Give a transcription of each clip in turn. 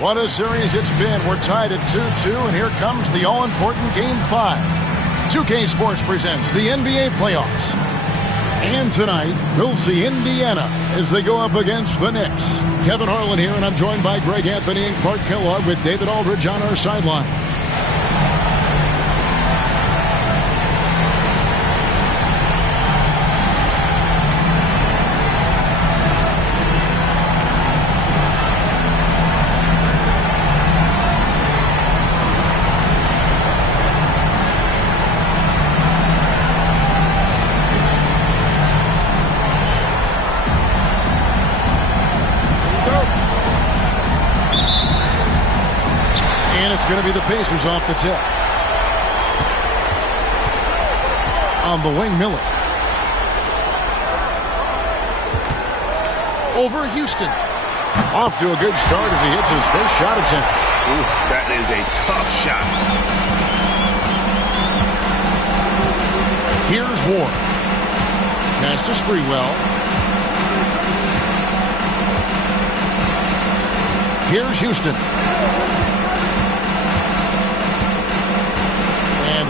What a series it's been. We're tied at 2-2, and here comes the all-important Game 5. 2K Sports presents the NBA playoffs. And tonight, we'll see Indiana as they go up against the Knicks. Kevin Harlan here, and I'm joined by Greg Anthony and Clark Kellogg with David Aldridge on our sideline. Going to be the Pacers off the tip. On the wing, Miller. Over Houston. Off to a good start as he hits his first shot attempt. Ooh, that is a tough shot. Here's Ward. Pass to Sprewell. Here's Houston.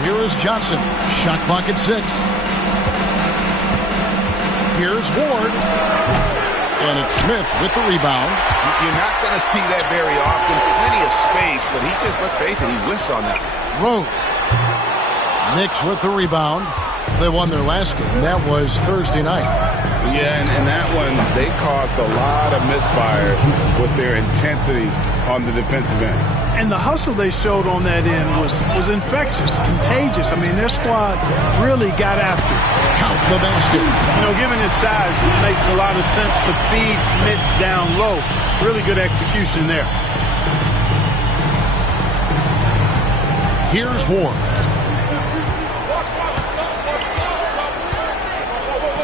Here is Johnson. Shot clock at 6. Here's Ward. And it's Smith with the rebound. You're not going to see that very often. Plenty of space, but he just, let's face it, he whiffs on that. Rose. Knicks with the rebound. They won their last game. That was Thursday night. Yeah, and that one, they caused a lot of misfires with their intensity on the defensive end. And the hustle they showed on that end was infectious, contagious. I mean, their squad really got after it. Count the basket. You know, given his size, it makes a lot of sense to feed Smits down low. Really good execution there. Here's Ward.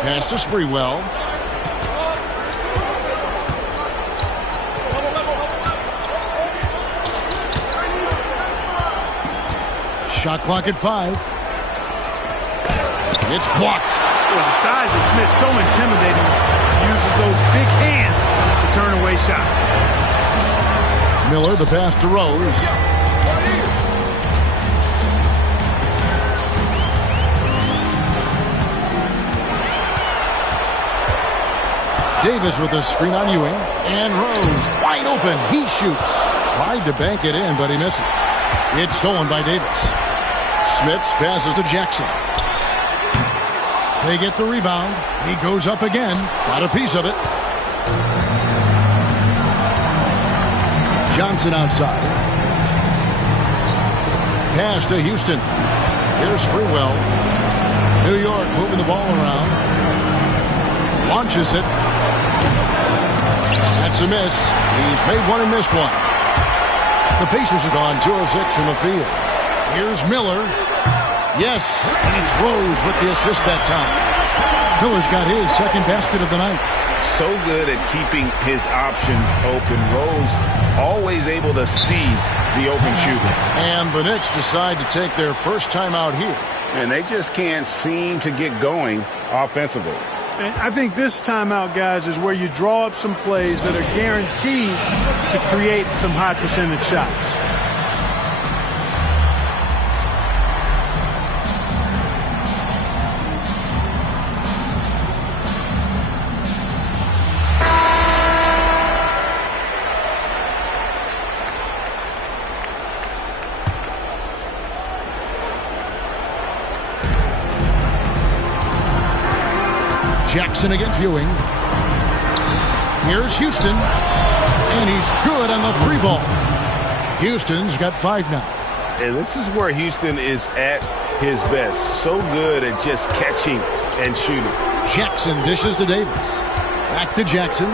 Pass to Sprewell. Shot clock at 5. It's blocked. Well, the size of Smith so intimidating. He uses those big hands to turn away shots. Miller, the pass to Rose. Davis with a screen on Ewing. And Rose wide open. He shoots. Tried to bank it in, but he misses. It's stolen by Davis. Smits passes to Jackson. They get the rebound. He goes up again. Got a piece of it. Johnson outside. Pass to Houston. Here's Sprewell. New York moving the ball around. Launches it. That's a miss. He's made one and missed one. The Pacers are gone 2 of 6 from the field. Here's Miller. Yes, and it's Rose with the assist that time. Miller's got his second basket of the night. So good at keeping his options open. Rose always able to see the open shooter. And the Knicks decide to take their first time out here. And they just can't seem to get going offensively. And I think this timeout, guys, is where you draw up some plays that are guaranteed to create some high percentage shots. Jackson against Ewing. Here's Houston. And he's good on the 3-ball. Houston's got 5 now. And this is where Houston is at his best. So good at just catching and shooting. Jackson dishes to Davis. Back to Jackson.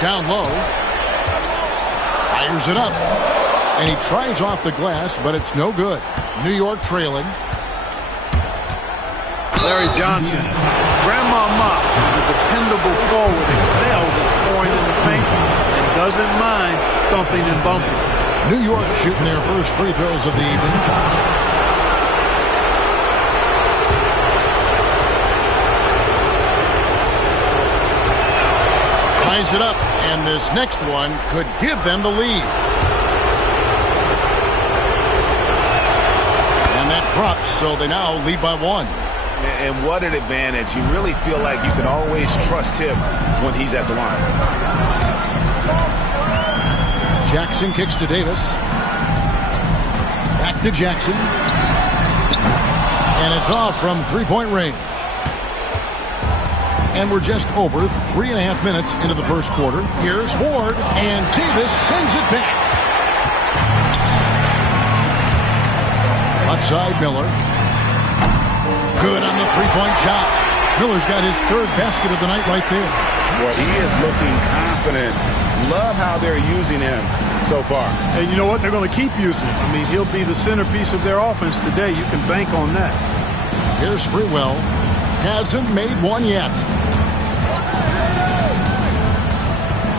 Down low. Fires it up. And he tries off the glass, but it's no good. New York trailing. Larry Johnson. Grandma Mop is a dependable forward, excels at scoring in the paint, and doesn't mind thumping and bumping. New York shooting their first free throws of the evening. ties it up, and this next one could give them the lead. And that drops, so they now lead by 1. And what an advantage. You really feel like you can always trust him when he's at the line. Jackson kicks to Davis. Back to Jackson. And it's off from three-point range. And we're just over 3.5 minutes into the first quarter. Here's Ward, and Davis sends it back. Left side, Miller. Good on the three-point shot. Miller's got his third basket of the night right there. Well, he is looking confident. Love how they're using him so far. And you know what? They're going to keep using him. I mean, he'll be the centerpiece of their offense today. You can bank on that. Here's Sprewell. Hasn't made one yet.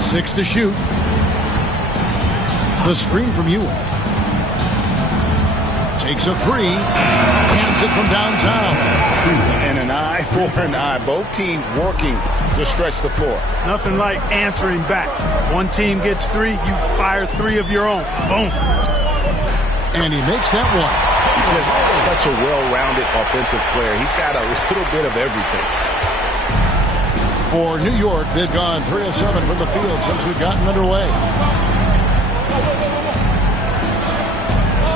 6 to shoot. The screen from Ewing. Takes a three. Cans it from downtown. And an eye for an eye. Both teams working to stretch the floor. Nothing like answering back. One team gets 3, you fire 3 of your own. Boom. And he makes that one. He's just such a well-rounded offensive player. He's got a little bit of everything. For New York, they've gone 3 of 7 from the field since we've gotten underway.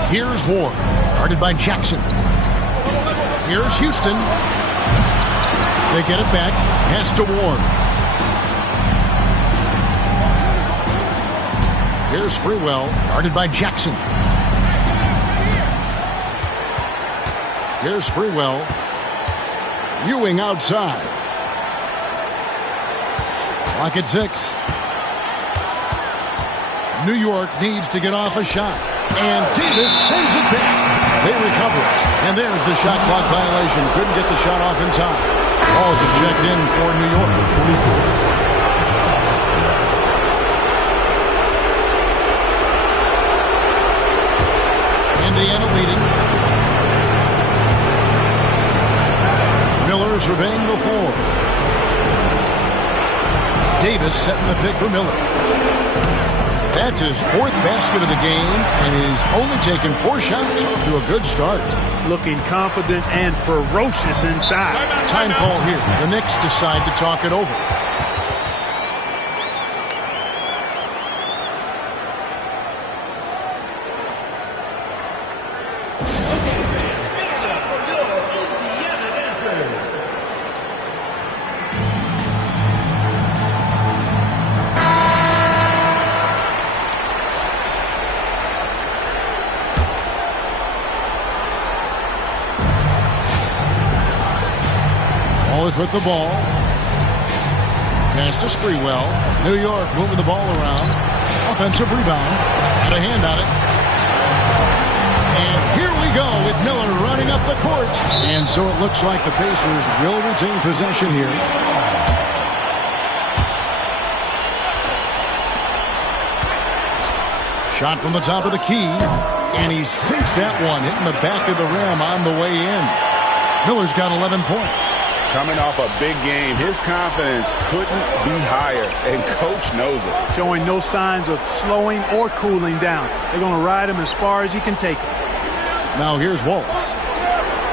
Here's Ward, guarded by Jackson. Here's Houston. They get it back. Pass to Ward. Here's Sprewell, guarded by Jackson. Here's Sprewell. Ewing outside. Clock at 6. New York needs to get off a shot. And Davis sends it back. They recover it. And there's the shot clock violation. Couldn't get the shot off in time. Balls is checked in for New York. Indiana leading. Miller surveying the floor. Davis setting the pick for Miller. That's his 4th basket of the game, and he's only taken 4 shots. Off to a good start. Looking confident and ferocious inside. Time call here. The Knicks decide to talk it over. With the ball. Pass to Sprewell. New York moving the ball around. Offensive rebound. Got a hand on it. And here we go with Miller running up the court. And so it looks like the Pacers will retain possession here. Shot from the top of the key. And he sinks that one, hitting the back of the rim on the way in. Miller's got 11 points. Coming off a big game, his confidence couldn't be higher, and Coach knows it. Showing no signs of slowing or cooling down. They're going to ride him as far as he can take it. Now here's Wallace.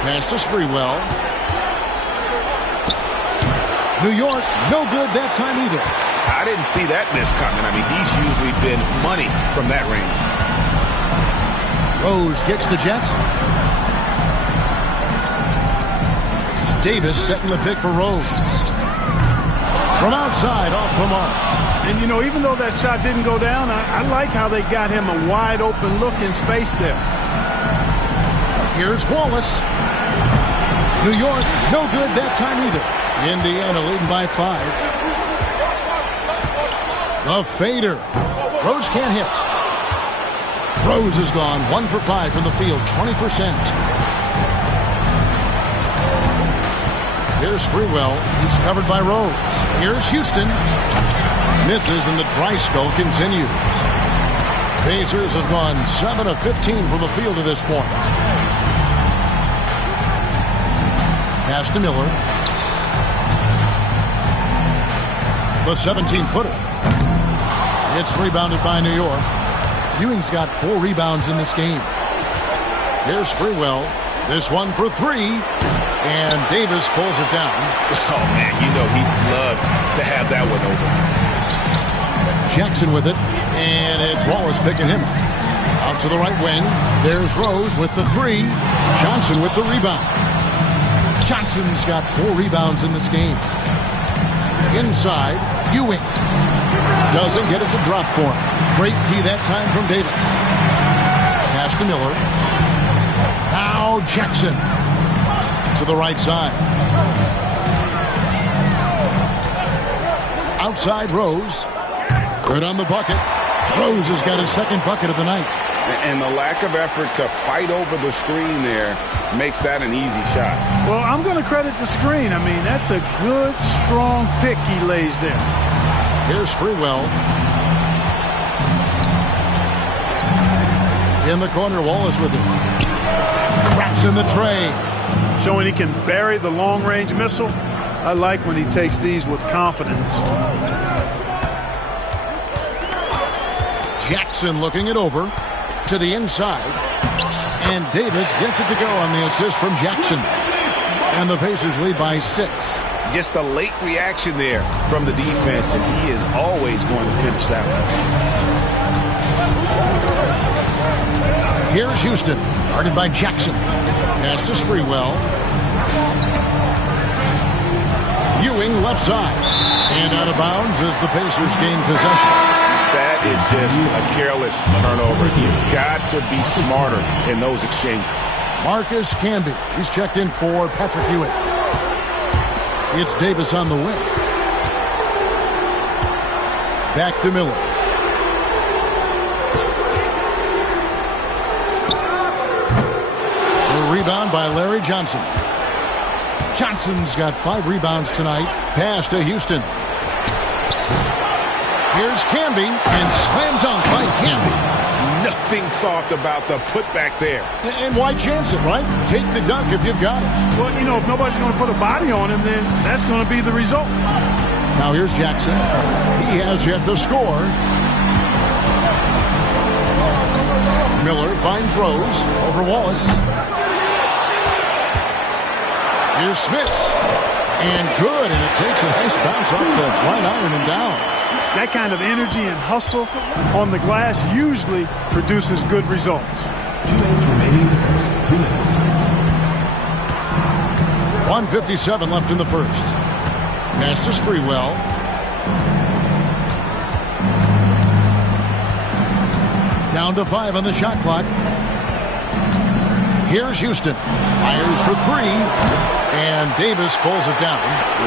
Pass to Sprewell. New York, no good that time either. I didn't see that miss coming. I mean, he's usually been money from that range. Rose kicks to Jackson. Davis setting the pick for Rose. From outside, off the mark. And, you know, even though that shot didn't go down, I like how they got him a wide-open look in space there. Here's Wallace. New York, no good that time either. Indiana leading by 5. The fader. Rose can't hit. Rose is gone 1 for 5 from the field, 20%. Here's Sprewell. He's covered by Rose. Here's Houston. Misses, and the dry spell continues. Pacers have gone 7 of 15 from the field to this point. Pass to Miller. The 17-footer. It's rebounded by New York. Ewing's got 4 rebounds in this game. Here's Sprewell. This one for 3. And Davis pulls it down. Oh, man, you know he'd love to have that one over. Jackson with it. And it's Wallace picking him up. Out to the right wing. There's Rose with the 3. Johnson with the rebound. Johnson's got 4 rebounds in this game. Inside, Ewing. Doesn't get it to drop for him. Great tee that time from Davis. Pass to Miller. Now Jackson. To the right side. Outside Rose. Good on the bucket. Rose has got his second bucket of the night. And the lack of effort to fight over the screen there makes that an easy shot. Well, I'm going to credit the screen. I mean, that's a good, strong pick he lays there. Here's Sprewell. In the corner, Wallace with it. Craps in the tray. Showing he can bury the long-range missile. I like when he takes these with confidence. Jackson looking it over to the inside. And Davis gets it to go on the assist from Jackson. And the Pacers lead by 6. Just a late reaction there from the defense, and he is always going to finish that one. Here's Houston, guarded by Jackson. Pass to Sprewell. Ewing left side. And out of bounds as the Pacers gain possession. That is just a careless turnover. You've got to be smarter in those exchanges. Marcus Camby. He's checked in for Patrick Ewing. It's Davis on the wing. Back to Miller. The rebound by Larry Johnson. Johnson's got 5 rebounds tonight. Pass to Houston. Here's Camby, and slam dunk by Camby. Nothing soft about the putback there. And why chance it, right? Take the dunk if you've got it. Well, you know, if nobody's going to put a body on him, then that's going to be the result. Now here's Jackson. He has yet to score. Miller finds Rose over Wallace. Here's Smits. And good, and it takes a nice bounce off the right iron and down. That kind of energy and hustle on the glass usually produces good results. 2 minutes remaining in the first. 2 minutes. 1:57 left in the first. Pass to Sprewell. Down to 5 on the shot clock. Here's Houston. Fires for 3. And Davis pulls it down.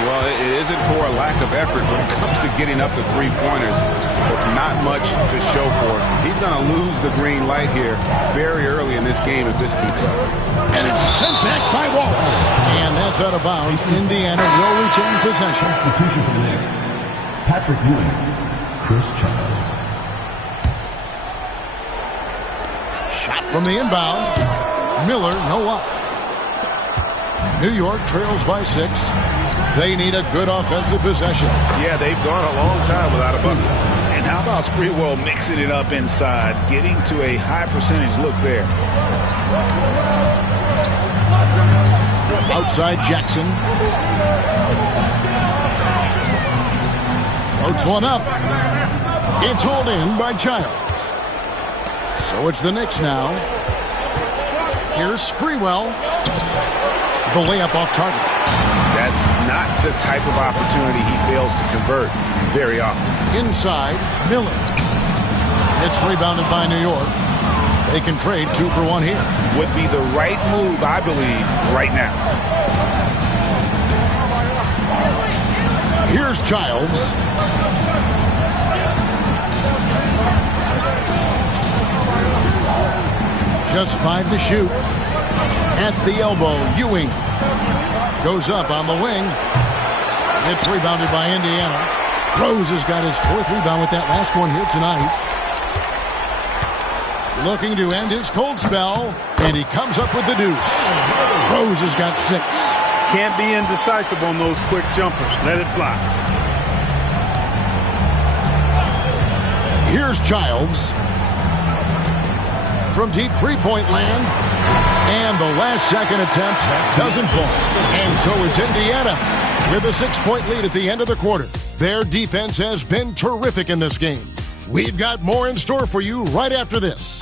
Well, it isn't for a lack of effort when it comes to getting up the 3-pointers, but not much to show for it. He's going to lose the green light here very early in this game if this keeps up. And it's sent back by Wallace. And that's out of bounds. Indiana will retain possession. Substitution for the Knicks. Patrick Ewing. Chris Childs. Shot from the inbound. Miller, no up. New York trails by 6. They need a good offensive possession. Yeah, they've gone a long time without a bucket. And how about Sprewell mixing it up inside, getting to a high percentage look there. Outside Jackson. Floats one up. It's hauled in by Childs. So it's the Knicks now. Here's Sprewell. The layup off target. That's not the type of opportunity he fails to convert very often. Inside, Miller. It's rebounded by New York. They can trade 2 for 1 here. Would be the right move, I believe, right now. Here's Childs. Just 5 to shoot. At the elbow, Ewing goes up on the wing. It's rebounded by Indiana. Rose has got his 4th rebound with that last one here tonight. Looking to end his cold spell, and he comes up with the deuce. Rose has got 6. Can't be indecisive on those quick jumpers. Let it fly. Here's Childs. From deep three-point land. And the last-second attempt doesn't fall. And so it's Indiana with a 6-point lead at the end of the quarter. Their defense has been terrific in this game. We've got more in store for you right after this.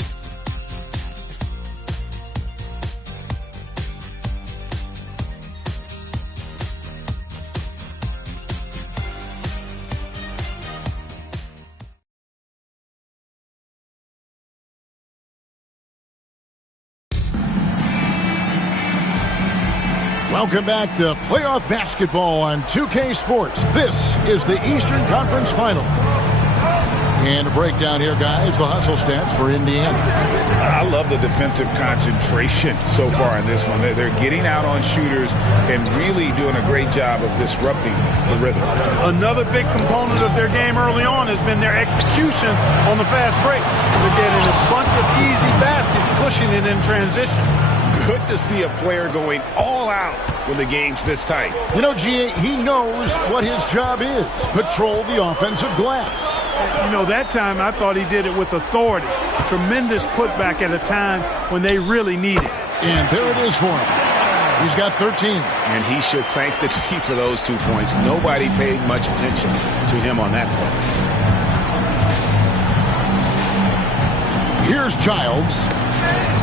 Welcome back to playoff basketball on 2K Sports. This is the Eastern Conference Final. And a breakdown here, guys, the hustle stats for Indiana. I love the defensive concentration so far in this one. They're getting out on shooters and really doing a great job of disrupting the rhythm. Another big component of their game early on has been their execution on the fast break. They're getting this bunch of easy baskets, pushing it in transition. Good to see a player going all out when the game's this tight. You know, G.A., he knows what his job is. Patrol the offensive glass. You know, that time I thought he did it with authority. Tremendous putback at a time when they really need it. And there it is for him. He's got 13. And he should thank the team for those 2 points. Nobody paid much attention to him on that play. Here's Childs.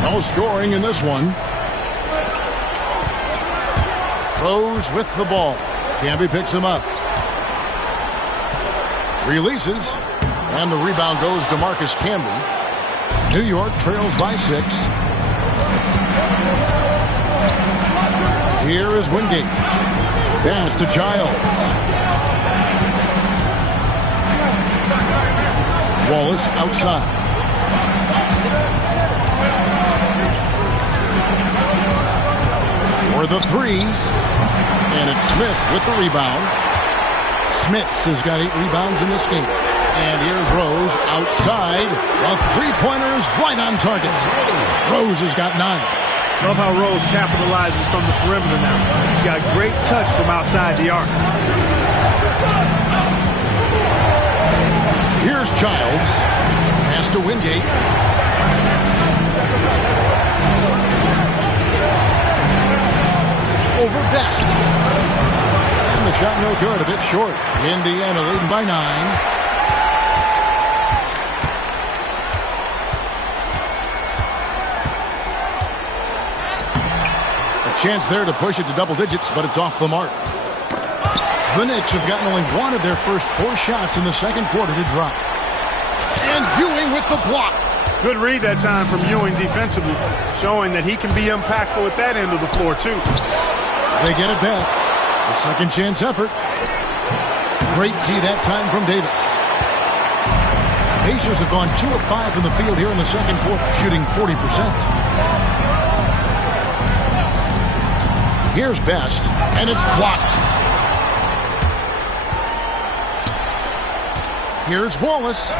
No scoring in this one. Rose with the ball. Camby picks him up. Releases. And the rebound goes to Marcus Camby. New York trails by 6. Here is Wingate. Pass to Childs. Wallace outside. For the 3. And it's Smith with the rebound. Smits has got 8 rebounds in this game. And here's Rose outside. A three-pointer is right on target. Rose has got 9. Love how Rose capitalizes from the perimeter now. He's got great touch from outside the arc. Here's Childs. Pass to Wingate. Over Best. And the shot no good, a bit short. Indiana leading by 9. A chance there to push it to double digits, but it's off the mark. The Knicks have gotten only 1 of their first 4 shots in the second quarter to drop. And Ewing with the block. Good read that time from Ewing defensively, showing that he can be impactful at that end of the floor, too. They get it back. A second chance effort. Great D that time from Davis. Pacers have gone 2 of 5 from the field here in the second quarter, shooting 40%. Here's Best, and it's blocked. Here's Wallace.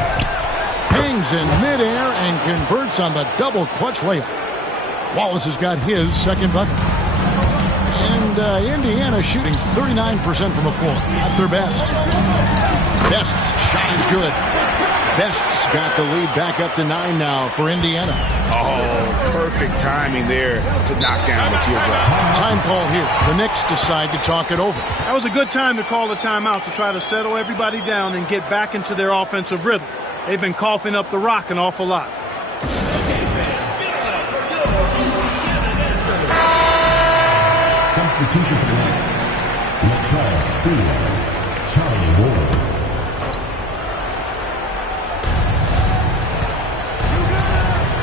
Hangs in midair and converts on the double clutch layup. Wallace has got his second bucket. And Indiana shooting 39% from the floor. At their best. Best's shot is good. Best's got the lead back up to 9 now for Indiana. Oh, perfect timing there to knock down the teardrop. Time call here. The Knicks decide to talk it over. That was a good time to call a timeout to try to settle everybody down and get back into their offensive rhythm. They've been coughing up the rock an awful lot. Substitution for the Knicks. Latrell Sprewell, Charlie Ward.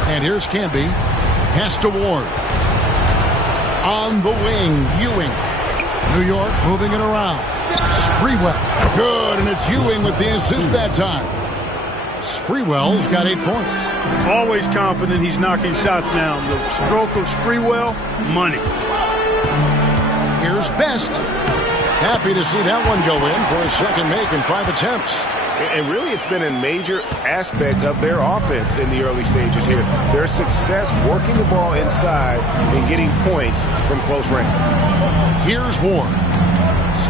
And here's Camby. Pass to Ward. On the wing, Ewing. New York moving it around. Sprewell. Good, and it's Ewing with the assist that time. Sprewell's got 8 points. Always confident he's knocking shots down. The stroke of Sprewell, money. Here's Best. Happy to see that one go in for his second make in 5 attempts. And really, it's been a major aspect of their offense in the early stages here. Their success working the ball inside and getting points from close range. Here's Ward.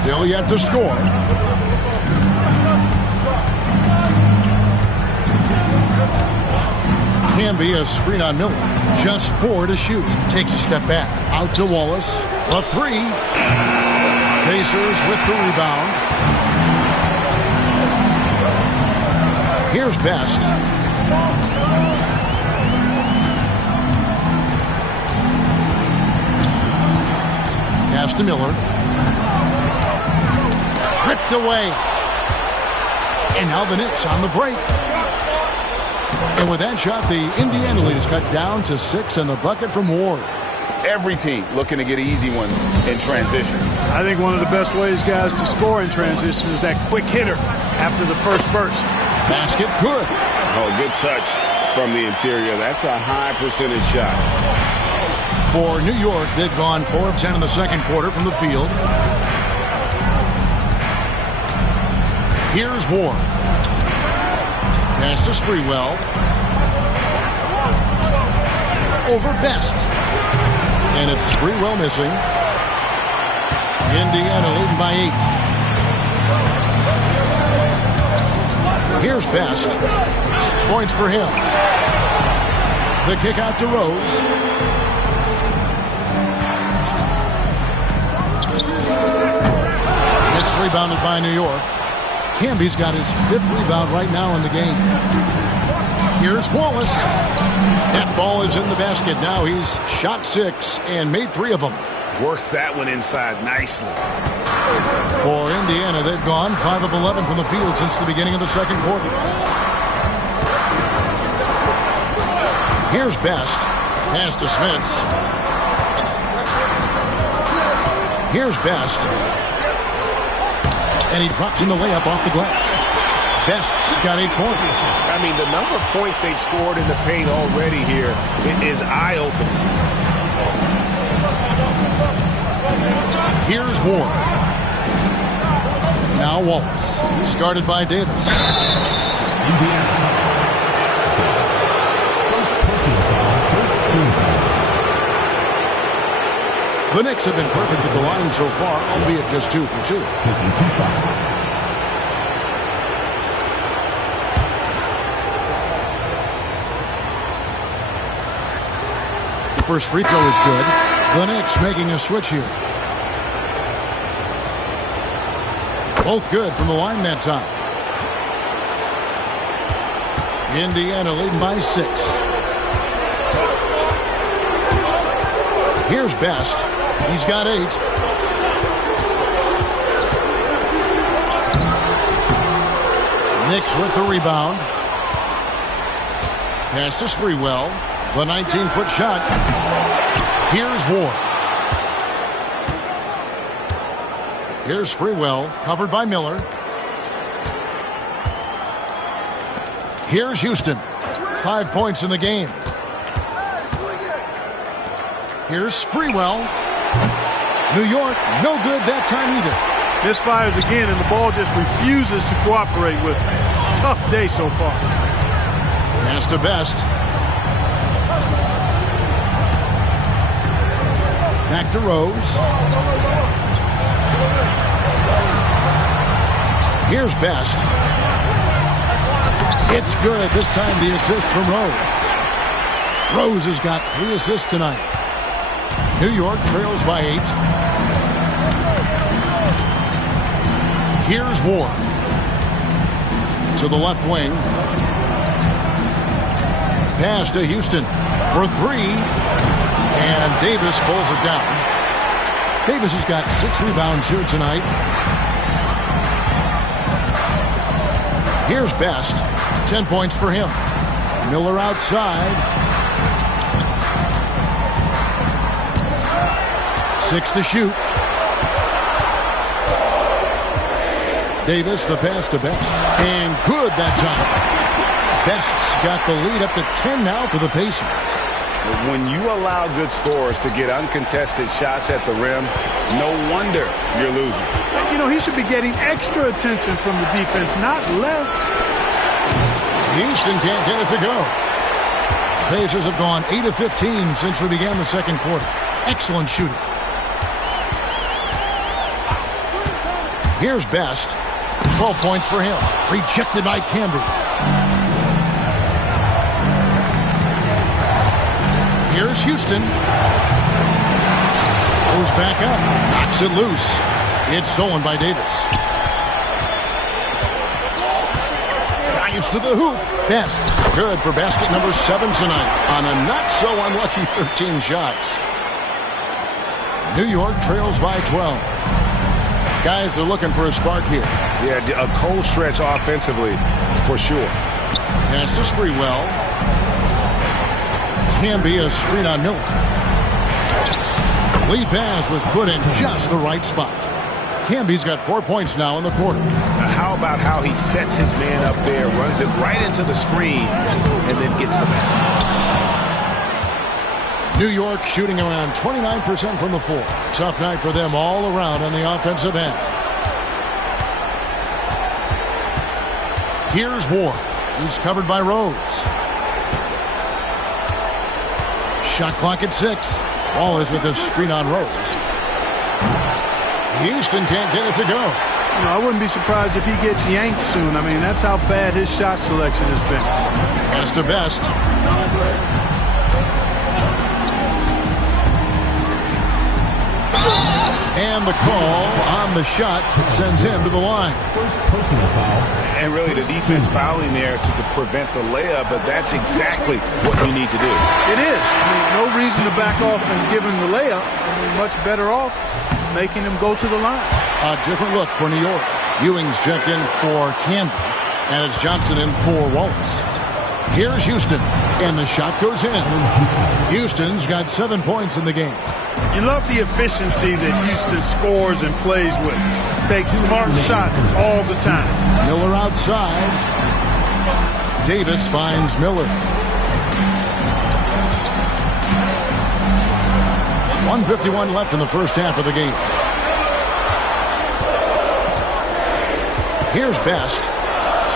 Still yet to score. Camby a screen on Miller. Just 4 to shoot. Takes a step back. Out to Wallace. A 3. Pacers with the rebound. Here's Best. Pass to Miller. Ripped away. And now the Knicks on the break. And with that shot, the Indiana lead is cut down to 6 and the bucket from Ward. Every team looking to get easy ones in transition. I think one of the best ways, guys, to score in transition is that quick hitter after the first burst. Basket good. Oh, good touch from the interior. That's a high percentage shot. For New York, they've gone 4 of 10 in the second quarter from the field. Here's Ward. Pass to Sprewell. Over Best. And it's Sprewell missing. Indiana leading by 8. Here's Best. 6 points for him. The kick out to Rose. It's rebounded by New York. Camby's got his 5th rebound right now in the game. Here's Wallace. That ball is in the basket. Now he's shot 6 and made 3 of them. Worked that one inside nicely. For Indiana, they've gone 5 of 11 from the field since the beginning of the second quarter. Here's Best. Pass to Smits. Here's Best. And he drops in the layup off the glass. Best's got 8 points. I mean, the number of points they've scored in the paint already here is eye-opening. Here's Ward. Now Wallace. He's guarded by Davis. Indiana. First personal foul, first team foul. The Knicks have been perfect at the line so far, albeit just 2 for 2. Taking 2 shots. The first free throw is good. The Knicks making a switch here. Both good from the line that time. Indiana leading by 6. Here's Best. He's got 8. Knicks with the rebound. Pass to Sprewell. The 19-foot shot. Here's Ward. Here's Sprewell, covered by Miller. Here's Houston. 5 points in the game. Here's Sprewell. New York, no good that time either. Misfires again, and the ball just refuses to cooperate with him. It's a tough day so far. Pass to Best. Back to Rose. Here's Best. It's good. This time the assist from Rose. Rose has got 3 assists tonight. New York trails by 8. Here's Ward. To the left wing. Pass to Houston for 3. And Davis pulls it down. Davis has got 6 rebounds here tonight. Here's Best. 10 points for him. Miller outside. 6 to shoot. Davis, the pass to Best. And good that time. Best's got the lead up to 10 now for the Pacers. When you allow good scorers to get uncontested shots at the rim, no wonder you're losing. You know, he should be getting extra attention from the defense, not less. Houston can't get it to go. Pacers have gone 8 of 15 since we began the second quarter. Excellent shooting. Here's Best. 12 points for him. Rejected by Camby. Here's Houston. Goes back up. Knocks it loose. It's stolen by Davis. Drives to the hoop. Best. Good for basket number 7 tonight on a not-so-unlucky 13 shots. New York trails by 12. Guys are looking for a spark here. Yeah, a cold stretch offensively, for sure. Pass to Sprewell. Can be a screen on Miller. Lead pass was put in just the right spot. Camby's got 4 points now in the quarter. How about how he sets his man up there, runs it right into the screen, and then gets the basket. New York shooting around 29% from the floor. Tough night for them all around on the offensive end. Here's Ward. He's covered by Rose. Shot clock at 6. Ball is with a screen on Rose. Houston can't get it to go. You know, I wouldn't be surprised if he gets yanked soon. I mean, that's how bad his shot selection has been. Pass to Best. And the call on the shot sends him to the line. First personal foul. And really the defense fouling there to prevent the layup, but that's exactly what you need to do. It is. I mean, no reason to back off and give him the layup. I mean, much better off making him go to the line. A different look for New York. Ewing's checked in for Campbell, and it's Johnson in for Wallace. Here's Houston, and the shot goes in. Houston's got 7 points in the game. You love the efficiency that Houston scores and plays with. Takes smart shots all the time. Miller outside. Davis finds Miller. 1:51 left in the first half of the game. Here's Best.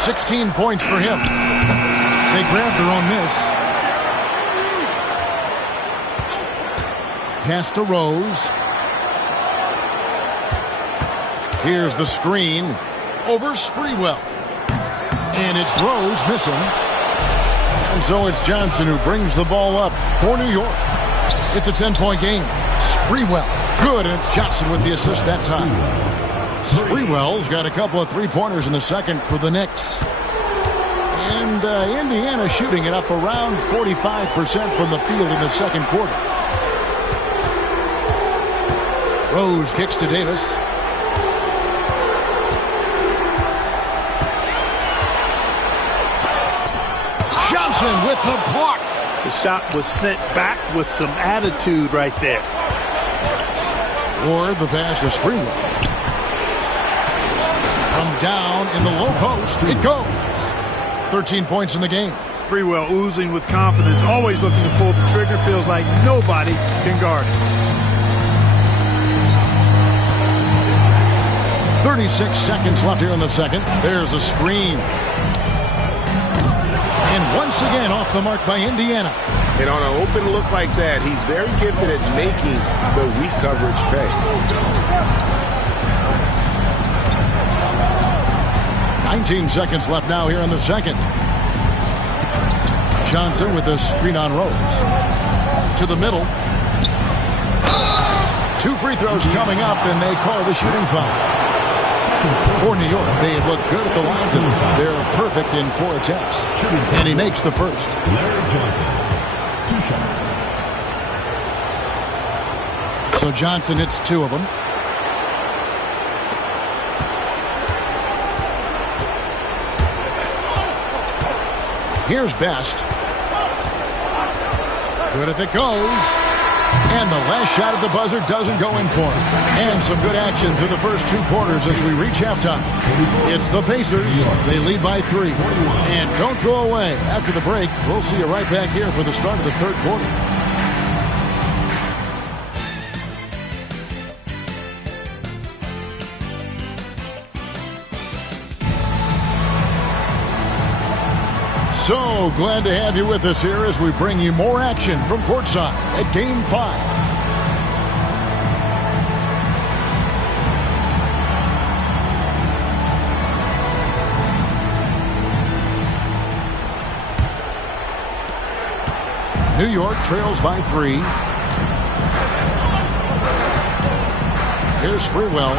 16 points for him. They grabbed their own miss. Pass to Rose. Here's the screen over Sprewell. And it's Rose missing. And so it's Johnson who brings the ball up for New York. It's a 10-point game. Sprewell. Good, and it's Johnson with the assist that time. Sprewell's got a couple of three-pointers in the second for the Knicks. And Indiana shooting it up around 45% from the field in the second quarter. Rose kicks to Davis. Johnson with the block. The shot was sent back with some attitude right there. Ward the pass to Sprewell. From down in the low post, it goes. 13 points in the game. Sprewell oozing with confidence, always looking to pull the trigger. Feels like nobody can guard him. 36 seconds left here in the second. There's a screen. And once again off the mark by Indiana. And on an open look like that, he's very gifted at making the weak coverage pay. 19 seconds left now here in the second. Johnson with a screen on Rose. To the middle. 2 free throws coming up, and they call the shooting foul. For New York, they have looked good at the lines, and they're perfect in 4 attempts. And he makes the first. Larry Johnson, 2 shots. So Johnson hits 2 of them. Here's Best. Good if it goes. And the last shot at the buzzer doesn't go in for him. And some good action through the first 2 quarters as we reach halftime. It's the Pacers. They lead by 3. And don't go away. After the break, we'll see you right back here for the start of the third quarter. So glad to have you with us here as we bring you more action from courtside at Game 5. New York trails by 3. Here's Sprewell.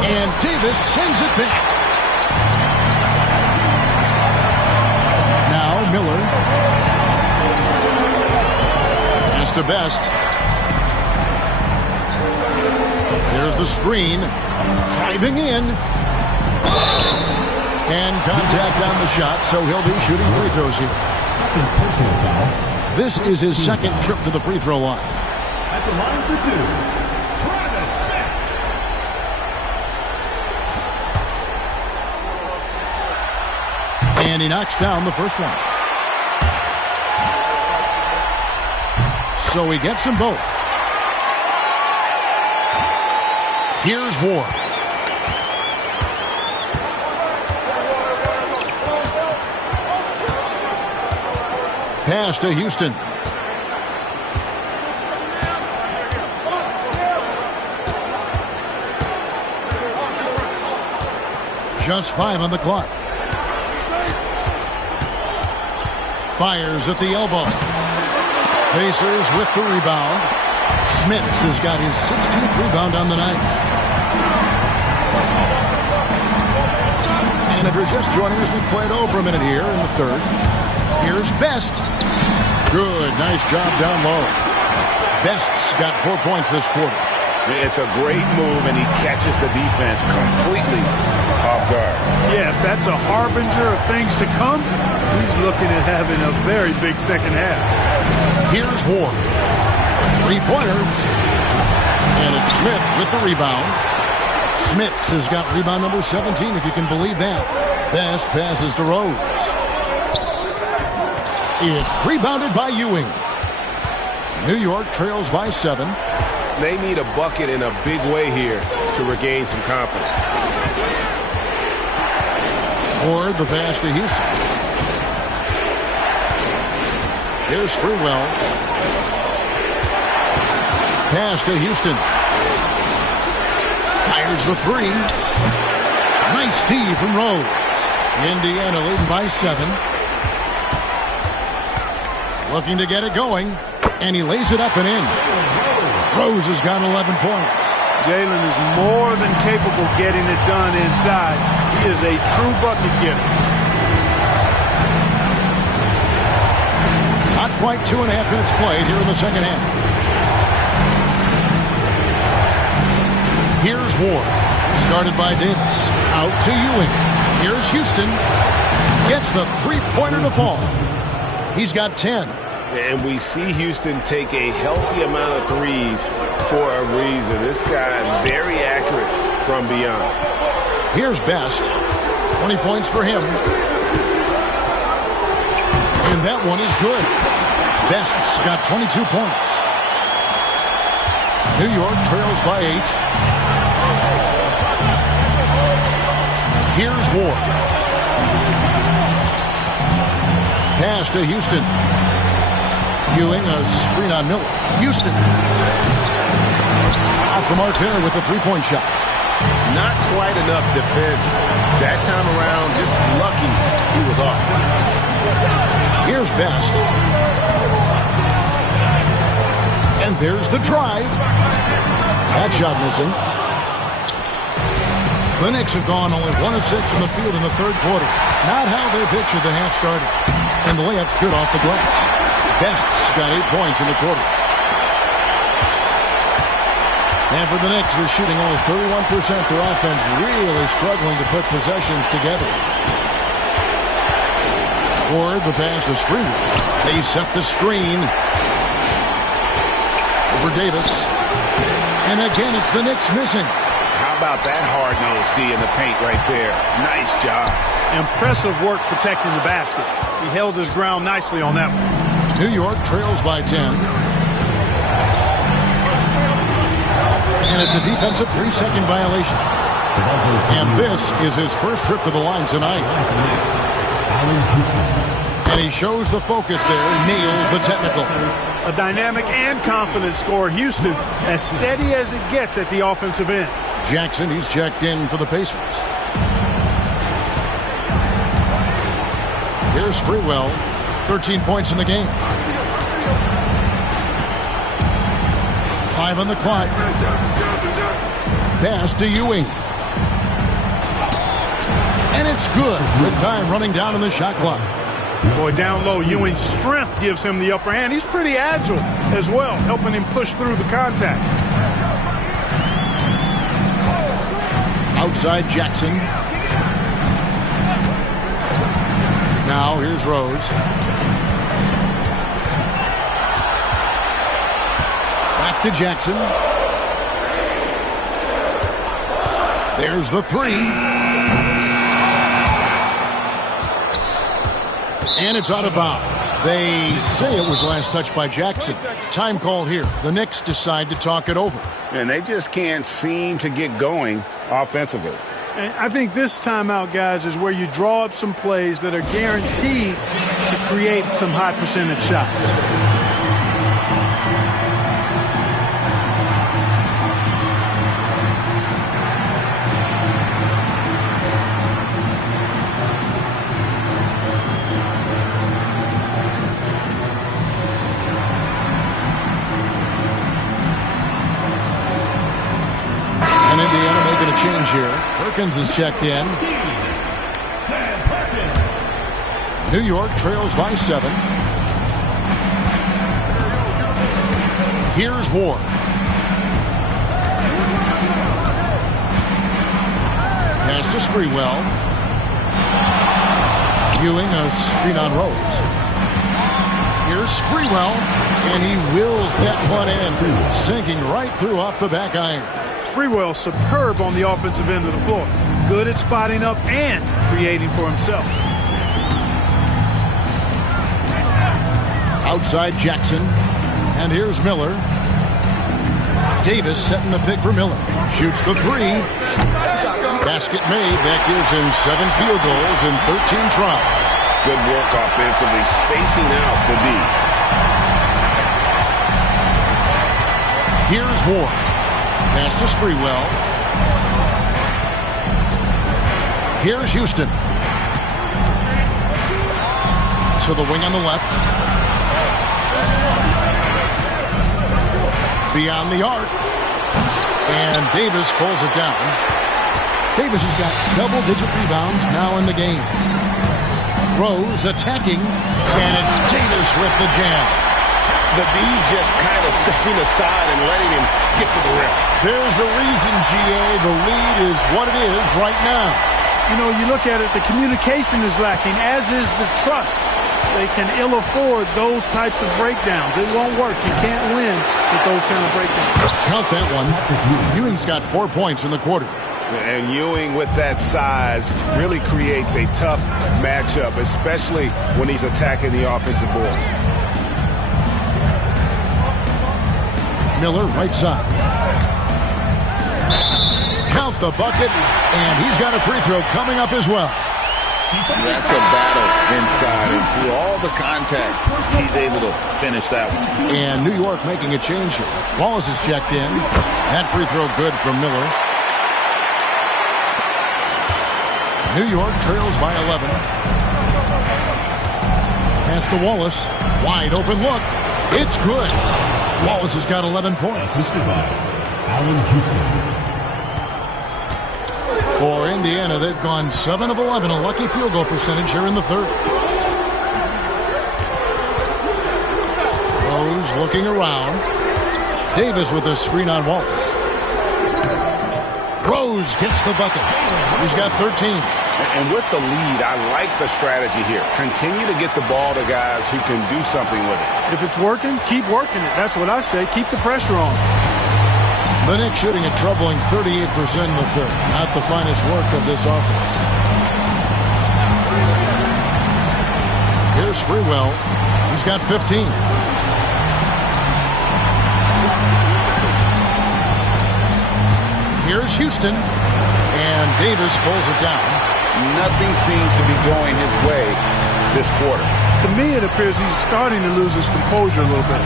And Davis sends it back. Now Miller. Pass to Best. Here's the screen. Driving in. And contact on the shot, so he'll be shooting free throws here. Second personal foul. This is his second trip to the free throw line. At the line for 2, Travis Best. And he knocks down the first one. So he gets them both. Here's Ward. Pass to Houston. Just 5 on the clock. Fires at the elbow. Pacers with the rebound. Smits has got his 16th rebound on the night. And if you're just joining us, we played over a minute here in the third. Here's Best. Good, nice job down low. Best's got 4 points this quarter. It's a great move, and he catches the defense completely off guard. Yeah, if that's a harbinger of things to come, he's looking at having a very big second half. Here's Ward. 3-pointer. And it's Smith with the rebound. Smits has got rebound number 17, if you can believe that. Best passes to Rose. It's rebounded by Ewing. New York trails by 7. They need a bucket in a big way here to regain some confidence. Or the pass to Houston. Here's Sprewell. Pass to Houston. Fires the 3. Nice D from Rose. Indiana leading by 7. Looking to get it going. And he lays it up and in. Rose has got 11 points. Jalen is more than capable of getting it done inside. He is a true bucket getter. Not quite 2.5 minutes played here in the second half. Here's Ward. Started by Davis. Out to Ewing. Here's Houston. Gets the 3-pointer to fall. He's got 10. And we see Houston take a healthy amount of threes for a reason. This guy very accurate from beyond. Here's Best. 20 points for him. And that one is good. Best's got 22 points. New York trails by 8. Here's Ward. Pass to Houston. Ewing, a screen on Miller. Houston. Off the mark there with the 3-point shot. Not quite enough defense that time around. Just lucky he was off. Here's Best. And there's the drive. That shot missing. The Knicks have gone only 1 of 6 from the field in the third quarter. Not how they pictured the half started. And the layup's good off the glass. Best's got 8 points in the quarter. And for the Knicks, they're shooting only 31%. Their offense really struggling to put possessions together. Or the pass to Sprewell. They set the screen. Over Davis. And again, it's the Knicks missing. How about that hard-nosed D in the paint right there? Nice job. Impressive work protecting the basket. He held his ground nicely on that one. New York trails by 10. And it's a defensive 3-second violation. And this is his first trip to the line tonight. And he shows the focus there, nails the technical. A dynamic and confident scorer. Houston, as steady as it gets at the offensive end. Jackson, he's checked in for the Pacers. Here's Sprewell. 13 points in the game. 5 on the clock. Pass to Ewing. And it's good with time running down on the shot clock. Boy, down low, Ewing's strength gives him the upper hand. He's pretty agile as well, helping him push through the contact. Outside Jackson. Now here's Rose. Back to Jackson. There's the three. And it's out of bounds. They say it was last touched by Jackson. Time call here. The Knicks decide to talk it over. And they just can't seem to get going offensively. And I think this timeout, guys, is where you draw up some plays that are guaranteed to create some high percentage shots. Change here. Perkins is checked in. New York trails by 7. Here's Ward. Pass to Sprewell. Ewing a screen on Rose. Here's Sprewell, and he wills that one in, sinking right through off the back iron. Sprewell superb on the offensive end of the floor. Good at spotting up and creating for himself. Outside Jackson. And here's Miller. Davis setting the pick for Miller. Shoots the three. Basket made. That gives him 7 field goals in 13 tries. Good work offensively, spacing out the D. Here's Ward. Pass to Sprewell. Here's Houston. To the wing on the left. Beyond the arc. And Davis pulls it down. Davis has got double-digit rebounds now in the game. Rose attacking. And it's Davis with the jam. The D just kind of stepping aside and letting him get to the rim. There's a reason, GA. The lead is what it is right now. You know, you look at it, the communication is lacking, as is the trust. They can ill afford those types of breakdowns. It won't work. You can't win with those kind of breakdowns. Count that one. Ewing's got 4 points in the quarter. And Ewing with that size really creates a tough matchup, especially when he's attacking the offensive board. Miller, right side. Count the bucket, and he's got a free throw coming up as well. That's a battle inside, and through all the contact, he's able to finish that one. And New York making a change here. Wallace is checked in. That free throw good from Miller. New York trails by 11. Pass to Wallace. Wide open look. It's good. Wallace has got 11 points. Allen Houston. For Indiana, they've gone 7 of 11, a lucky field goal percentage here in the third. Rose looking around. Davis with a screen on Wallace. Rose gets the bucket. He's got 13. And with the lead, I like the strategy here. Continue to get the ball to guys who can do something with it. If it's working, keep working it. That's what I say. Keep the pressure on. The Knicks shooting a troubling 38% in the third. Not the finest work of this offense. Here's Sprewell. He's got 15. Here's Houston. And Davis pulls it down. Nothing seems to be going his way this quarter. To me, it appears he's starting to lose his composure a little bit.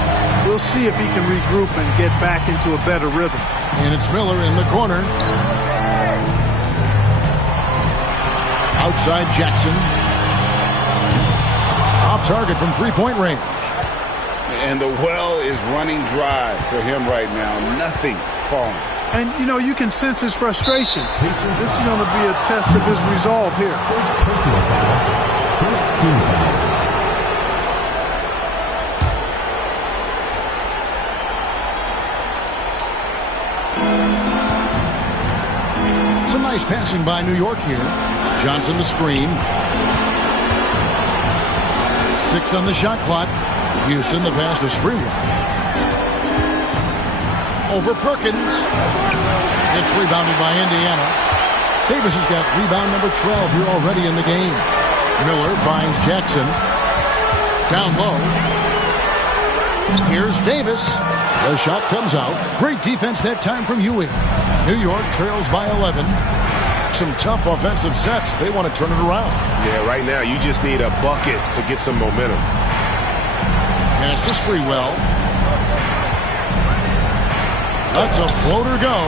We'll see if he can regroup and get back into a better rhythm. And it's Miller in the corner. Outside Jackson. target from three-point range. And the well is running dry for him right now. Nothing falling. And, you know, you can sense his frustration. This is going to be a test of his resolve here. First personal foul. First team foul. Some nice passing by New York here. Johnson the screen. 6 on the shot clock. Houston the pass to Sprewell. Over Perkins. It's rebounded by Indiana. Davis has got rebound number 12 here already in the game. Miller finds Jackson. Down low. Here's Davis. The shot comes out. Great defense that time from Ewing. New York trails by 11. Some tough offensive sets. They want to turn it around. Yeah, right now you just need a bucket to get some momentum. Pass to Sprewell. That's a floater go.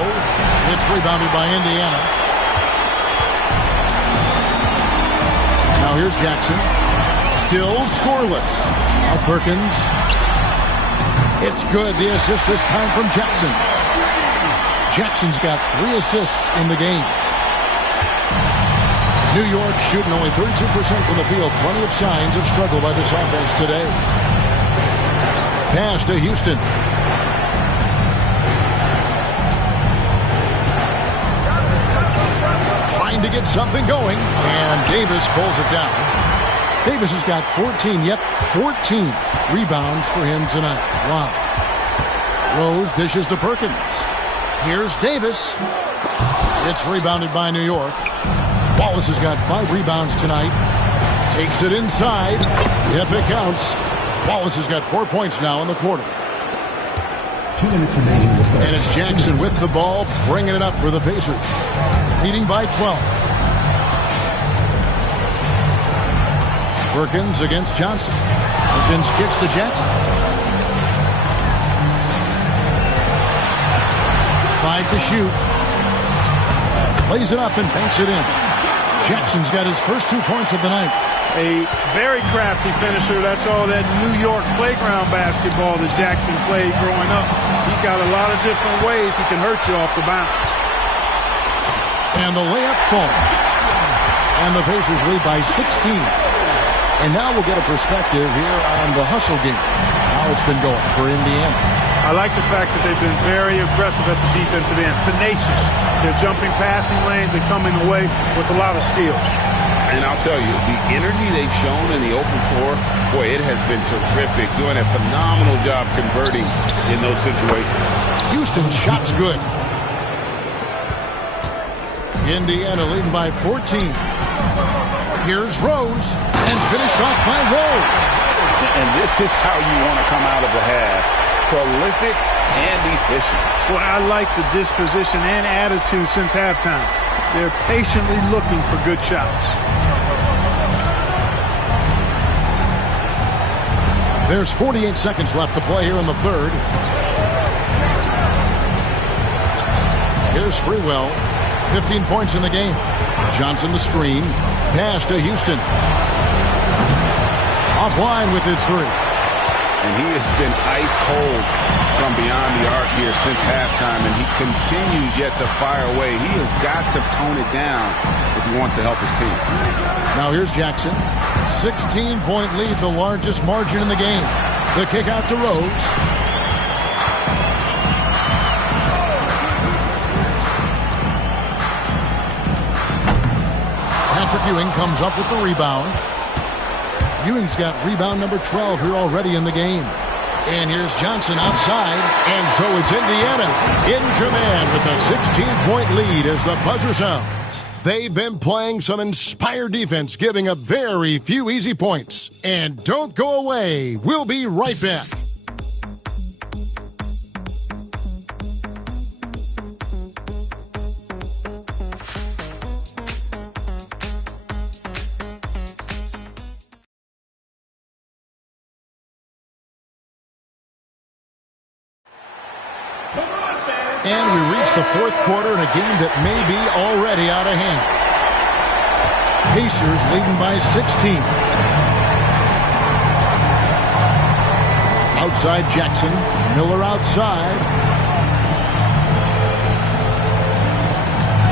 It's rebounded by Indiana. Now here's Jackson. Still scoreless. Now Perkins. It's good. The assist this time from Jackson. Jackson's got 3 assists in the game. New York shooting only 32% from the field. Plenty of signs of struggle by this offense today. Pass to Houston. Trying to get something going, and Davis pulls it down. Davis has got 14 rebounds for him tonight. Wow. Rose dishes to Perkins. Here's Davis. It's rebounded by New York. Wallace has got 5 rebounds tonight. Takes it inside. Yep, it counts. Wallace has got 4 points now in the quarter. 2 minutes remaining. And it's Jackson with the ball, bringing it up for the Pacers. Leading by 12. Perkins against Johnson. Perkins kicks to Jackson. 5 to shoot. Lays it up and banks it in. Jackson's got his first 2 points of the night. A very crafty finisher. That's all that New York playground basketball that Jackson played growing up. He's got a lot of different ways he can hurt you off the bounce. And the layup falls. And the Pacers lead by 16. And now we'll get a perspective here on the hustle game. How it's been going for Indiana. I like the fact that they've been very aggressive at the defensive end. Tenacious. They're jumping passing lanes and coming away with a lot of steals. And I'll tell you, the energy they've shown in the open floor, boy, it has been terrific. Doing a phenomenal job converting in those situations. Houston shot's good. Indiana leading by 14. Here's Rose. And finished off by Rose. And this is how you want to come out of the half. Prolific and efficient. Well, I like the disposition and attitude since halftime. They're patiently looking for good shots. There's 48 seconds left to play here in the third. Here's Sprewell. 15 points in the game. Johnson the screen. Pass to Houston. Offline with his 3. And he has been ice cold from beyond the arc here since halftime, and he continues yet to fire away. He has got to tone it down if he wants to help his team. Now here's Jackson. 16-point lead, the largest margin in the game. The kick out to Rose. Patrick Ewing comes up with the rebound. Ewing's got rebound number 12 here already in the game. And here's Johnson outside. And so it's Indiana in command with a 16-point lead as the buzzer sounds. They've been playing some inspired defense, giving up very few easy points. And don't go away. We'll be right back. And we reach the fourth quarter in a game that may be already out of hand. Pacers leading by 16. Outside Jackson. Miller outside.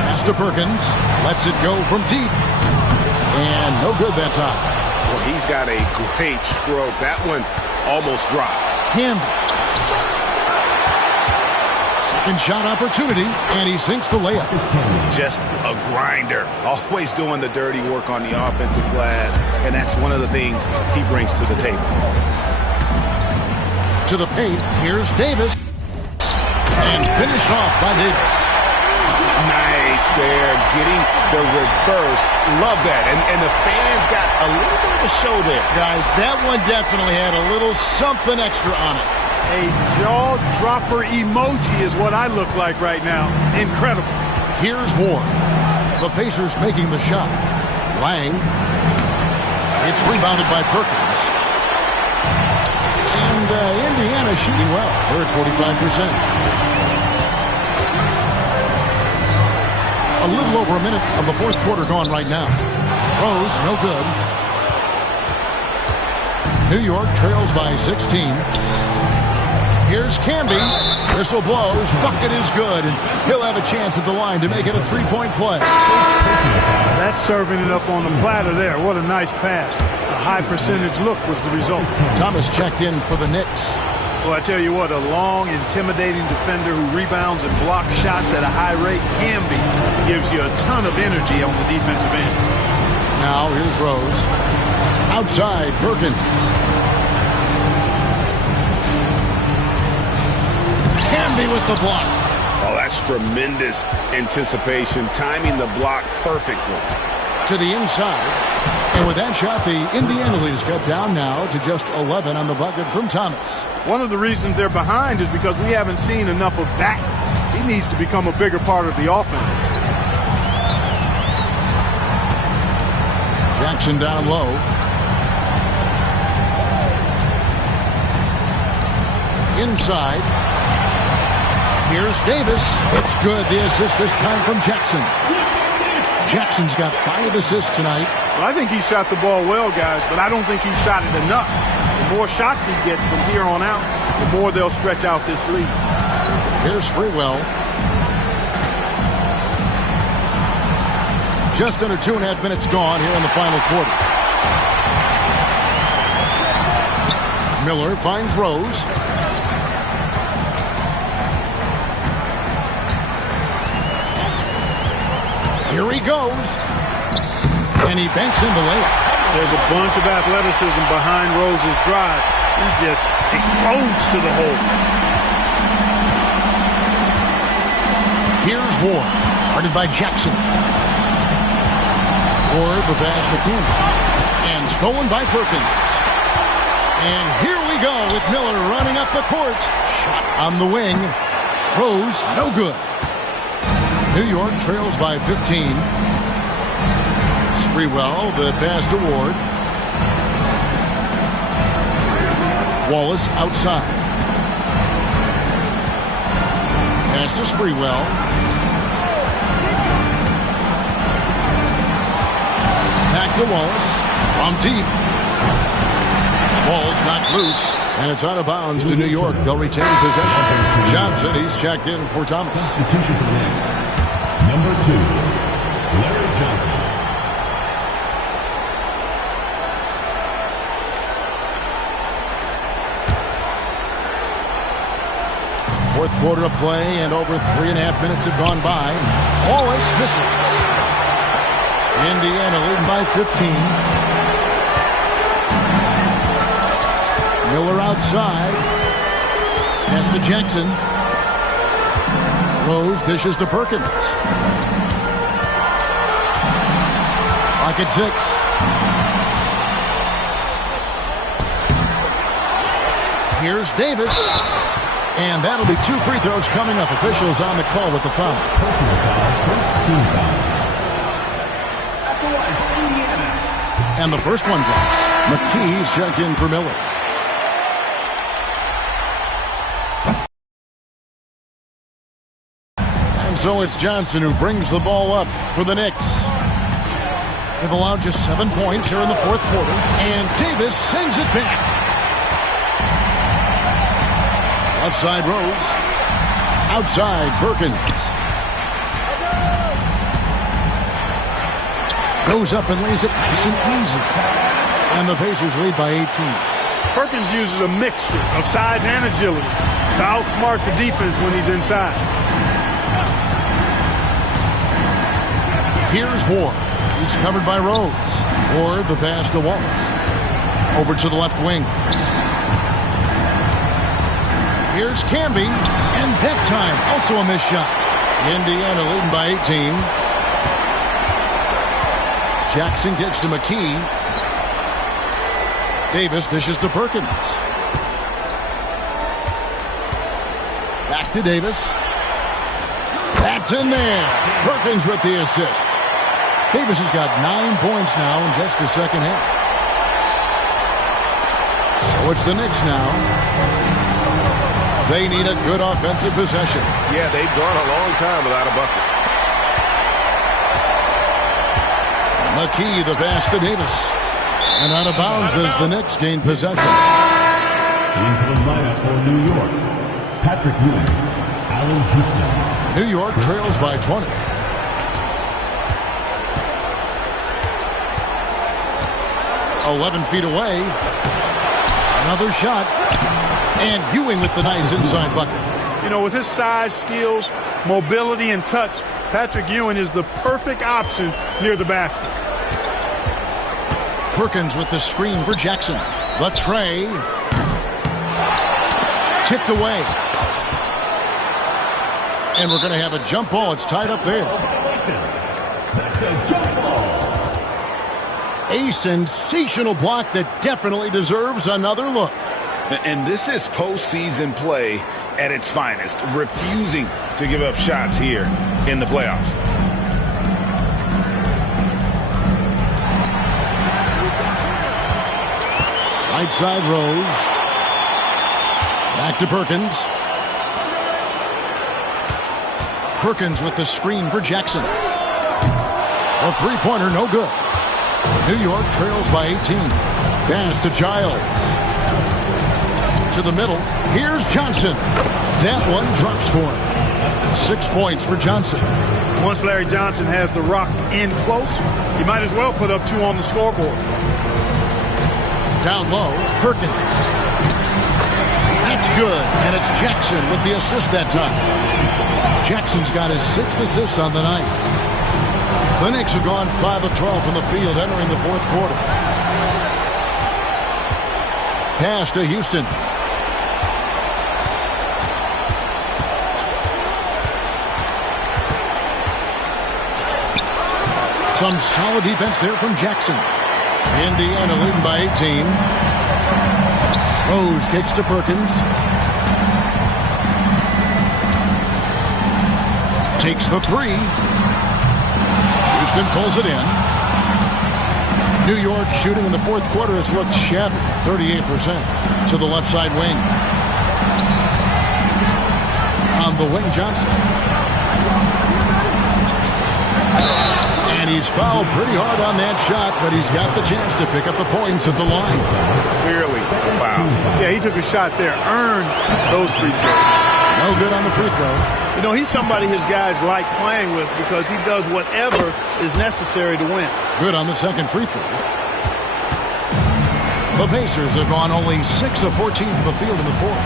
Pass to Perkins. Lets it go from deep. And no good that time. Well, he's got a great stroke. That one almost dropped. Camby. Second shot opportunity, and he sinks the layup. Just a grinder. Always doing the dirty work on the offensive glass, and that's one of the things he brings to the table. To the paint, here's Davis. And finished off by Davis. Nice there, getting the reverse. Love that. And the fans got a little bit of a show there. Guys, that one definitely had a little something extra on it. A jaw-dropper emoji is what I look like right now. Incredible. Here's Ward. The Pacers making the shot. Lang. It's rebounded by Perkins. And Indiana shooting well. They're at 45%. A little over a minute of the fourth quarter gone right now. Rose, no good. New York trails by 16. Here's Camby. Whistle blows. Bucket is good. And he'll have a chance at the line to make it a three-point play. That's serving it up on the platter there. What a nice pass. A high percentage look was the result. Thomas checked in for the Knicks. Well, I tell you what, a long, intimidating defender who rebounds and blocks shots at a high rate can be. Gives you a ton of energy on the defensive end. Now, here's Rose. Outside, Perkins. Camby with the block. Oh, that's tremendous anticipation, timing the block perfectly. To the inside. And with that shot, the Indiana lead is cut down now to just 11 on the bucket from Thomas. One of the reasons they're behind is because we haven't seen enough of that. He needs to become a bigger part of the offense. Jackson down low. Inside. Here's Davis. It's good. The assist this time from Jackson. Jackson's got 5 assists tonight. Well, I think he shot the ball well, guys, but I don't think he shot it enough. The more shots he gets from here on out, the more they'll stretch out this lead. Here's Sprewell. Just under 2.5 minutes gone here in the final quarter. Miller finds Rose. Here he goes. And he banks in the layup. There's a bunch of athleticism behind Rose's drive. He just explodes to the hole. Here's Ward. Guarded by Jackson. Ward the pass to Camby. And stolen by Perkins. And here we go with Miller running up the court. Shot on the wing. Rose, no good. New York trails by 15. Sprewell, the pass to Ward. Wallace outside. Pass to Sprewell. Back to Wallace. From deep. Ball's knocked loose. And it's out of bounds to New York. They'll retain possession. Johnson, he's checked in for Thomas. Substitution for the Knicks. Number 2, Larry Johnson. Fourth quarter of play, and over 3.5 minutes have gone by. Wallace misses. Indiana leading by 15. Miller outside. Pass to Jackson. Rose dishes to Perkins. Clock at 6. Here's Davis. And that'll be 2 free throws coming up. Officials on the call with the foul. Personal foul, first team foul. At the line for Indiana. And the first one drops. McKee's checked in for Miller. And so it's Johnson who brings the ball up for the Knicks. They've allowed just 7 points here in the fourth quarter. And Davis sends it back. Left side Rose. Outside Perkins. Goes up and lays it nice and easy. And the Pacers lead by 18. Perkins uses a mixture of size and agility to outsmart the defense when he's inside. Here's Ward. He's covered by Rose. Ward the pass to Wallace. Over to the left wing. Here's Camby. And that time, also a missed shot. Indiana leading by 18. Jackson gets to McKee. Davis dishes to Perkins. Back to Davis. That's in there. Perkins with the assist. Davis has got 9 points now in just the second half. So it's the Knicks now. They need a good offensive possession. Yeah, they've gone a long time without a bucket. McKee the pass to Davis. And out of bounds as the Knicks gain possession. Into the lineup for New York, Patrick Ewing, Allen Houston. New York trails by 20. .11 feet away. Another shot. And Ewing with the nice inside bucket. You know, with his size, skills, mobility, and touch, Patrick Ewing is the perfect option near the basket. Perkins with the screen for Jackson. The tray. Tipped away. And we're going to have a jump ball. It's tied up there. That's a jump ball. A sensational block that definitely deserves another look. And this is postseason play at its finest, refusing to give up shots here in the playoffs. Right side Rose. Back to Perkins. Perkins with the screen for Jackson. A three-pointer, no good. New York trails by 18. Pass to Giles. To the middle. Here's Johnson. That one drops for him. 6 points for Johnson. Once Larry Johnson has the rock in close, you might as well put up 2 on the scoreboard. Down low, Perkins. That's good, and it's Jackson with the assist that time. Jackson's got his 6th assist on the night. The Knicks have gone 5 of 12 from the field entering the fourth quarter. Pass to Houston. Some solid defense there from Jackson. Indiana leading by 18. Rose kicks to Perkins. Takes the three. Houston pulls it in. New York shooting in the fourth quarter has looked shabby. 38% to the left side wing. On the wing, Johnson. And he's fouled pretty hard on that shot, but he's got the chance to pick up the points at the line. Clearly a foul. Yeah, he took a shot there, earned those free throws. No good on the free throw. You know, he's somebody his guys like playing with because he does whatever is necessary to win. Good on the second free throw. The Pacers have gone only 6 of 14 from the field in the fourth.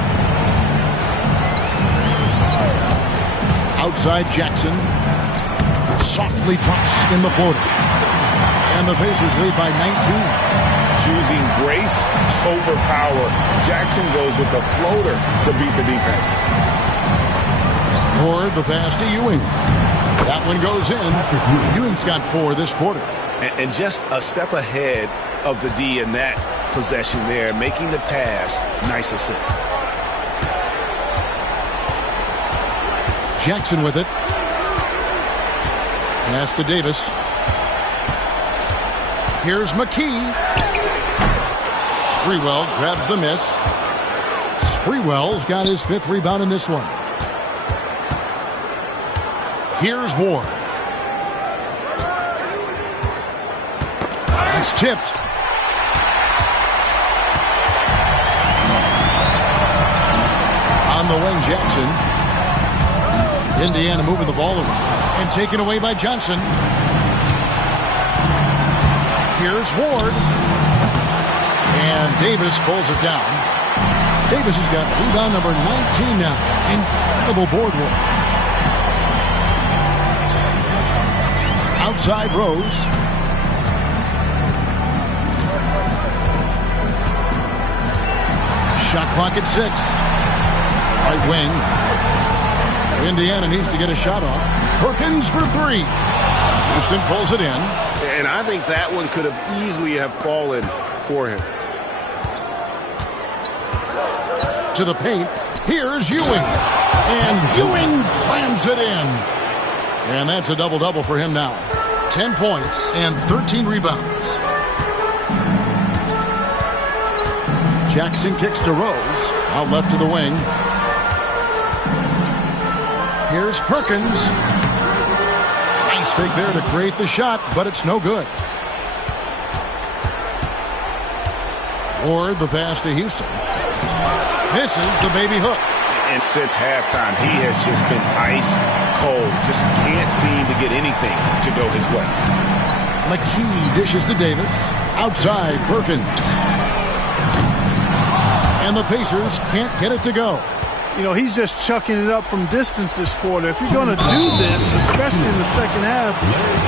Outside Jackson. Softly drops in the floater. And the Pacers lead by 19. Choosing grace over power. Jackson goes with the floater to beat the defense. Or the pass to Ewing. That one goes in. Ewing's got 4 this quarter. And just a step ahead of the D in that possession there, making the pass. Nice assist. Jackson with it. Pass to Davis. Here's McKee. Sprewell grabs the miss. Sprewell's got his 5th rebound in this one. Here's Ward. It's tipped. On the wing, Jackson. Indiana moving the ball around and taken away by Johnson. Here's Ward. And Davis pulls it down. Davis has got rebound number 19 now. Incredible board work. Outside Rose. Shot clock at 6. Right wing. Indiana needs to get a shot off. Perkins for 3. Houston pulls it in. And I think that one could have easily have fallen for him. To the paint. Here's Ewing. And Ewing slams it in. And that's a double-double for him now. 10 points and 13 rebounds. Jackson kicks to Rose. Out left to the wing. Here's Perkins. Nice fake there to create the shot, but it's no good. Ward the pass to Houston. Misses the baby hook. And since halftime, he has just been ice cold. Just can't seem to get anything to go his way. McKee dishes to Davis. Outside, Perkins. And the Pacers can't get it to go. You know, he's just chucking it up from distance this quarter. If you're going to do this, especially in the second half,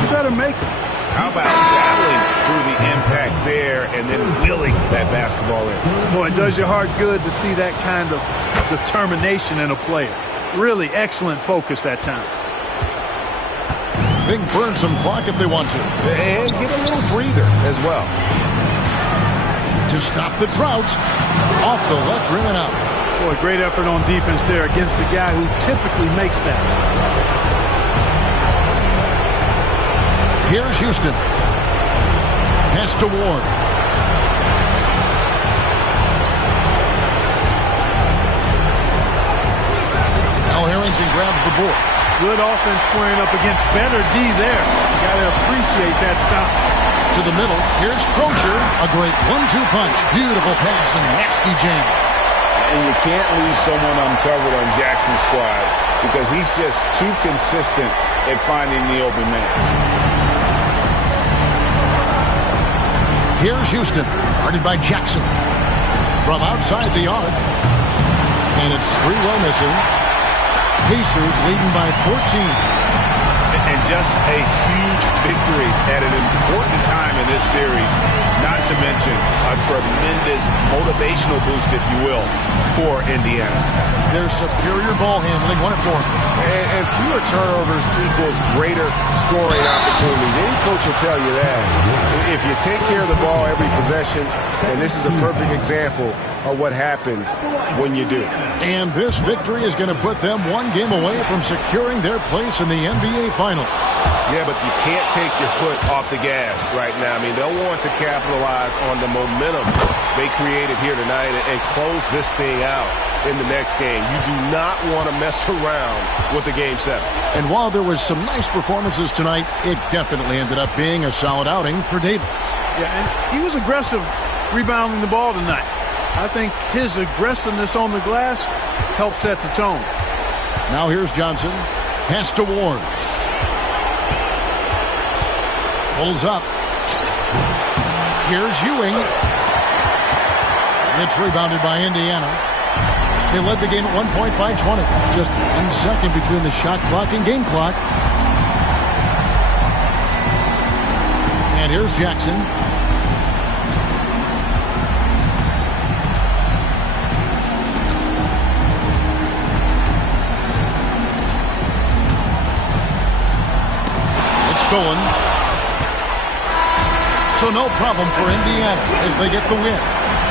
you better make it. How about battling through the impact there and then willing that basketball in? Boy, it does your heart good to see that kind of determination in a player. Really excellent focus that time. They can burn some clock if they want to. And get a little breather as well. To stop the drought. Off the left rim and out. Boy, great effort on defense there against a guy who typically makes that. Here's Houston. Pass to Ward. Now Harrington grabs the board. Good offense squaring up against better D there. You got to appreciate that stop. To the middle. Here's Crozier. A great 1-2 punch. Beautiful pass and nasty jam. And you can't leave someone uncovered on Jackson's squad because he's just too consistent at finding the open man. Here's Houston, guarded by Jackson. From outside the arc. And it's Sprewell missing. Pacers leading by 14. And just a huge victory at an important time in this series. Not to mention a tremendous motivational boost, if you will, for Indiana. Their superior ball handling won it for them. And fewer turnovers equals greater scoring opportunities. Any coach will tell you that. If you take care of the ball every possession, and this is a perfect example of what happens when you do. And this victory is going to put them one game away from securing their place in the NBA Finals. Yeah, but you can't take your foot off the gas right now. I mean, they'll want to capitalize on the momentum they created here tonight and close this thing out in the next game. You do not want to mess around with the Game 7. And while there was some nice performances tonight, it definitely ended up being a solid outing for Davis. Yeah, and he was aggressive rebounding the ball tonight. I think his aggressiveness on the glass helped set the tone. Now here's Johnson. Pass to Ward. Pulls up. Here's Ewing. It's rebounded by Indiana. They led the game at 1 point by 20. Just 1 second between the shot clock and game clock. And here's Jackson. It's stolen. So no problem for Indiana as they get the win.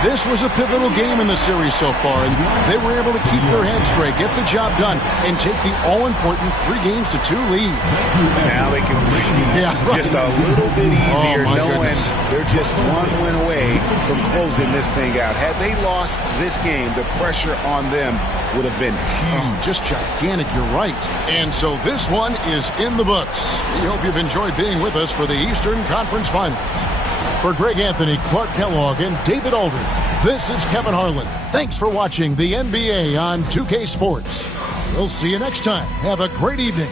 This was a pivotal game in the series so far, and they were able to keep their heads straight, get the job done, and take the all-important 3-2 lead. Now they can breathe just a little bit easier, knowing they're just one win away from closing this thing out. Had they lost this game, the pressure on them would have been huge. Just gigantic, you're right. And so this one is in the books. We hope you've enjoyed being with us for the Eastern Conference Finals. For Greg Anthony, Clark Kellogg, and David Aldridge, this is Kevin Harlan. Thanks for watching the NBA on 2K Sports. We'll see you next time. Have a great evening.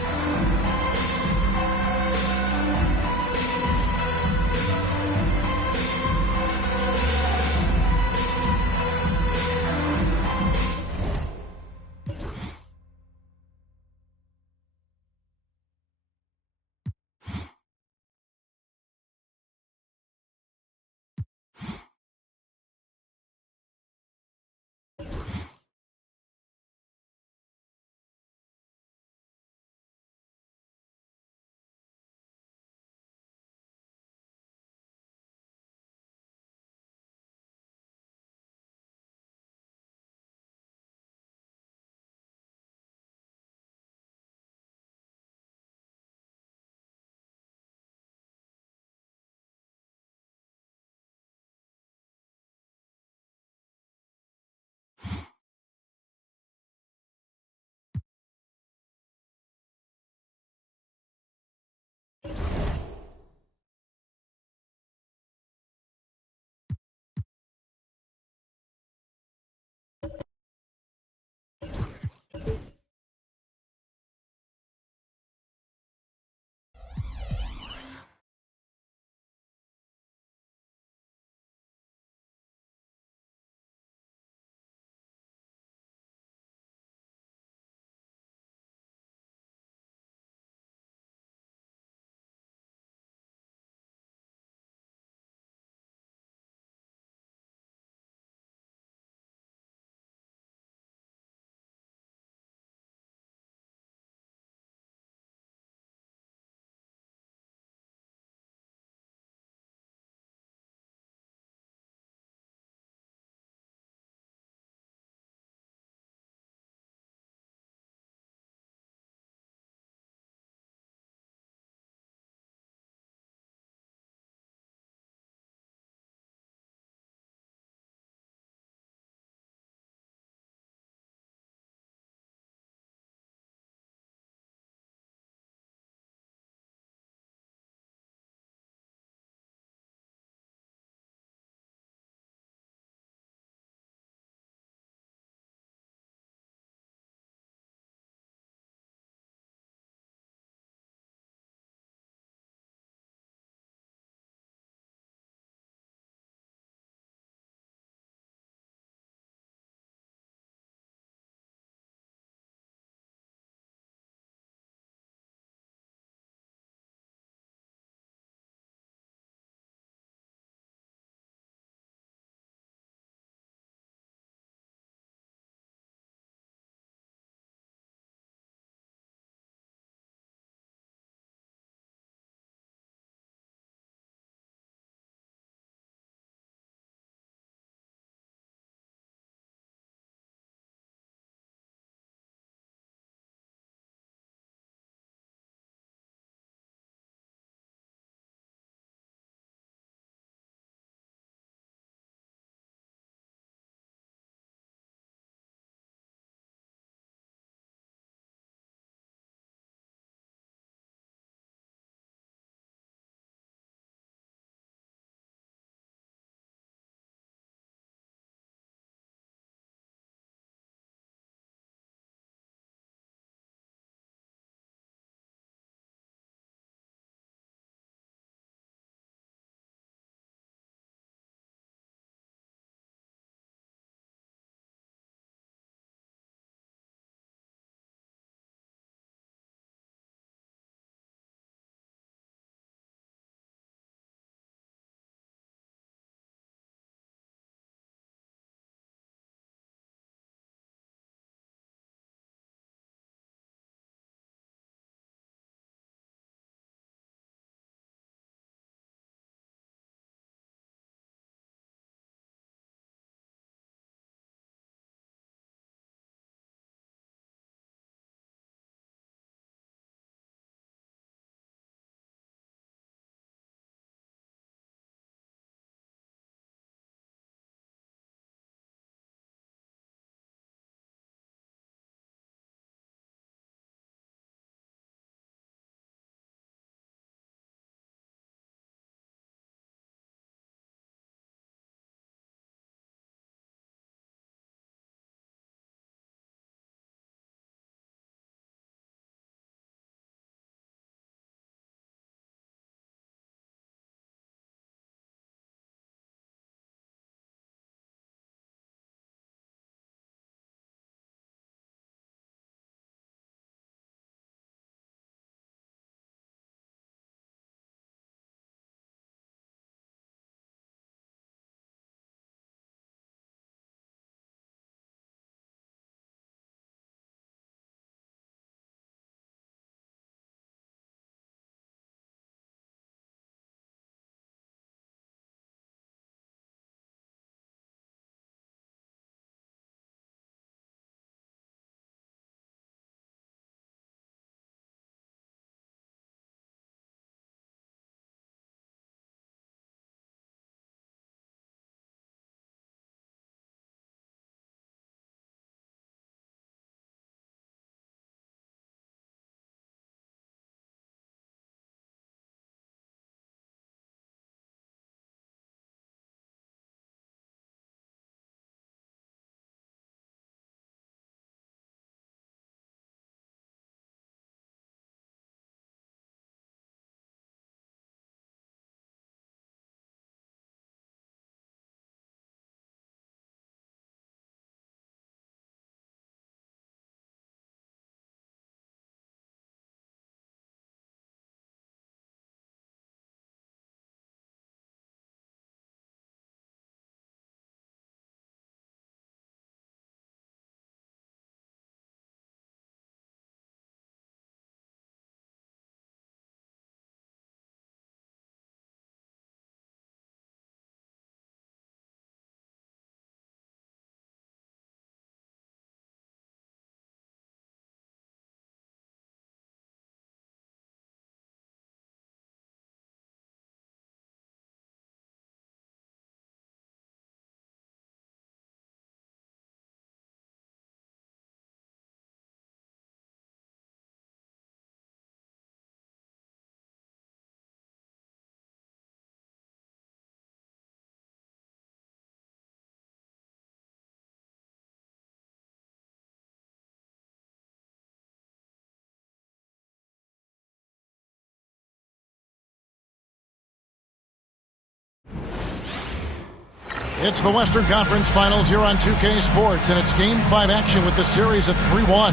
It's the Western Conference Finals here on 2K Sports, and it's Game 5 action with the series at 3-1.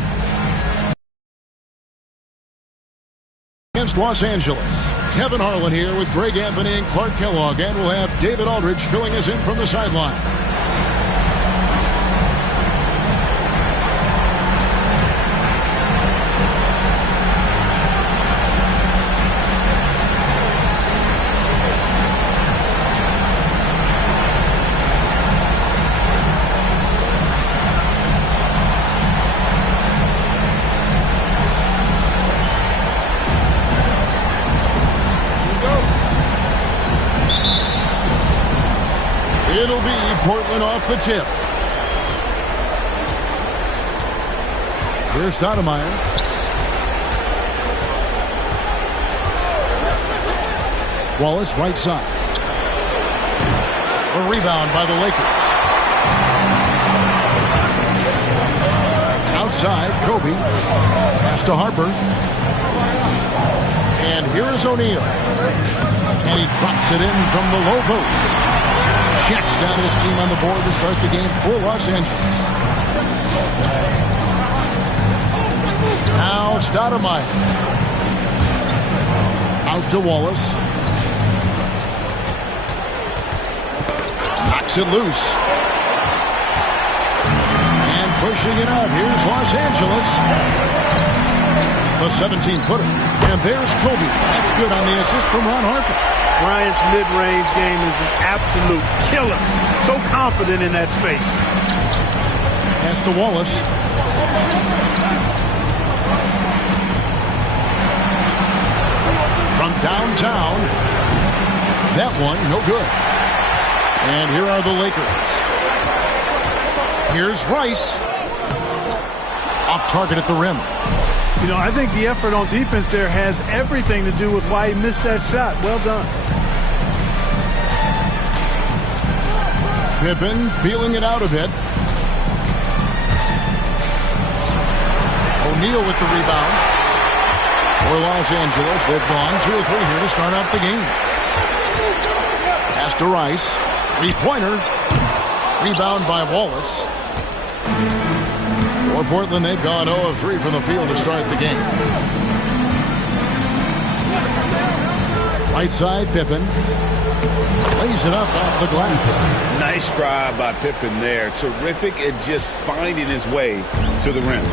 Against Los Angeles, Kevin Harlan here with Greg Anthony and Clark Kellogg, and we'll have David Aldridge filling us in from the sideline. It'll be Portland off the tip. Here's Stoudemire. Wallace right side. A rebound by the Lakers. Outside, Kobe. Pass to Harper. And here is O'Neal. And he drops it in from the low post. Shaq's got his team on the board to start the game for Los Angeles. Now Stoudemire. Out to Wallace. Knocks it loose. And pushing it up. Here's Los Angeles. The 17-footer. And there's Kobe. That's good on the assist from Ron Harper. Bryant's mid-range game is an absolute killer. So confident in that space. Pass to Wallace. From downtown. That one, no good. And here are the Lakers. Here's Rice. Off target at the rim. You know, I think the effort on defense there has everything to do with why he missed that shot. Well done. Pippen feeling it out a bit. O'Neal with the rebound. For Los Angeles, they've gone 2 or 3 here to start out the game. Pass to Rice. 3-pointer. Rebound by Wallace. For Portland, they've gone 0 of 3 from the field to start the game. Right side, Pippen. Lays it up off the glass. Nice drive by Pippen there. Terrific at just finding his way to the rim.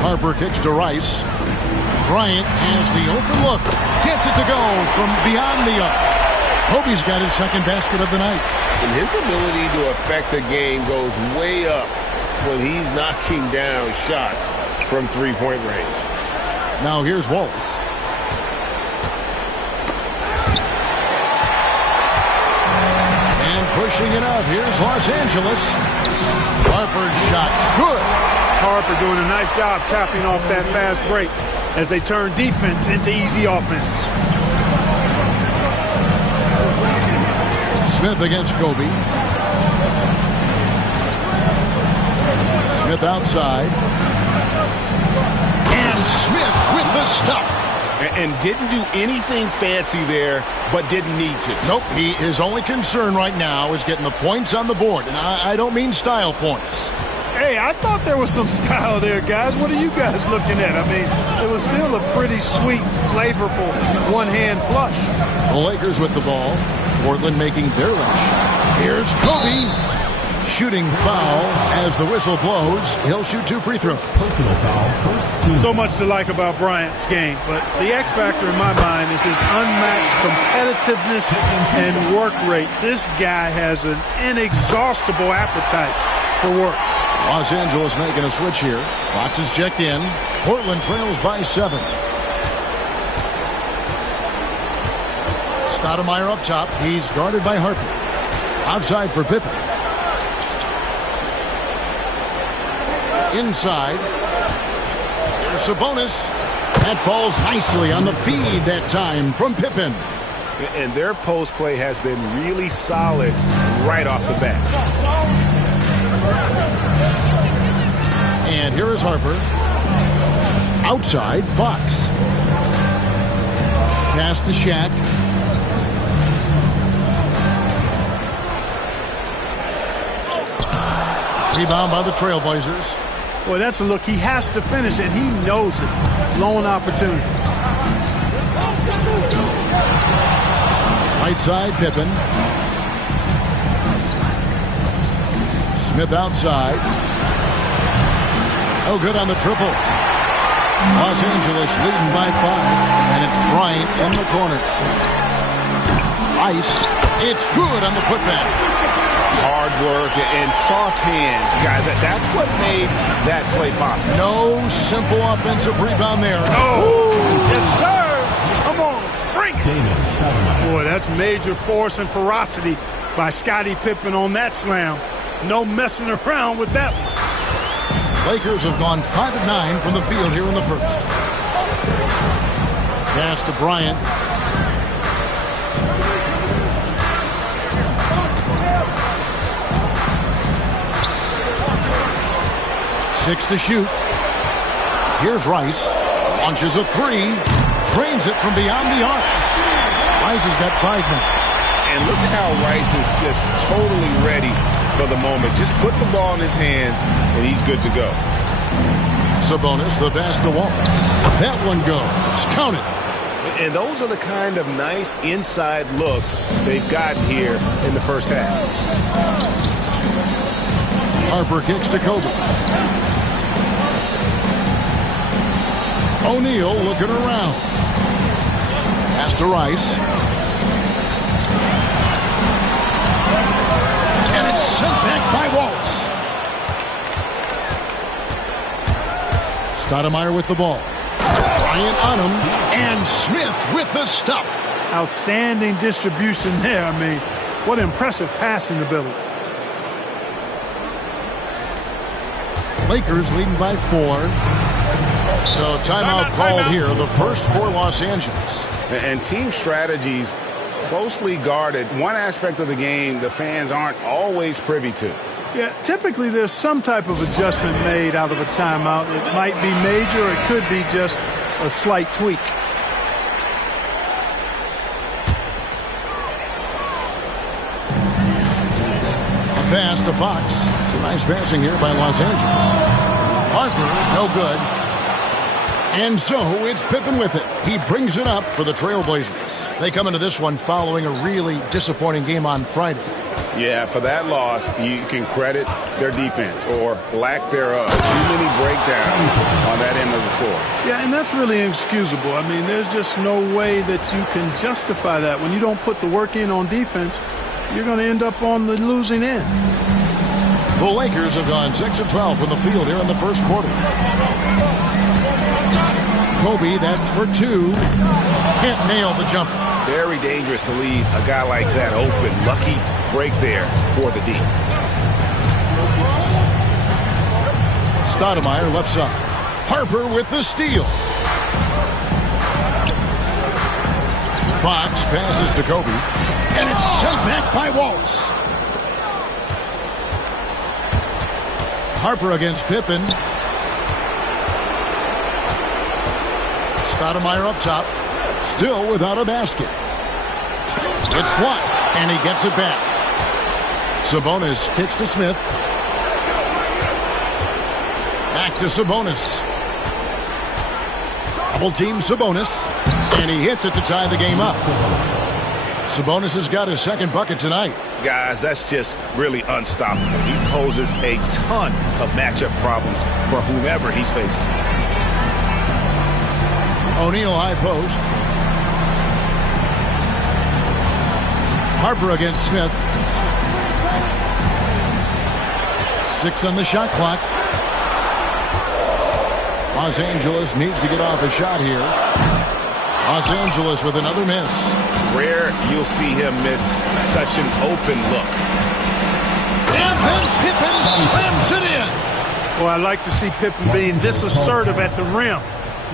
Harper kicks to Rice. Bryant has the open look. Gets it to go from beyond the arc. Kobe's got his second basket of the night. And his ability to affect the game goes way up when he's knocking down shots from three-point range. Now here's Wallace. And pushing it up. Here's Los Angeles. Harper's shot's good. Harper doing a nice job capping off that fast break as they turn defense into easy offense. Smith against Kobe. Smith outside. And Smith with the stuff. And didn't do anything fancy there, but didn't need to. Nope, his only concern right now is getting the points on the board. And I don't mean style points. Hey, I thought there was some style there, guys. What are you guys looking at? I mean, it was still a pretty sweet, flavorful one-hand flush. The Lakers with the ball. Portland making their last shot. Here's Kobe. Shooting foul as the whistle blows. He'll shoot 2 free throws. Personal foul, first team. So much to like about Bryant's game, but the X factor in my mind is his unmatched competitiveness and work rate. This guy has an inexhaustible appetite for work. Los Angeles making a switch here. Fox is checked in. Portland trails by 7. Stoudemire up top. He's guarded by Harper. Outside for Pippen. Inside. There's Sabonis. That falls nicely on the feed that time from Pippen. And their post play has been really solid right off the bat. And here is Harper. Outside, Fox. Pass to Shaq. Rebound by the Trailblazers. Boy, that's a look. He has to finish it. He knows it. Lone opportunity. Right side, Pippen. Smith outside. Oh, good on the triple. Los Angeles leading by 5, and it's Bryant in the corner. Rice, it's good on the putback. Hard work and soft hands, guys. That's what made that play possible. No simple offensive rebound there. Oh, yes, sir. Come on, bring it. Boy, that's major force and ferocity by Scottie Pippen on that slam. No messing around with that one. Lakers have gone 5 of 9 from the field here in the first. Pass to Bryant. Six to shoot. Here's Rice. Launches a 3. Drains it from beyond the arc. Rice has got 5 now. And look at how Rice is just totally ready for the moment. Just put the ball in his hands, and he's good to go. Sabonis, the pass to Wallace. That one goes. Count it. And those are the kind of nice inside looks they've gotten here in the first half. Harper kicks to Kobe. O'Neal looking around. Pass to Rice. And it's sent back by Wallace. Stoudemire with the ball. Bryant on him. And Smith with the stuff. Outstanding distribution there. I mean, what impressive passing ability. Lakers leading by 4. So timeout called here, the first for Los Angeles. And team strategies closely guarded. One aspect of the game the fans aren't always privy to. Yeah, typically there's some type of adjustment made out of a timeout. It might be major, or it could be just a slight tweak. A pass to Fox. Nice passing here by Los Angeles. Harper, no good. And so it's Pippen with it. He brings it up for the Trailblazers. They come into this one following a really disappointing game on Friday. Yeah, for that loss, you can credit their defense or lack thereof. Too many breakdowns on that end of the floor. Yeah, and that's really inexcusable. I mean, there's just no way that you can justify that. When you don't put the work in on defense, you're going to end up on the losing end. The Lakers have gone 6 of 12 from the field here in the first quarter. Kobe, that's for 2. Can't nail the jumper. Very dangerous to leave a guy like that open. Lucky break there for the D. Stoudemire left side. Harper with the steal. Fox passes to Kobe. And it's sent back by Wallace. Harper against Pippen. Stoudemire up top. Still without a basket. It's blocked, and he gets it back. Sabonis kicks to Smith. Back to Sabonis. Double team Sabonis. And he hits it to tie the game up. Sabonis has got his second bucket tonight. Guys, that's just really unstoppable. He poses a ton of matchup problems for whomever he's facing. O'Neal high post. Harper against Smith. 6 on the shot clock. Los Angeles needs to get off a shot here. Los Angeles with another miss. Rare you'll see him miss such an open look. And then Pippen slams it in. Well, I like to see Pippen being this assertive at the rim.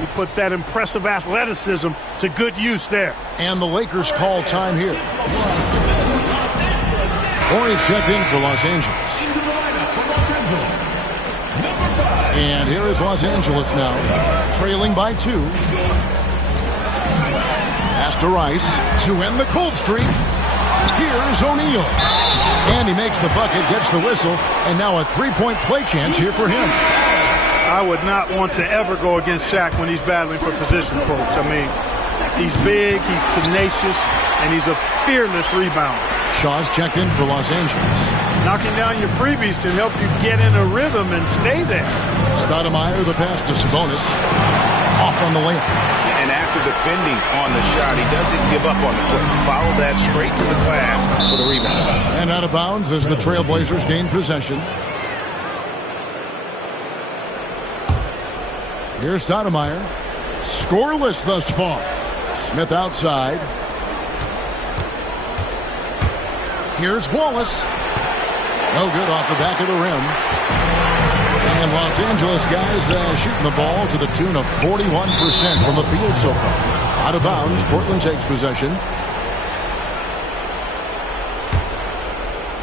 He puts that impressive athleticism to good use there. And the Lakers call time here. Horry's checked in for Los Angeles. And here is Los Angeles now, trailing by 2. Pass to Rice to end the cold streak. Here's O'Neal. And he makes the bucket, gets the whistle, and now a three-point play chance here for him. I would not want to ever go against Shaq when he's battling for position, folks. I mean, he's big, he's tenacious, and he's a fearless rebounder. Shaw's checked in for Los Angeles. Knocking down your freebies can help you get in a rhythm and stay there. Stoudemire, the pass to Sabonis. Off on the layup. And after defending on the shot, he doesn't give up on the play. Follow that straight to the glass for the rebound. And out of bounds as the Trailblazers gain possession. Here's Stoudemire. Scoreless thus far. Smith outside. Here's Wallace. No good off the back of the rim. And Los Angeles guys shooting the ball to the tune of 41% from the field so far. Out of bounds, Portland takes possession.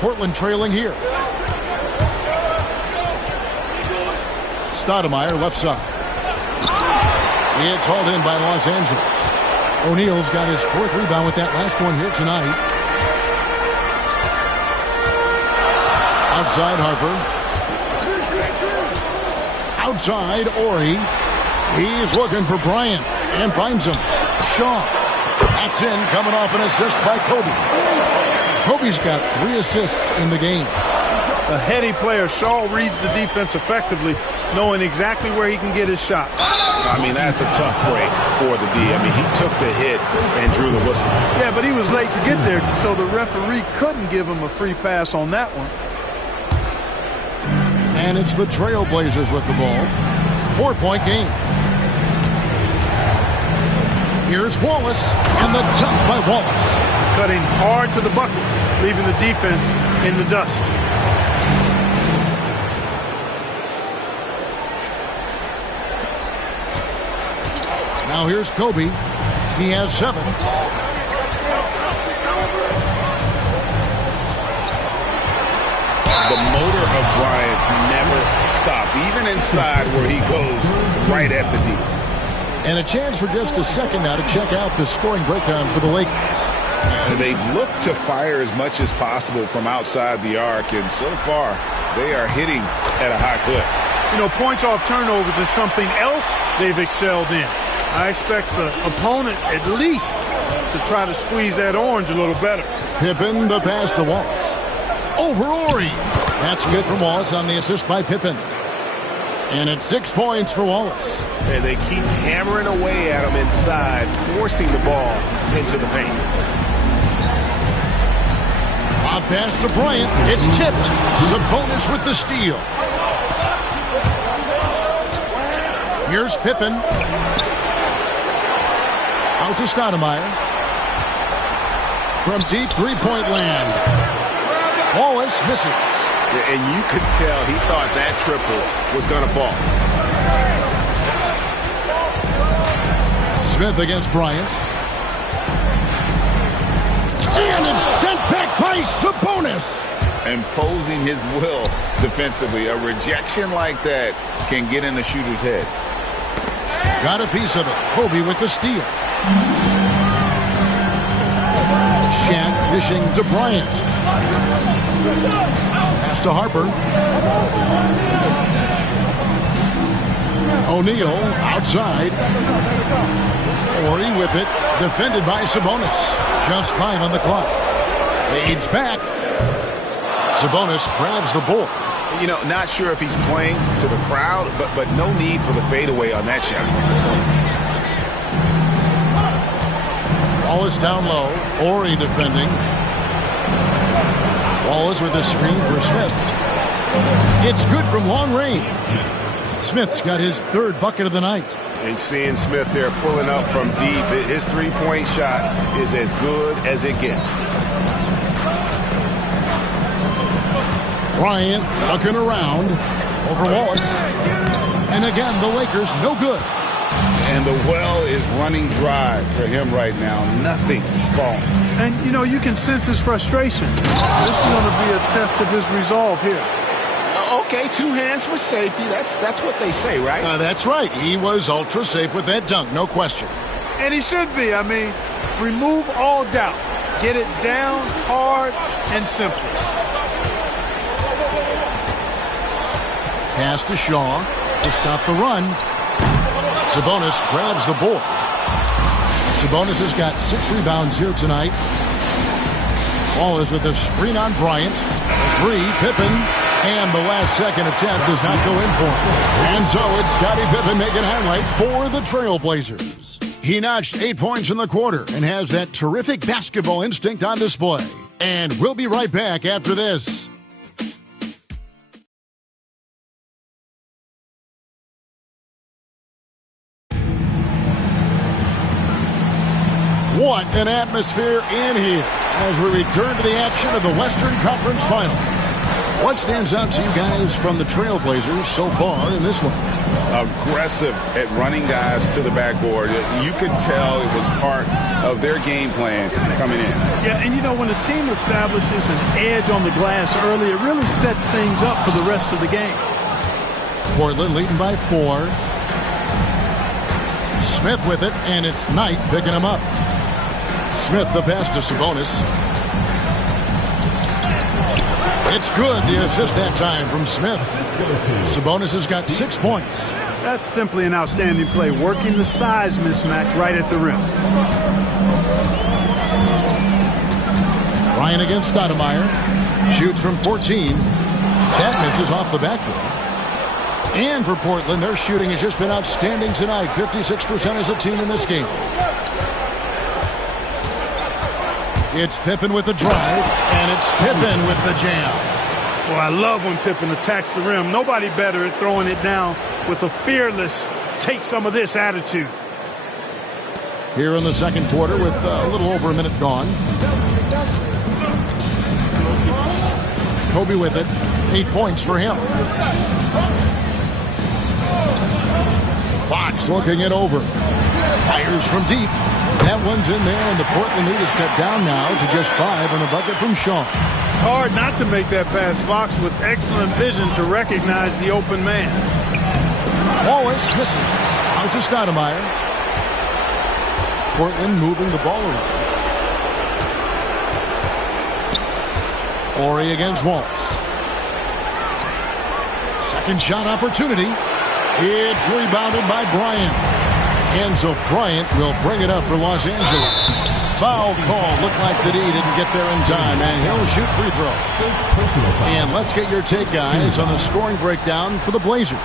Portland trailing here. Stoudemire left side. It's hauled in by Los Angeles. O'Neal's got his fourth rebound with that last one here tonight. Outside Harper. Outside Ori. He's looking for Bryant and finds him. Shaw. That's in, coming off an assist by Kobe. Kobe's got 3 assists in the game. A heady player, Shaw reads the defense effectively, knowing exactly where he can get his shot. I mean, that's a tough break for the D. I mean, he took the hit and drew the whistle. Yeah, but he was late to get there, so the referee couldn't give him a free pass on that one. And it's the Trailblazers with the ball. 4-point game. Here's Wallace, and the dunk by Wallace. Cutting hard to the bucket, leaving the defense in the dust. Now here's Kobe. He has 7. The motor of Bryant never stops, even inside where he goes right at the D. And a chance for just a second now to check out the scoring breakdown for the Lakers. So they look to fire as much as possible from outside the arc, and so far they are hitting at a high clip. You know, points off turnovers is something else they've excelled in. I expect the opponent at least to try to squeeze that orange a little better. Pippen, the pass to Wallace. Over Ori. That's good from Wallace on the assist by Pippen. And it's 6 points for Wallace. And they keep hammering away at him inside, forcing the ball into the paint. A pass to Bryant. It's tipped. Sabonis with the steal. Here's Pippen. Out to Stoudemire. From deep three-point land. Wallace misses. Yeah, and you could tell he thought that triple was going to fall. Smith against Bryant. And it's sent back by Sabonis. Imposing his will defensively. A rejection like that can get in the shooter's head. Got a piece of it. Kobe with the steal. Shaq dishing to Bryant. Pass to Harper. O'Neal outside. Ori with it. Defended by Sabonis. Just 5 on the clock. Fades back. Sabonis grabs the board. You know, not sure if he's playing to the crowd, but no need for the fadeaway on that shot. Wallace down low. Ori defending. Wallace with a screen for Smith. It's good from long range. Smith's got his 3rd bucket of the night. And seeing Smith there pulling up from deep, his three-point shot is as good as it gets. Bryant looking around over Wallace. And again, the Lakers no good. And the well is running dry for him right now. Nothing falling. And, you know, you can sense his frustration. This is going to be a test of his resolve here. Okay, 2 hands for safety. That's what they say, right? That's right. He was ultra safe with that dunk, no question. And he should be. I mean, remove all doubt. Get it down hard and simple. Pass to Shaw to stop the run. Sabonis grabs the board. Sabonis has got 6 rebounds here tonight. Wallace with a screen on Bryant. 3, Pippen. And the last second attempt does not go in for him. And so it's Scottie Pippen making highlights for the Trailblazers. He notched 8 points in the quarter and has that terrific basketball instinct on display. And we'll be right back after this. What an atmosphere in here as we return to the action of the Western Conference Final. What stands out to you guys from the Trailblazers so far in this one? Aggressive at running guys to the backboard. You could tell it was part of their game plan coming in. Yeah, and you know, when a team establishes an edge on the glass early, it really sets things up for the rest of the game. Portland leading by 4. Smith with it, and it's Knight picking him up. Smith the pass to Sabonis. It's good, the assist that time from Smith. Sabonis has got 6 points. That's simply an outstanding play, working the size mismatch right at the rim. Ryan against Stoudemire. Shoots from 14. That misses off the backboard. And for Portland, their shooting has just been outstanding tonight. 56% as a team in this game. It's Pippen with the drive, and it's Pippen with the jam. Well, I love when Pippen attacks the rim. Nobody better at throwing it down with a fearless, take some of this attitude. Here in the second quarter with a little over a minute gone. Kobe with it. 8 points for him. Fox looking it over. Fires from deep. That one's in there, and the Portland lead is cut down now to just 5 on the bucket from Shaw. Hard not to make that pass. Fox with excellent vision to recognize the open man. Wallace misses. Out to Stoudemire. Portland moving the ball around. Horry against Wallace. Second shot opportunity. It's rebounded by Bryant. And so Bryant will bring it up for Los Angeles. Foul call. Looked like that he didn't get there in time, and he'll shoot free throws. And let's get your take, guys, on the scoring breakdown for the Blazers.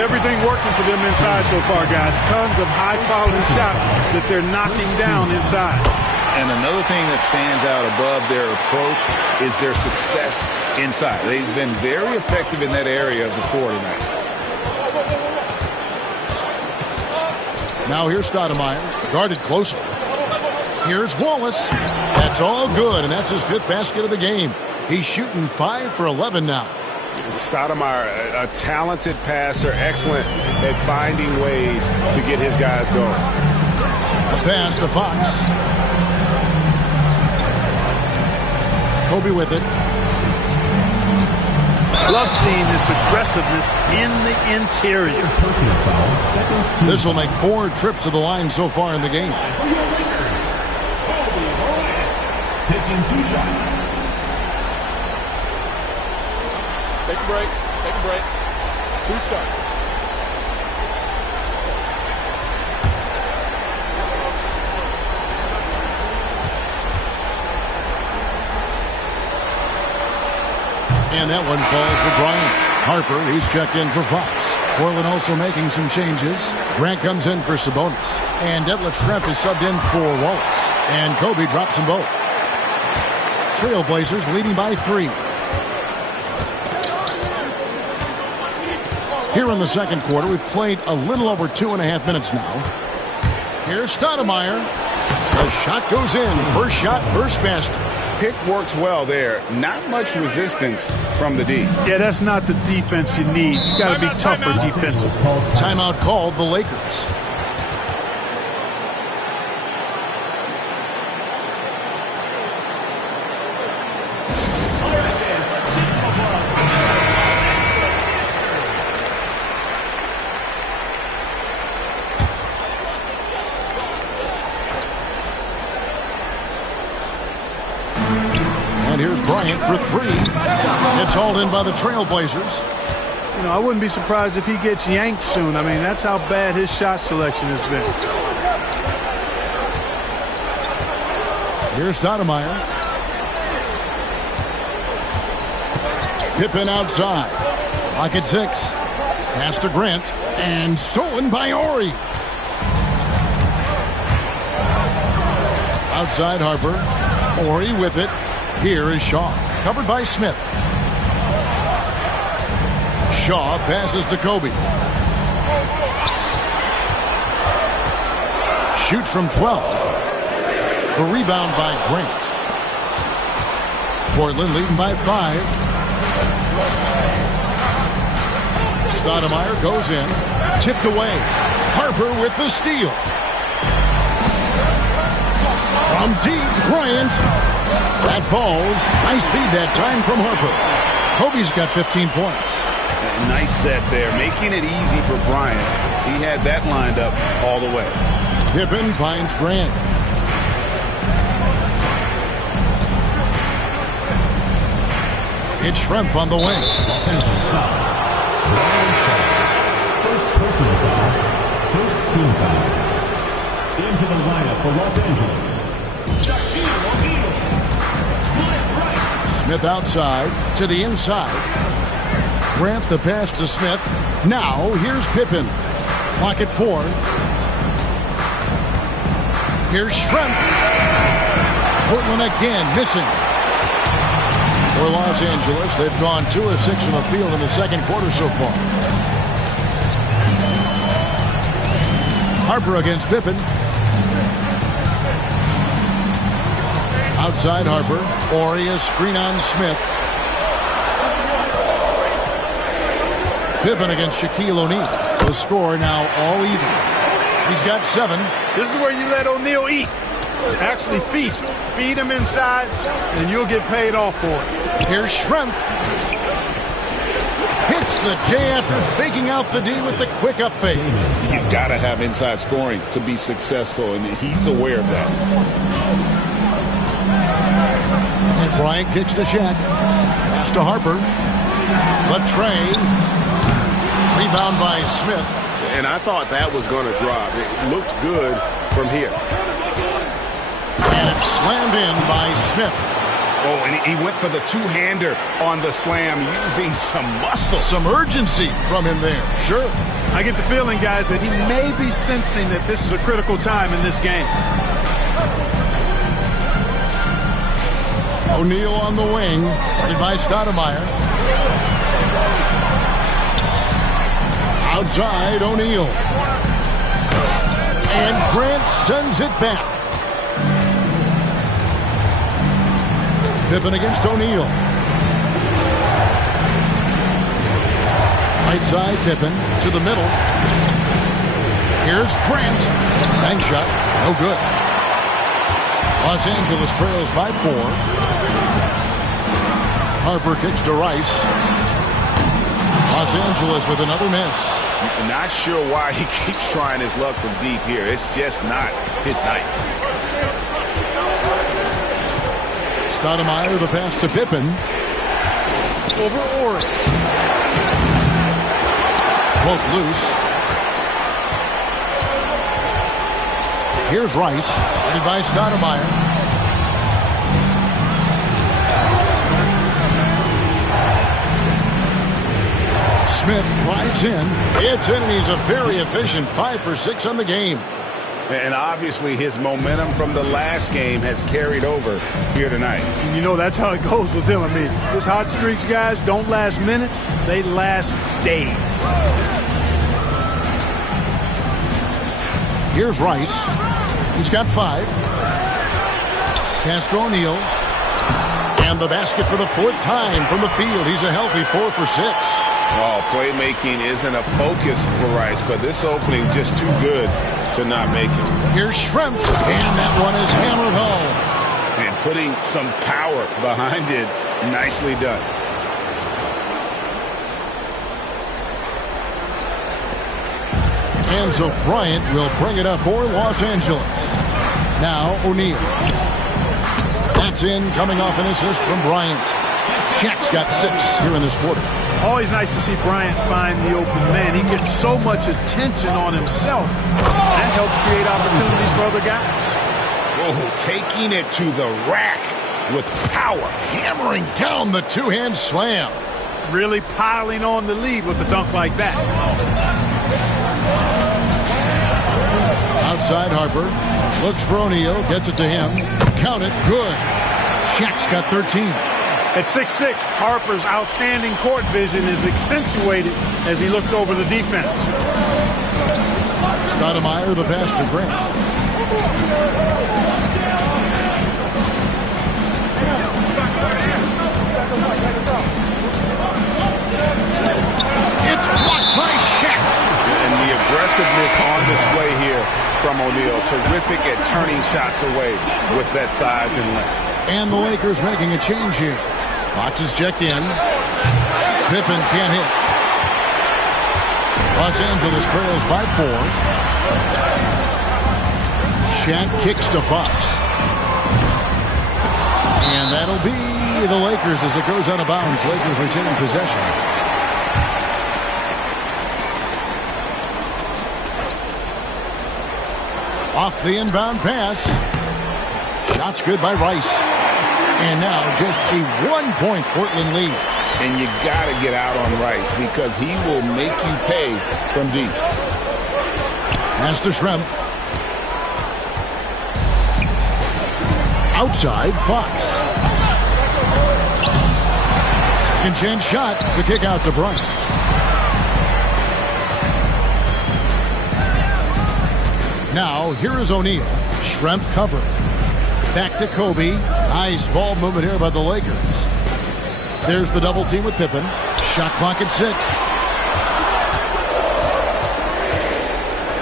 Everything working for them inside so far, guys. Tons of high-quality shots that they're knocking down inside. And another thing that stands out above their approach is their success inside. They've been very effective in that area of the floor tonight. Now here's Stoudemire, guarded closely. Here's Wallace. That's all good, and that's his 5th basket of the game. He's shooting 5 for 11 now. Stoudemire, a talented passer, excellent at finding ways to get his guys going. A pass to Fox. Kobe with it. Love seeing this aggressiveness in the interior. This will make 4 trips to the line so far in the game. Taking 2 shots. Take a break. Take a break. 2 shots. And that one falls for Bryant. Harper, he's checked in for Fox. Portland also making some changes. Grant comes in for Sabonis. And Detlef Schrempf is subbed in for Wallace. And Kobe drops them both. Trailblazers leading by 3. Here in the second quarter, we've played a little over 2.5 minutes now. Here's Stoudemire. The shot goes in. First shot, first basket. Pick works well there. Not much resistance from the D. Yeah, that's not the defense you need. You got to be tougher defensive. Timeout called the Lakers. And here's Bryant for 3. It's hauled in by the Trailblazers. You know, I wouldn't be surprised if he gets yanked soon. I mean, that's how bad his shot selection has been. Here's Stoudemire. Pippen outside. Lock at 6. Pass to Grant. And stolen by Ori. Outside Harper. Ori with it. Here is Shaw. Covered by Smith. Shaw passes to Kobe. Shoots from 12. The rebound by Grant. Portland leading by 5. Stoudemire goes in. Tipped away. Harper with the steal. From deep, Bryant. That falls. Nice feed that time from Harper. Kobe's got 15 points. Nice set there, making it easy for Bryant. He had that lined up all the way. Pippen finds Grant. It's Schrempf on the wing. Los Angeles foul. First personal foul. First team foul. Into the lineup for Los Angeles. Smith outside to the inside. Grant the pass to Smith. Now here's Pippen. Clock at 4. Here's Schrempf. Portland again missing. For Los Angeles, they've gone 2 of 6 in the field in the second quarter so far. Harper against Pippen. Outside Harper. Ori, a screen on Smith. Pippen against Shaquille O'Neal. The score now all even. He's got 7. This is where you let O'Neal eat. Actually feast. Feed him inside, and you'll get paid off for it. Here's Schrempf. Hits the J after faking out the D with the quick up fade. You gotta have inside scoring to be successful, and he's aware of that. And Bryant kicks to Shaq. Pass to Harper. Latrey. Rebound by Smith. And I thought that was going to drop. It looked good from here. And it's slammed in by Smith. Oh, and he went for the two-hander on the slam, using some muscle. Some urgency from him there. Sure. I get the feeling, guys, that he may be sensing that this is a critical time in this game. O'Neal on the wing. Guarded by Stoudemire. Outside O'Neal. And Grant sends it back. Pippen against O'Neal. Right side Pippen to the middle. Here's Grant. Bank shot. No good. Los Angeles trails by 4. Harper kicks to Rice. Los Angeles with another miss. Not sure why he keeps trying his luck from deep here. It's just not his night. Stoudemire, the pass to Pippen. Over Ori. Broke loose. Here's Rice. Ready by Stoudemire. Smith drives in. It's in, and he's a very efficient 5 for 6 on the game. And obviously his momentum from the last game has carried over here tonight. And you know that's how it goes with him. I mean, his hot streaks, guys, don't last minutes. They last days. Here's Rice. He's got 5. Pass to O'Neal. And the basket for the 4th time from the field. He's a healthy 4 for 6. Oh, playmaking isn't a focus for Rice, but this opening just too good to not make it. Here's Schrempf, and that one is hammered home. And putting some power behind it, nicely done. And so Bryant will bring it up for Los Angeles. Now O'Neal. That's in, coming off an assist from Bryant. Shaq's got 6 here in this quarter. Always nice to see Bryant find the open man. He gets so much attention on himself. That helps create opportunities for other guys. Oh, taking it to the rack with power. Hammering down the two-hand slam. Really piling on the lead with a dunk like that. Outside Harper. Looks for O'Neal. Gets it to him. Count it. Good. Shaq's got 13. At 6'6", Harper's outstanding court vision is accentuated as he looks over the defense. Stoudemire, the pass to Grant. It's blocked by Shaq. And the aggressiveness on display here from O'Neal. Terrific at turning shots away with that size and length. And the Lakers making a change here. Fox is checked in. Pippen can't hit. Los Angeles trails by 4. Shaq kicks to Fox. And that'll be the Lakers as it goes out of bounds. Lakers retaining possession. Off the inbound pass. Shots good by Rice. And now just a 1-point Portland lead. And you got to get out on Rice because he will make you pay from deep. Pass to Schrempf. Outside Fox. Second chance shot. The kick out to Bryant. Now here is O'Neal. Schrempf covered. Back to Kobe. Nice ball movement here by the Lakers. There's the double team with Pippen. Shot clock at 6.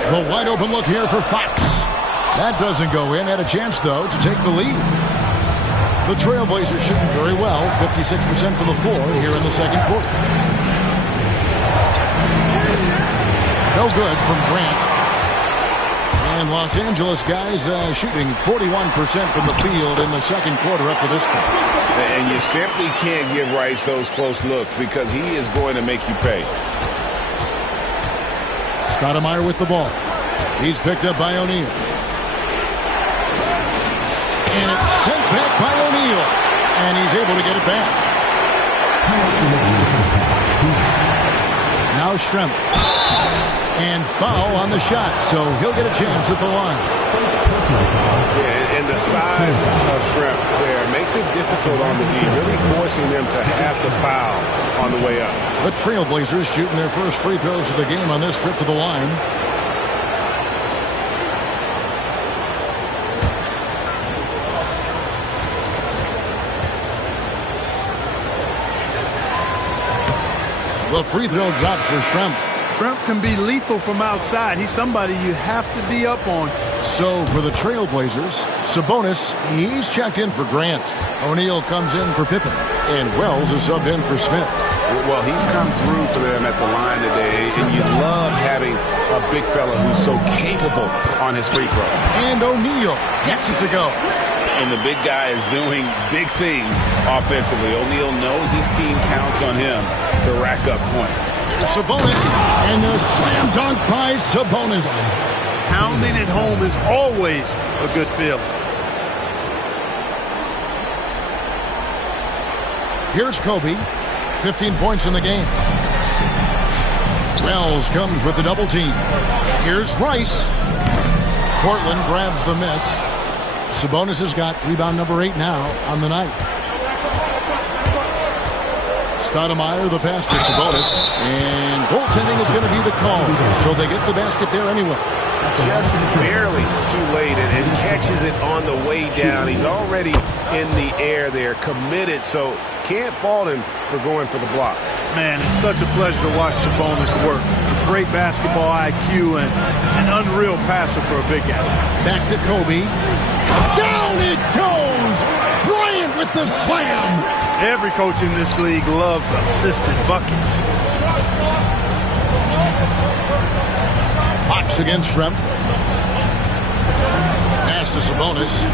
The wide open look here for Fox. That doesn't go in. Had a chance, though, to take the lead. The Trailblazers shooting very well. 56% from the floor here in the second quarter. No good from Grant. And Los Angeles guys shooting 41% from the field in the second quarter up to this point. And you simply can't give Rice those close looks because he is going to make you pay. Stoudemire with the ball. He's picked up by O'Neal. And it's sent back by O'Neal. And he's able to get it back. Now Schrempf. And foul on the shot, so he'll get a chance at the line. Yeah, and the size of Schrempf there makes it difficult on the D, really forcing them to have to foul on the way up. The Trailblazers shooting their first free throws of the game on this trip to the line. The free throw drops for Schrempf. Schrempf can be lethal from outside. He's somebody you have to D up on. So for the Trailblazers, Sabonis, he's checked in for Grant. O'Neal comes in for Pippen. And Wells is subbed in for Smith. Well, he's come through for them at the line today, and you love having a big fella who's so capable on his free throw. And O'Neal gets it to go. And the big guy is doing big things offensively. O'Neal knows his team counts on him to rack up points. Sabonis, and the slam dunk by Sabonis. Pounding it home is always a good feeling. Here's Kobe, 15 points in the game. Wells comes with the double team. Here's Rice. Portland grabs the miss. Sabonis has got rebound number 8 now on the night. Stoudemire, the pass to Sabonis, and goaltending is going to be the call, so they get the basket there anyway. Just barely too late and catches it on the way down. He's already in the air there, committed, so can't fault him for going for the block. Man, it's such a pleasure to watch Sabonis work. A great basketball IQ and an unreal passer for a big guy. Back to Kobe. Down it goes! Bryant with the slam! Every coach in this league loves assisted buckets. Fox against Schrempf. Pass to Sabonis.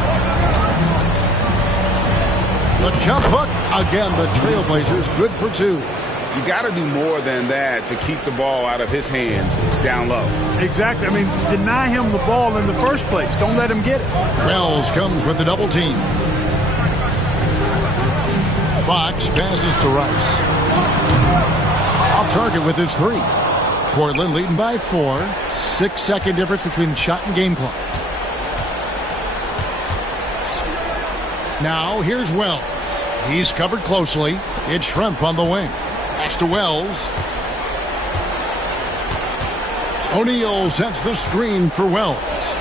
The jump hook Again, the Trailblazers good for 2. You got to do more than that to keep the ball out of his hands down low. Exactly. I mean, deny him the ball in the first place. Don't let him get it. Wells comes with the double team. Fox passes to Rice. Off target with his 3. Portland leading by 4. 6-second difference between the shot and game clock. Now here's Wells. He's covered closely. It's Schrempf on the wing. Pass to Wells. O'Neal sets the screen for Wells.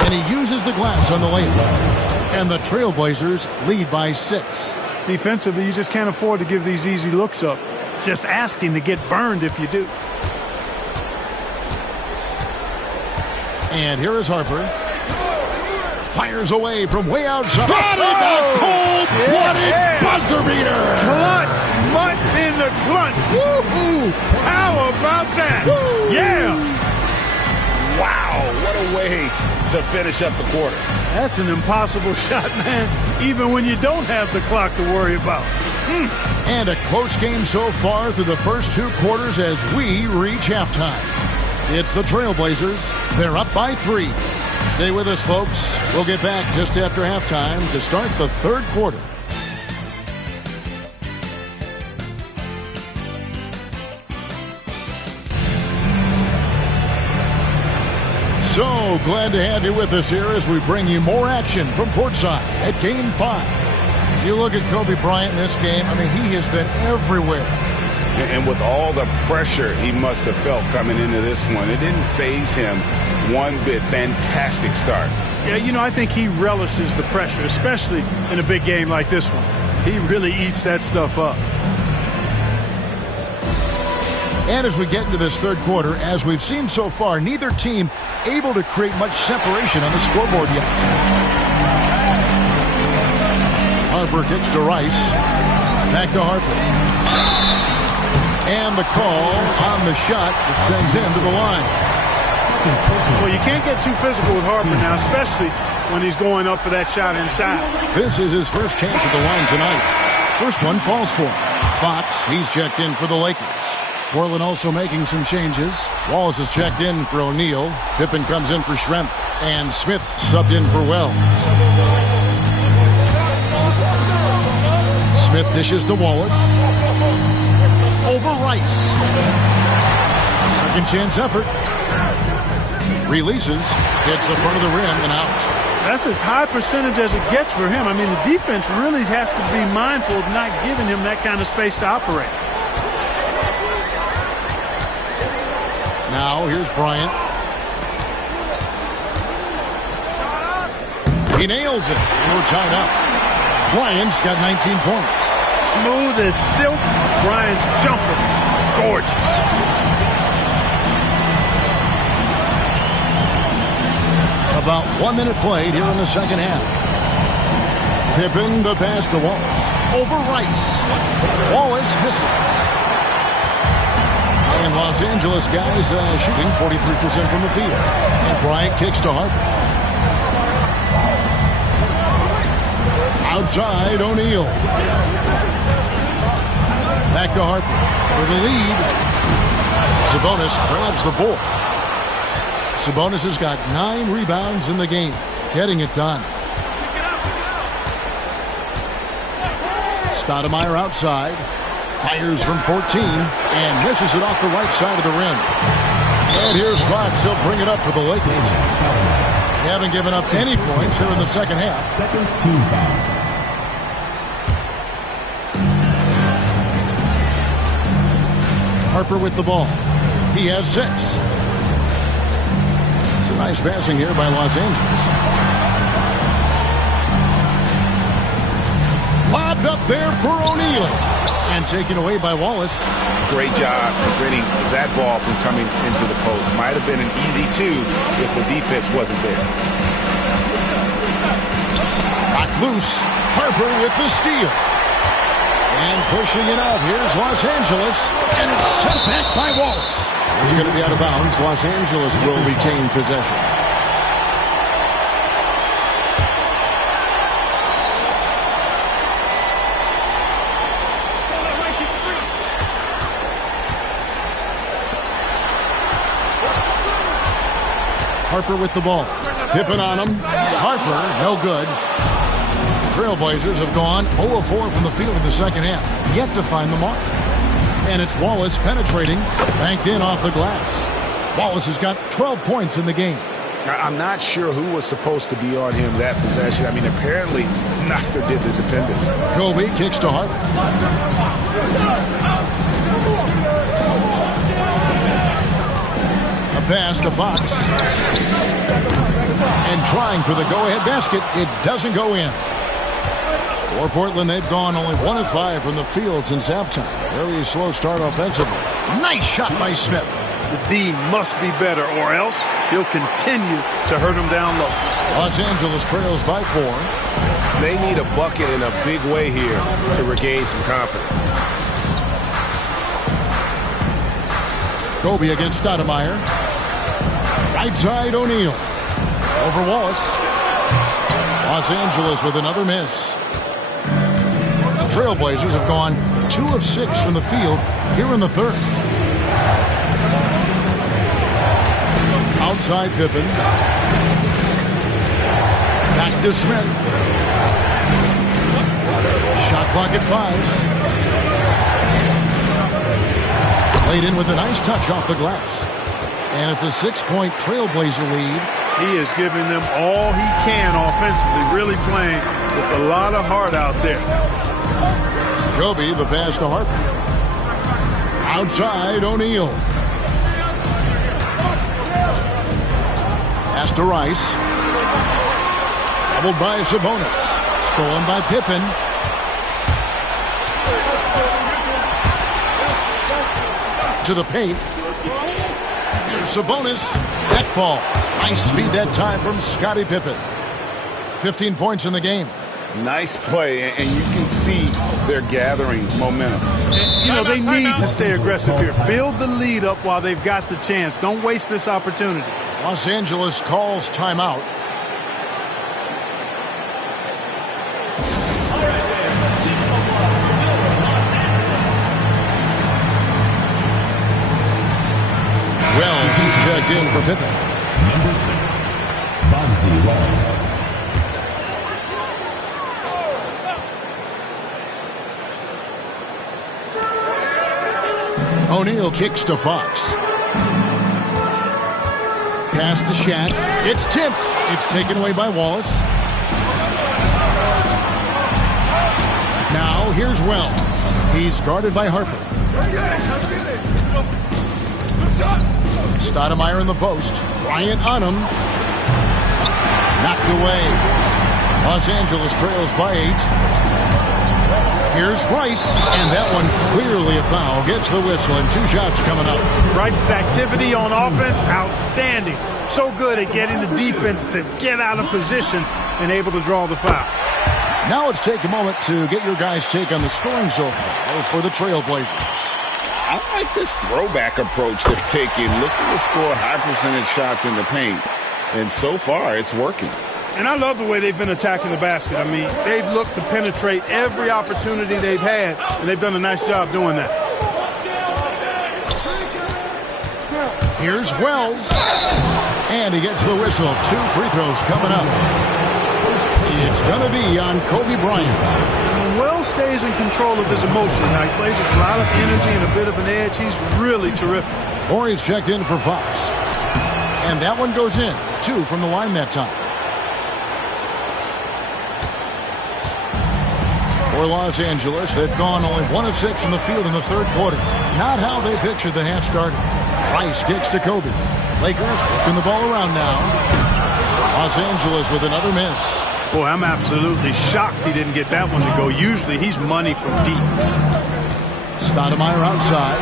And he uses the glass on the layup. And the Trailblazers lead by 6. Defensively, you just can't afford to give these easy looks up. Just asking to get burned if you do. And here is Harper. Fires away from way outside. Got it! A cold-blooded buzzer beater! Clutch! Mutt in the clutch! Woo-hoo! How about that? Woo! Yeah! Wow, what a way to finish up the quarter. That's an impossible shot, man, even when you don't have the clock to worry about. And a close game so far through the first 2 quarters as we reach halftime. It's the Trailblazers. They're up by 3. Stay with us, folks. We'll get back just after halftime to start the 3rd quarter. So glad to have you with us here as we bring you more action from courtside at Game 5. You look at Kobe Bryant in this game, I mean, he has been everywhere. And with all the pressure he must have felt coming into this one, it didn't faze him one bit. Fantastic start. Yeah, you know, I think he relishes the pressure, especially in a big game like this one. He really eats that stuff up. And as we get into this 3rd quarter, as we've seen so far, neither team able to create much separation on the scoreboard yet. Harper kicks to Rice. Back to Harper. And the call on the shot that sends him to the line. Well, you can't get too physical with Harper now, especially when he's going up for that shot inside. This is his first chance at the line tonight. First one falls for him. Fox, he's checked in for the Lakers. Portland also making some changes. Wallace is checked in for O'Neal. Pippen comes in for Schrempf. And Smith subbed in for Wells. Smith dishes to Wallace. Over Rice. Second chance effort. Releases. Hits the front of the rim and out. That's as high percentage as it gets for him. I mean, the defense really has to be mindful of not giving him that kind of space to operate. Now, here's Bryant. He nails it, and we're tied up. Bryant's got 19 points. Smooth as silk. Bryant's jumper. Gorgeous. About 1 minute played here in the second half. Pippen the pass to Wallace. Over Rice. Wallace misses. And Los Angeles guys shooting 43% from the field. And Bryant kicks to Harper. Outside, O'Neal. Back to Harper for the lead. Sabonis grabs the board. Sabonis has got 9 rebounds in the game, getting it done. Stoudemire outside. Fires from 14 and misses it off the right side of the rim. And here's Fox. He'll bring it up for the Lakers. They haven't given up any points here in the second half. Second team foul. Harper with the ball. He has 6. It's a nice passing here by Los Angeles. Lobbed up there for O'Neal. And taken away by Wallace. Great job preventing that ball from coming into the post. Might have been an easy 2 if the defense wasn't there. Got loose. Harper with the steal. And pushing it out. Here's Los Angeles. And it's sent back by Wallace. It's going to be out of bounds. Los Angeles will retain possession. Harper with the ball. Pippen on him. Harper, no good. Trailblazers have gone 0 of 4 from the field in the second half. Yet to find the mark. And it's Wallace penetrating. Banked in off the glass. Wallace has got 12 points in the game. I'm not sure who was supposed to be on him that possession. I mean, apparently neither did the defenders. Kobe kicks to Harper. A pass to Fox. And trying for the go-ahead basket. It doesn't go in. For Portland, they've gone only 1 of 5 from the field since halftime. Very slow start offensively. Nice shot by Smith. The D must be better, or else he'll continue to hurt him down low. Los Angeles trails by 4. They need a bucket in a big way here to regain some confidence. Kobe against Stoudemire. Right side O'Neal. Over Wallace. Los Angeles with another miss. The Trailblazers have gone 2 of 6 from the field here in the third. Outside Pippen. Back to Smith. Shot clock at 5. Laid in with a nice touch off the glass. And it's a 6-point Trailblazer lead. He is giving them all he can offensively, really playing with a lot of heart out there. Kobe, the pass to Harper. Outside O'Neal. Pass to Rice. Doubled by Sabonis. Stolen by Pippen. To the paint. Here's Sabonis. That falls. Nice feed that time from Scottie Pippen. 15 points in the game. Nice play, and you can see they're gathering momentum. And, you know, they need to stay aggressive here. Build the lead up while they've got the chance. Don't waste this opportunity. Los Angeles calls timeout. Wells is checked in for Pippen. Number 6, Bonzi Wells. O'Neal kicks to Fox. Pass to Shaq. It's tipped. It's taken away by Wallace. Now here's Wells. He's guarded by Harper. Stoudemire in the post. Bryant on him. Knocked away. Los Angeles trails by 8. Here's Rice, and that one clearly a foul. Gets the whistle, and 2 shots coming up. Rice's activity on offense, outstanding. So good at getting the defense to get out of position and able to draw the foul. Now let's take a moment to get your guys' take on the scoring so far for the Trailblazers. I like this throwback approach they're taking, looking to score high percentage shots in the paint. And so far, it's working. And I love the way they've been attacking the basket. I mean, they've looked to penetrate every opportunity they've had, and they've done a nice job doing that. Here's Wells. And he gets the whistle. 2 free throws coming up. It's going to be on Kobe Bryant. When Wells stays in control of his emotions, now he plays with a lot of energy and a bit of an edge, he's really terrific. Morey's checked in for Fox. And that one goes in. 2 from the line that time. For Los Angeles, they've gone only 1 of 6 from the field in the third quarter. Not how they pictured the half started. Rice kicks to Kobe. Lakers working the ball around now. Los Angeles with another miss. Boy, I'm absolutely shocked he didn't get that one to go. Usually he's money from deep. Stoudemire outside.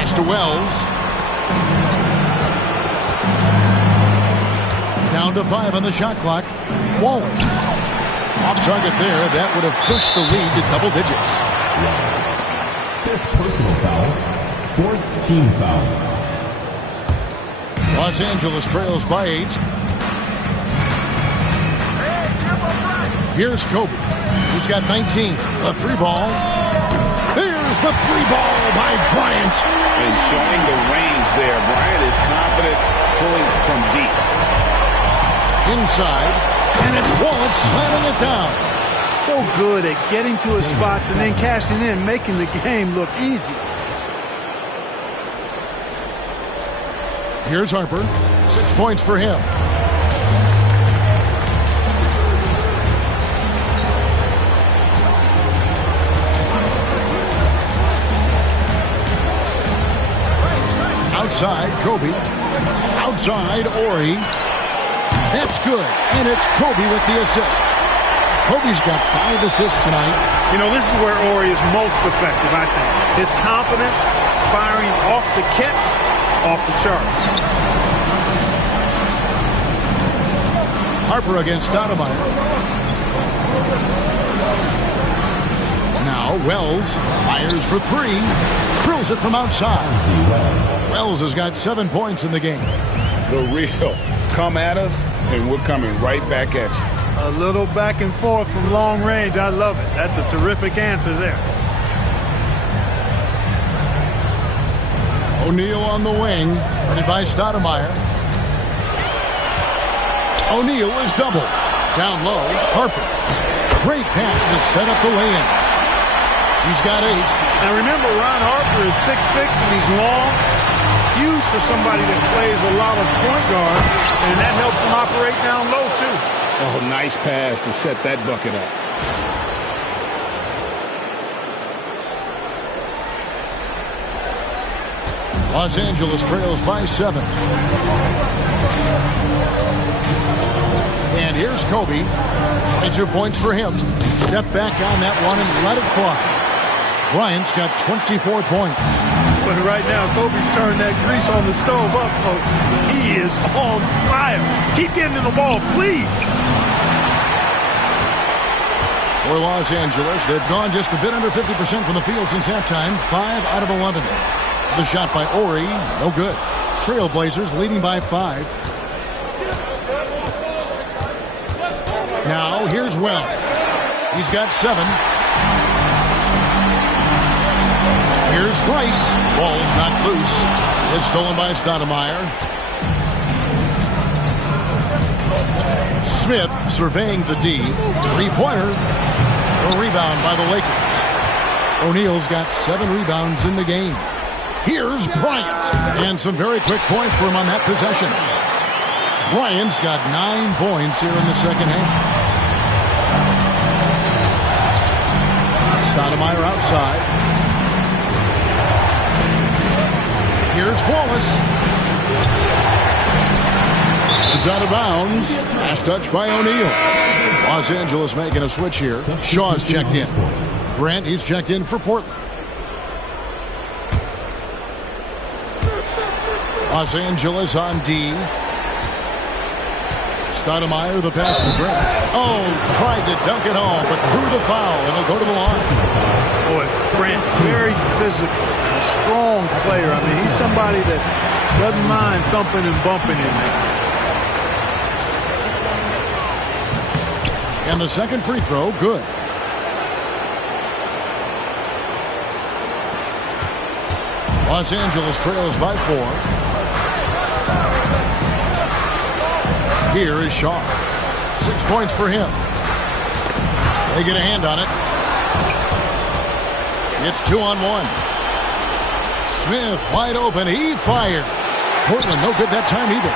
Pass to Wells. Down to 5 on the shot clock. Wallace. Off target there. That would have pushed the lead to double digits. Wallace. 5th personal foul. 4th team foul. Los Angeles trails by 8. Here's Kobe. He's got 19. A 3 ball. Here's There's the three ball by Bryant. And showing the range there. Bryant is confident pulling from deep. Inside, and it's Wallace slamming it down. So good at getting to his spots and then cashing in, making the game look easy. Here's Harper. 6 points for him. Outside, Kobe. Outside, Ori. That's good. And it's Kobe with the assist. Kobe's got 5 assists tonight. You know, this is where Ori is most effective, I think. His confidence, firing off the catch, off the charts. Harper against Stoudemire. Now Wells fires for 3. Drills it from outside. Wells has got 7 points in the game. The real. Come at us, and we're coming right back at you. A little back and forth from long range. I love it. That's a terrific answer there. O'Neal on the wing. Headed by Stoudemire. O'Neal is doubled. Down low, Harper. Great pass to set up the lay-in. He's got 8. Now remember, Ron Harper is 6'6", and he's long. Huge for somebody that plays a lot of point guard, and that helps him operate down low, too. Oh, nice pass to set that bucket up. Los Angeles trails by 7. And here's Kobe. 22 points for him. Step back on that one and let it fly. Bryant's got 24 points. But right now, Kobe's turned that grease on the stove up, folks. He is on fire. Keep getting to the ball, please. For Los Angeles, they've gone just a bit under 50% from the field since halftime. 5 out of 11. The shot by Ori, no good. Trailblazers leading by 5. Now, here's Wells. He's got 7. Here's Rice. Ball's not loose. It's stolen by Stoudemire. Smith surveying the D. 3-pointer. A rebound by the Lakers. O'Neal's got 7 rebounds in the game. Here's Bryant. And some very quick points for him on that possession. Bryant's got 9 points here in the second half. Stoudemire outside. Here's Wallace. It's out of bounds. Pass touch by O'Neal. Los Angeles making a switch here. Shaw's checked in. Grant, he's checked in for Portland. Los Angeles on D. Stoudemire, the pass to Grant. Oh, tried to dunk it home, but drew the foul, and he'll go to the line. Boy, Grant, very physical, a strong player. I mean, he's somebody that doesn't mind thumping and bumping in there. And the second free throw, good. Los Angeles trails by 4. Here is Shaw. 6 points for him. They get a hand on it. It's 2-on-1. Smith wide open. He fires. Portland no good that time either.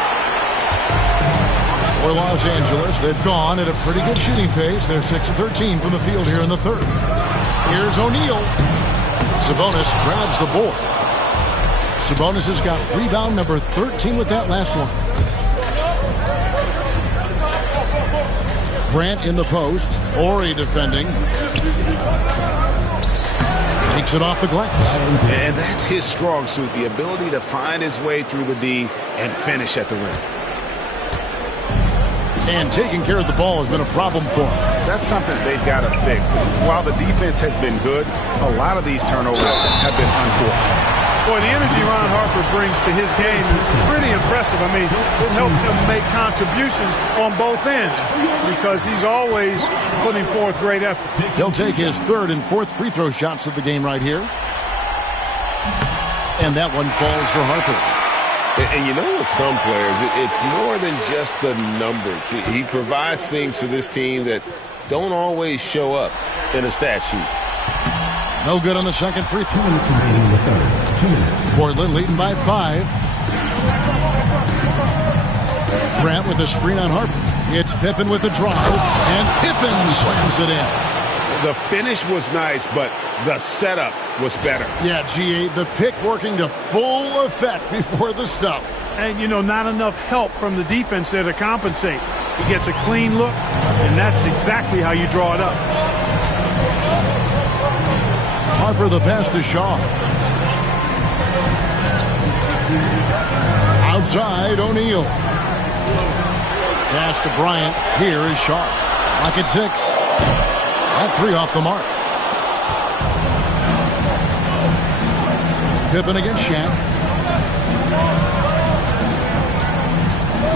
For Los Angeles, they've gone at a pretty good shooting pace. They're 6 of 13 from the field here in the third. Here's O'Neal. Sabonis grabs the board. Sabonis has got rebound number 13 with that last one. Grant in the post. Ori defending. Takes it off the glass. And that's his strong suit, the ability to find his way through the D and finish at the rim. And taking care of the ball has been a problem for him. That's something they've got to fix. While the defense has been good, a lot of these turnovers have been unfortunate. Boy, the energy Ron Harper brings to his game is pretty impressive. I mean, it helps him make contributions on both ends because he's always putting forth great effort. He'll take his third and fourth free throw shots of the game right here. And that one falls for Harper. And you know, with some players, it's more than just the numbers. He provides things for this team that don't always show up in a stat sheet. No good on the second free throw. 2 minutes remaining in the third. 2 minutes. Portland leading by 5. Grant with a screen on Harper. It's Pippen with the drive, and Pippen slams it in. The finish was nice, but the setup was better. Yeah, G.A., the pick working to full effect before the stuff. And, you know, not enough help from the defense there to compensate. He gets a clean look, and that's exactly how you draw it up. Harper the pass to Shaw. Outside, O'Neal. Pass to Bryant. Here is Shaw. Lock at 6. That 3 off the mark. Pippen against Shaq.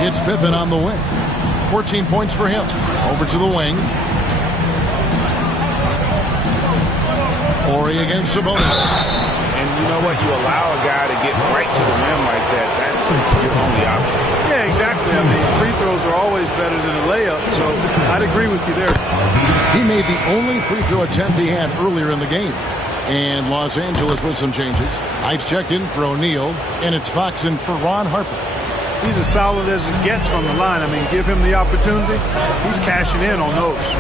It's Pippen on the wing. 14 points for him. Over to the wing. Horry against Sabonis. And you know what? You allow a guy to get right to the rim like that. That's your only option. Yeah, exactly. I mean, free throws are always better than a layup, so I'd agree with you there. He made the only free throw attempt he had earlier in the game. And Los Angeles with some changes. Heights checked in for O'Neal, and it's Fox in for Ron Harper. He's as solid as it gets from the line. I mean, give him the opportunity. He's cashing in on those.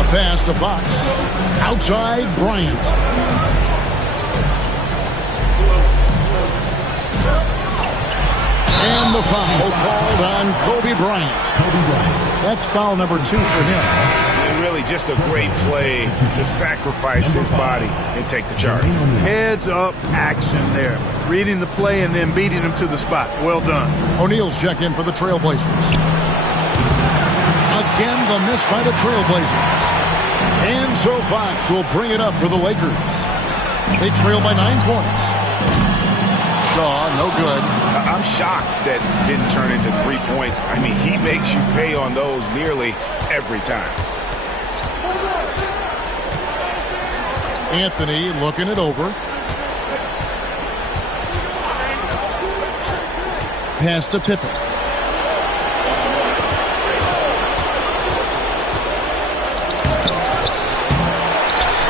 A pass to Fox. Outside, Bryant. And the foul called on Kobe Bryant. That's foul number 2 for him. And really just a great play to sacrifice his body and take the charge. Heads up action there. Reading the play and then beating him to the spot. Well done. O'Neal's checked in for the Trailblazers. Again, the miss by the Trailblazers. And so Fox will bring it up for the Lakers. They trail by 9 points. Shaw, no good. I'm shocked that didn't turn into 3 points. I mean, he makes you pay on those nearly every time. Anthony looking it over. Pass to Pippen.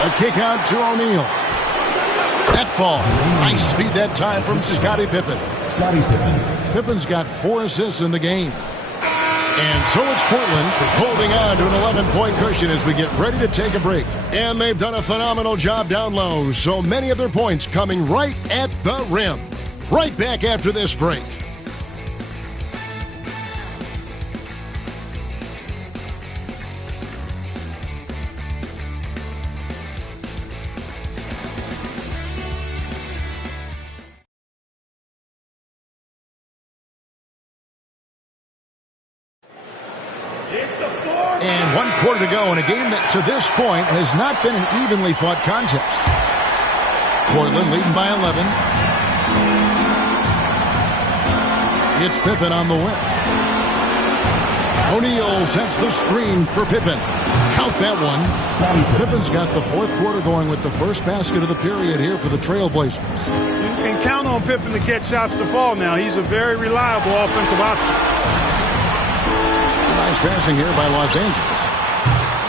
A kick out to O'Neal. That falls. Nice feed that time from Scottie Pippen. Pippen's got 4 assists in the game. And so it's Portland holding on to an 11-point cushion as we get ready to take a break. And they've done a phenomenal job down low. So many of their points coming right at the rim. Right back after this break. And 1 quarter to go in a game that to this point has not been an evenly fought contest. Portland leading by 11. It's Pippen on the wing. O'Neal sets the screen for Pippen. Count that one. Pippen's got the 4th quarter going with the first basket of the period here for the Trailblazers. You can count on Pippen to get shots to fall now. He's a very reliable offensive option. Nice passing here by Los Angeles.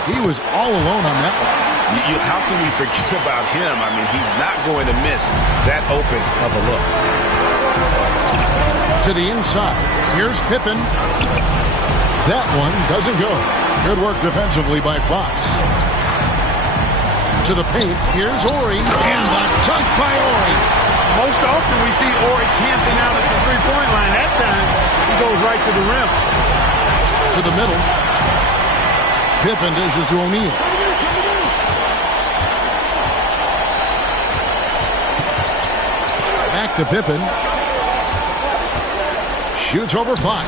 He was all alone on that one. How can you forget about him? I mean, he's not going to miss that open of a look. To the inside. Here's Pippen. That one doesn't go. Good work defensively by Fox. To the paint. Here's Horry. And the dunk by Horry. Most often we see Horry camping out at the three-point line. That time, he goes right to the rim. To the middle. Pippen dishes to O'Neal. Back to Pippen. Shoots over Fox.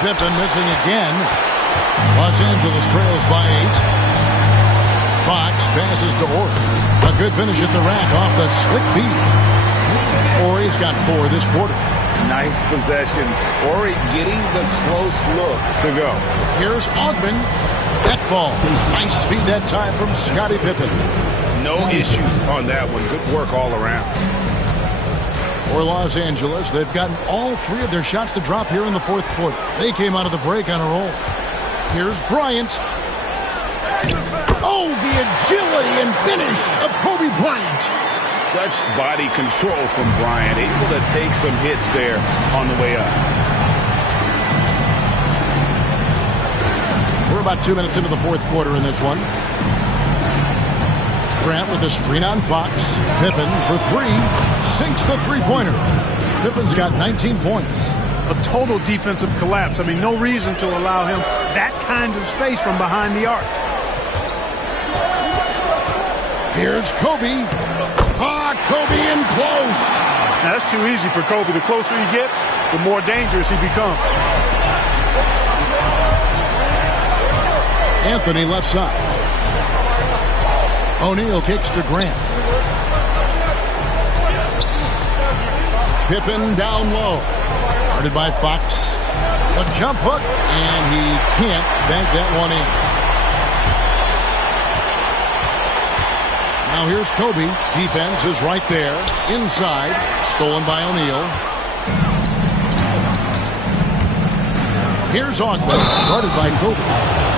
Pippen missing again. Los Angeles trails by 8. Fox passes to Ori. A good finish at the rack off the slick feed. Ori's got 4 this quarter. Nice possession. Ori getting the close look to go. Here's Augmon. That falls. Nice feed that time from Scottie Pippen. No issues on that one. Good work all around. For Los Angeles, they've gotten all 3 of their shots to drop here in the 4th quarter. They came out of the break on a roll. Here's Bryant. Oh, the agility and finish of Kobe Bryant. Such body control from Bryant. Able to take some hits there on the way up. We're about 2 minutes into the 4th quarter in this one. Grant with a screen on Fox. Pippen for 3. Sinks the three-pointer. Pippen's got 19 points. A total defensive collapse. I mean, no reason to allow him that kind of space from behind the arc. Here's Kobe. Kobe in close. Now, that's too easy for Kobe. The closer he gets, the more dangerous he becomes. Anthony left side. O'Neal kicks to Grant. Pippen down low. Guarded by Fox. A jump hook, and he can't bank that one in. Now here's Kobe. Defense is right there. Inside. Stolen by O'Neal. Here's Augmon. Guarded by Kobe.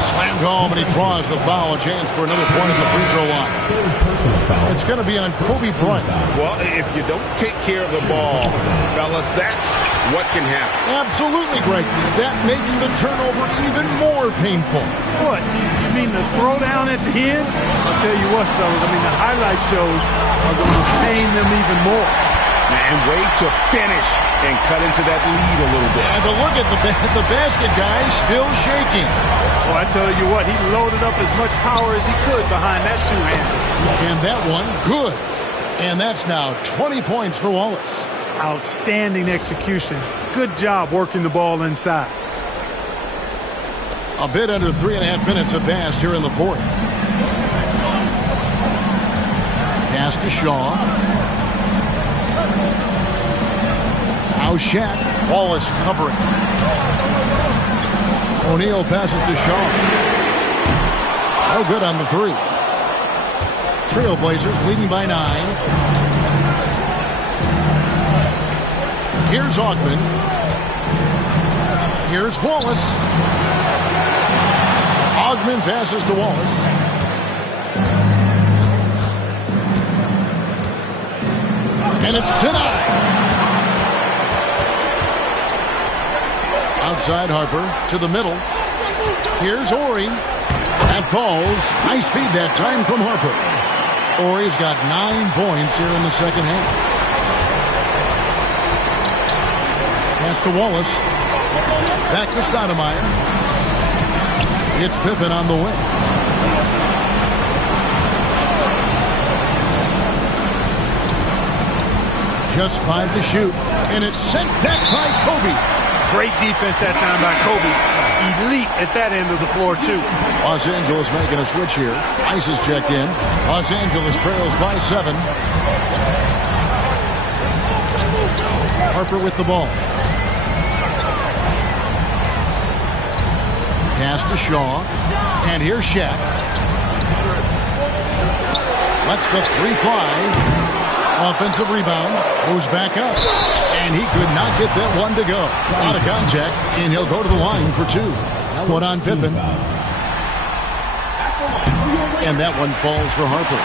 Slammed home, and he draws the foul. A chance for another point at the free throw line. It's going to be on Kobe Bryant. Well, if you don't take care of the ball, fellas, that's what can happen. Absolutely, Greg. That makes the turnover even more painful. What? You mean the throwdown at the end? I'll tell you what, fellas. I mean, the highlight shows are going to pain them even more. And way to finish and cut into that lead a little bit. And to look at the basket guy still shaking. Well, I tell you what, he loaded up as much power as he could behind that two-hander. And that one, good. And that's now 20 points for Wallace. Outstanding execution. Good job working the ball inside. A bit under 3.5 minutes have passed here in the 4th. Pass to Shaw. Now Shaq. Wallace covering. O'Neal passes to Shaw. No good on the 3. Trailblazers leading by 9. Here's Augmon. Here's Wallace. Augmon passes to Wallace. And it's denied. Outside Harper to the middle. Here's Ori. That falls. Nice feed that time from Harper. Ori's got 9 points here in the second half. Pass to Wallace. Back to Stoudemire. It's Pippen on the wing. Just 5 to shoot. And it's sent back by Kobe. Great defense that time by Kobe. Elite at that end of the floor, too. Los Angeles making a switch here. Ice is checked in. Los Angeles trails by 7. Harper with the ball. Pass to Shaw. And here's Shaq. Lets the 3 fly. Offensive rebound. Goes back up. And he could not get that one to go. Out of contact, and he'll go to the line for 2. That one on Pippen. And that one falls for Harper.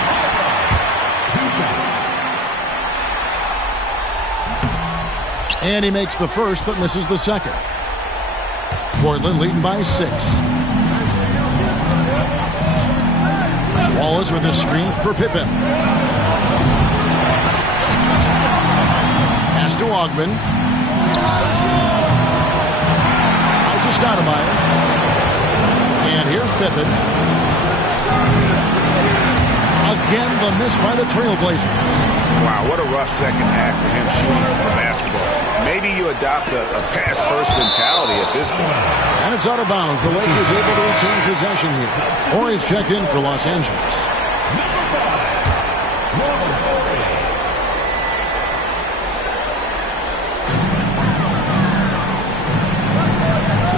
And he makes the first, but misses the second. Portland leading by 6. Wallace with a screen for Pippen. Pass to Augmon. Out to Stoudemire. And here's Pippen. Again, the miss by the Trailblazers. Wow, what a rough second half for him shooting the basketball. Maybe you adopt a pass-first mentality at this point. And it's out of bounds. The Lakers able to retain possession here. Ori's checked in for Los Angeles.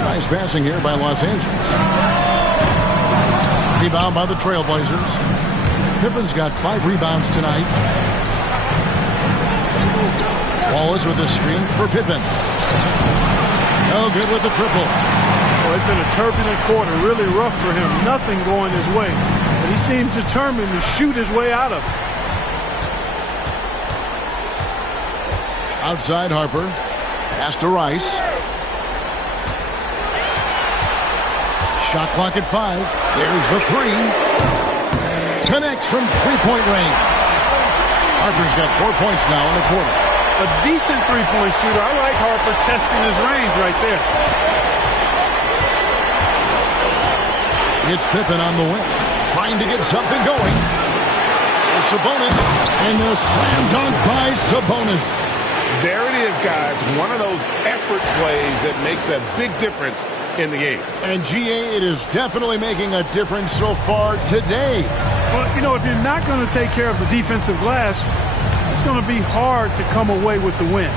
Nice passing here by Los Angeles. Rebound by the Trailblazers. Pippen's got 5 rebounds tonight. Wallace with a screen for Pippen. No good with the triple. Well, it's been a turbulent quarter, really rough for him. Nothing going his way. But he seems determined to shoot his way out of it. Outside Harper. Pass to Rice. Shot clock at 5. There's the 3. Connects from three-point range. Harper's got 4 points now in the quarter. A decent three-point shooter. I like Harper testing his range right there. It's Pippen on the wing, trying to get something going. There's Sabonis, and the slam dunk by Sabonis. There it is, guys. One of those effort plays that makes a big difference in the game. And GA, it is definitely making a difference so far today. Well, you know, if you're not going to take care of the defensive glass, it's going to be hard to come away with the win.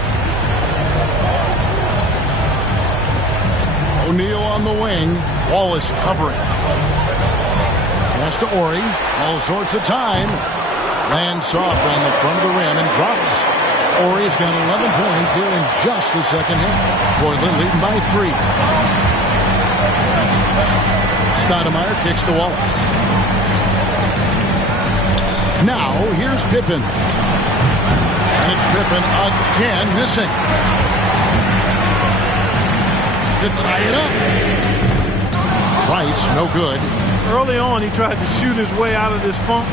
O'Neal on the wing. Wallace covering. Pass to Ori. All sorts of time. Lands soft on the front of the rim and drops. Ori's got 11 points here in just the second half. Portland leading by 3. Stoudemire kicks to Wallace. Now, here's Pippen. And it's Pippen again missing. To tie it up. Rice, no good. Early on, he tried to shoot his way out of this funk,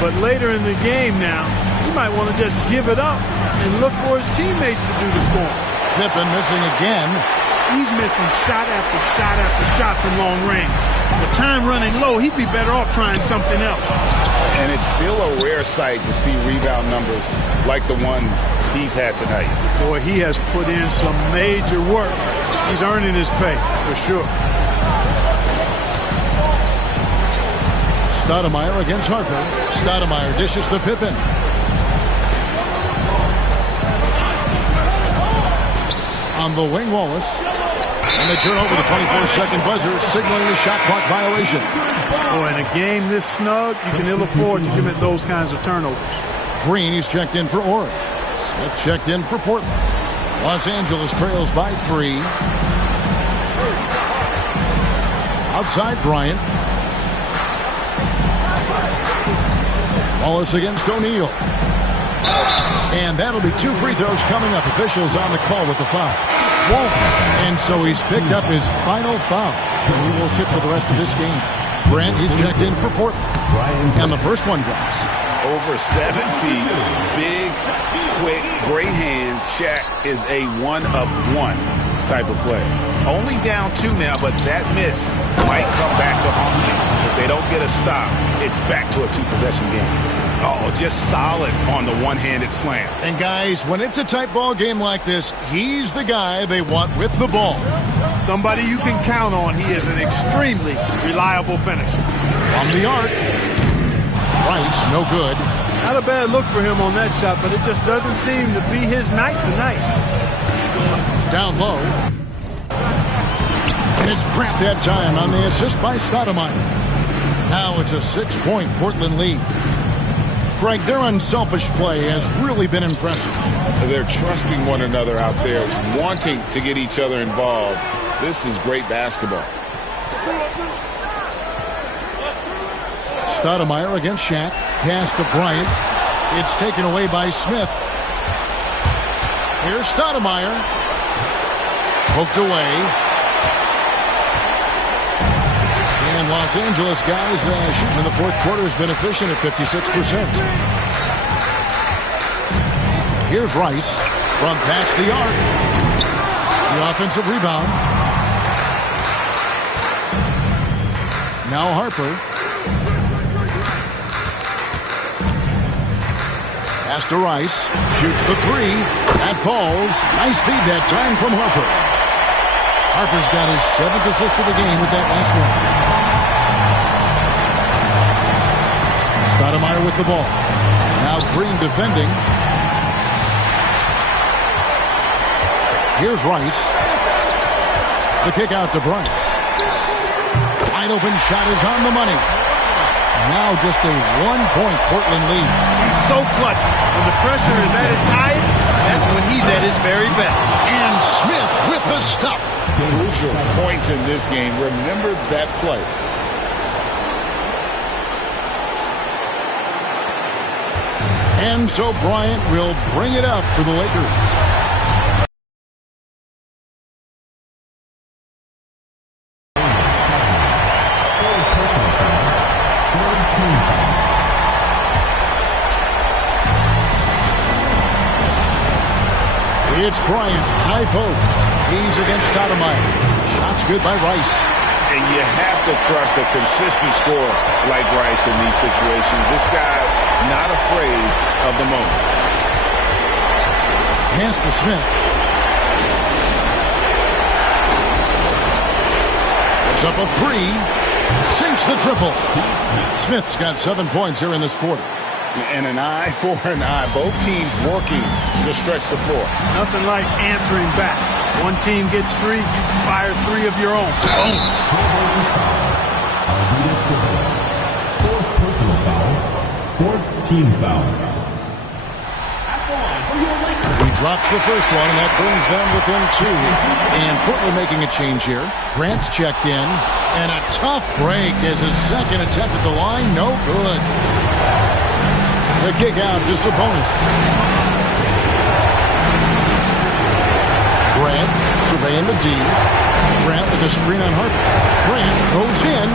but later in the game now, he might want to just give it up and look for his teammates to do the scoring. Pippen missing again. He's missing shot after shot after shot from long range. With time running low, he'd be better off trying something else. And it's still a rare sight to see rebound numbers like the ones he's had tonight. Boy, he has put in some major work. He's earning his pay, for sure. Stoudemire against Harper. Stoudemire dishes to Pippen. On the wing, Wallace. And they turn over the 24-second buzzer, signaling the shot clock violation. Boy, in a game this snug, you can ill afford to commit those kinds of turnovers. Green, he's checked in for Ori. Smith checked in for Portland. Los Angeles trails by 3. Outside Bryant. Wallace against O'Neal. And that'll be 2 free throws coming up. Officials on the call with the foul. Wallace. And so he's picked up his final foul. He will sit for the rest of this game. Grant, he's checked in for Portland. And the first one drops. Over 7 feet, big, quick, great hands. Shaq is a 1-of-1 type of player. Only down 2 now, but that miss might come back to haunt them. If they don't get a stop, it's back to a 2-possession game. Oh, just solid on the one-handed slam. And guys, when it's a tight ball game like this, he's the guy they want with the ball. Somebody you can count on. He is an extremely reliable finisher. From the arc. Rice, no good. Not a bad look for him on that shot, but it just doesn't seem to be his night tonight. Down low. And it's Grant that time on the assist by Stoudemire. Now it's a 6-point Portland lead. Greg, their unselfish play has really been impressive. They're trusting one another out there, wanting to get each other involved. This is great basketball. Stoudemire against Shaq. Pass to Bryant. It's taken away by Smith. Here's Stoudemire. Poked away. And Los Angeles guys shooting in the fourth quarter has been efficient at 56%. Here's Rice from past the arc. The offensive rebound. Now Harper. Pass to Rice. Shoots the 3. That falls. Nice feed that time from Harper. Harper's got his 7th assist of the game with that last one. Stoudemire with the ball. Now Green defending. Here's Rice. The kick out to Bryant. Wide open shot is on the money. Now just a 1-point Portland lead. He's so clutch. When the pressure is at its highest, that's when he's at his very best. And Smith with the stuff. Crucial points in this game. Remember that play. And so Bryant will bring it up for the Lakers. It's Bryant, high post. He's against Stoudemire. Shot's good by Rice. And you have to trust a consistent scorer like Rice in these situations. This guy not afraid of the moment. Pass to Smith. It's up a 3. Sinks the triple. Smith's got 7 points here in this quarter. And an eye for an eye. Both teams working to stretch the floor. Nothing like answering back. One team gets 3, you fire 3 of your own. Boom. Fourth personal foul. Fourth team foul. He drops the first one, and that brings them within 2. And Portland making a change here. Grant's checked in. And a tough break as his second attempt at the line. No good. The kick out to Sabonis. Grant surveying the D. Grant with the screen on Harper. Grant goes in.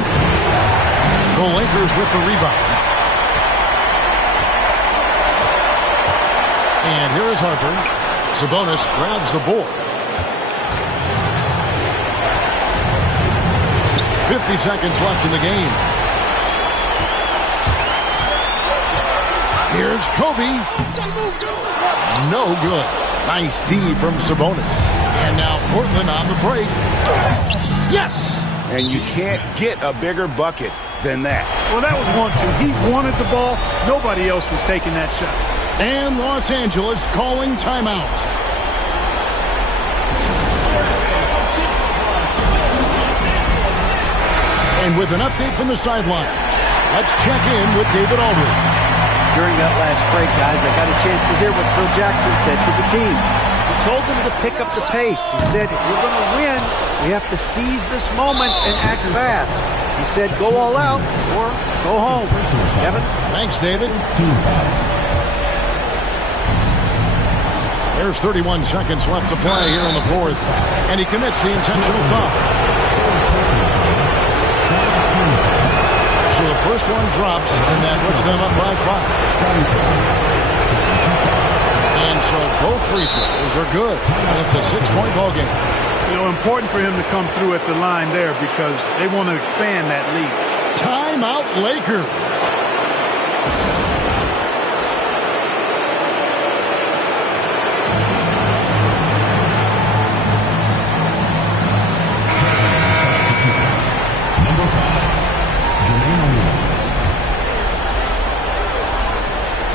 The Lakers with the rebound. And here is Harper. Sabonis grabs the board. 50 seconds left in the game. Here's Kobe. No good. Nice D from Sabonis. And now Portland on the break. Yes! And you can't get a bigger bucket than that. Well, that was 1-2. He wanted the ball. Nobody else was taking that shot. And Los Angeles calling timeout. And with an update from the sideline, let's check in with David Aldridge. During that last break, guys, I got a chance to hear what Phil Jackson said to the team. He told them to pick up the pace. He said, if we're going to win, we have to seize this moment and act fast. He said, go all out or go home. Kevin? Thanks, David. There's 31 seconds left to play here in the fourth. And he commits the intentional foul. So the first one drops, and that puts them up by 5. And so both free throws are good. And it's a 6-point ball game. You know, important for him to come through at the line there because they want to expand that lead. Timeout, Lakers.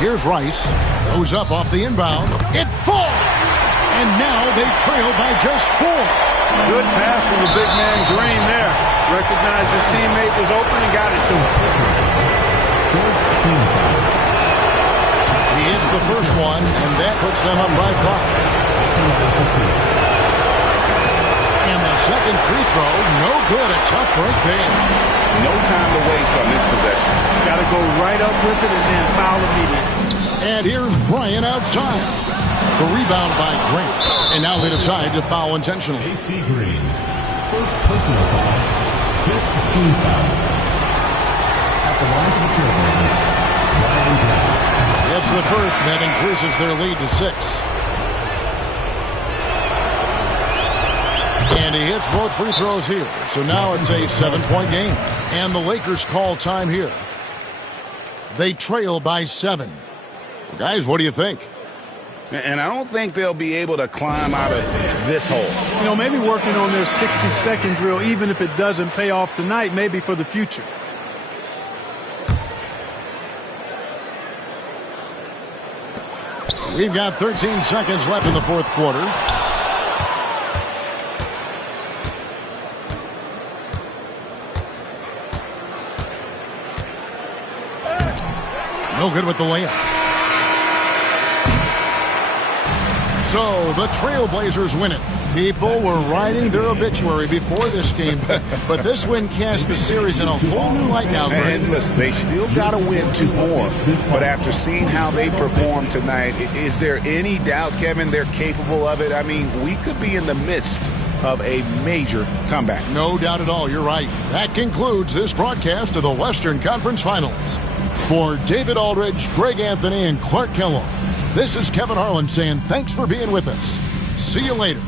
Here's Rice. Goes up off the inbound. It falls! And now they trail by just 4. Good pass from the big man Green there. Recognized his teammate was open and got it to him. He hits the first one, and that puts them up by 5. And the second free throw, no good. A tough break there. No time to waste on this possession. Got to go right up with it and then foul immediately. And here's Bryant outside. The rebound by Grant. And now they decide to foul intentionally. AC Green. First personal foul. Fifth team foul. At the line of the trailblazers, Ryan Grant. It's the first that increases their lead to 6. And he hits both free throws here. So now it's a 7-point game. And the Lakers call time here. They trail by 7. Guys, what do you think? And I don't think they'll be able to climb out of this hole. You know, maybe working on their 60-second drill, even if it doesn't pay off tonight, maybe for the future. We've got 13 seconds left in the fourth quarter. No good with the layup. So the Trailblazers win it. People were writing their obituary before this game, but this win cast the series in a whole new light now. And listen, they still got to win 2 more, but after seeing how they performed tonight, is there any doubt, Kevin, they're capable of it? I mean, we could be in the midst of a major comeback. No doubt at all. You're right. That concludes this broadcast of the Western Conference Finals. For David Aldridge, Greg Anthony, and Clark Kellogg, this is Kevin Harlan saying thanks for being with us. See you later.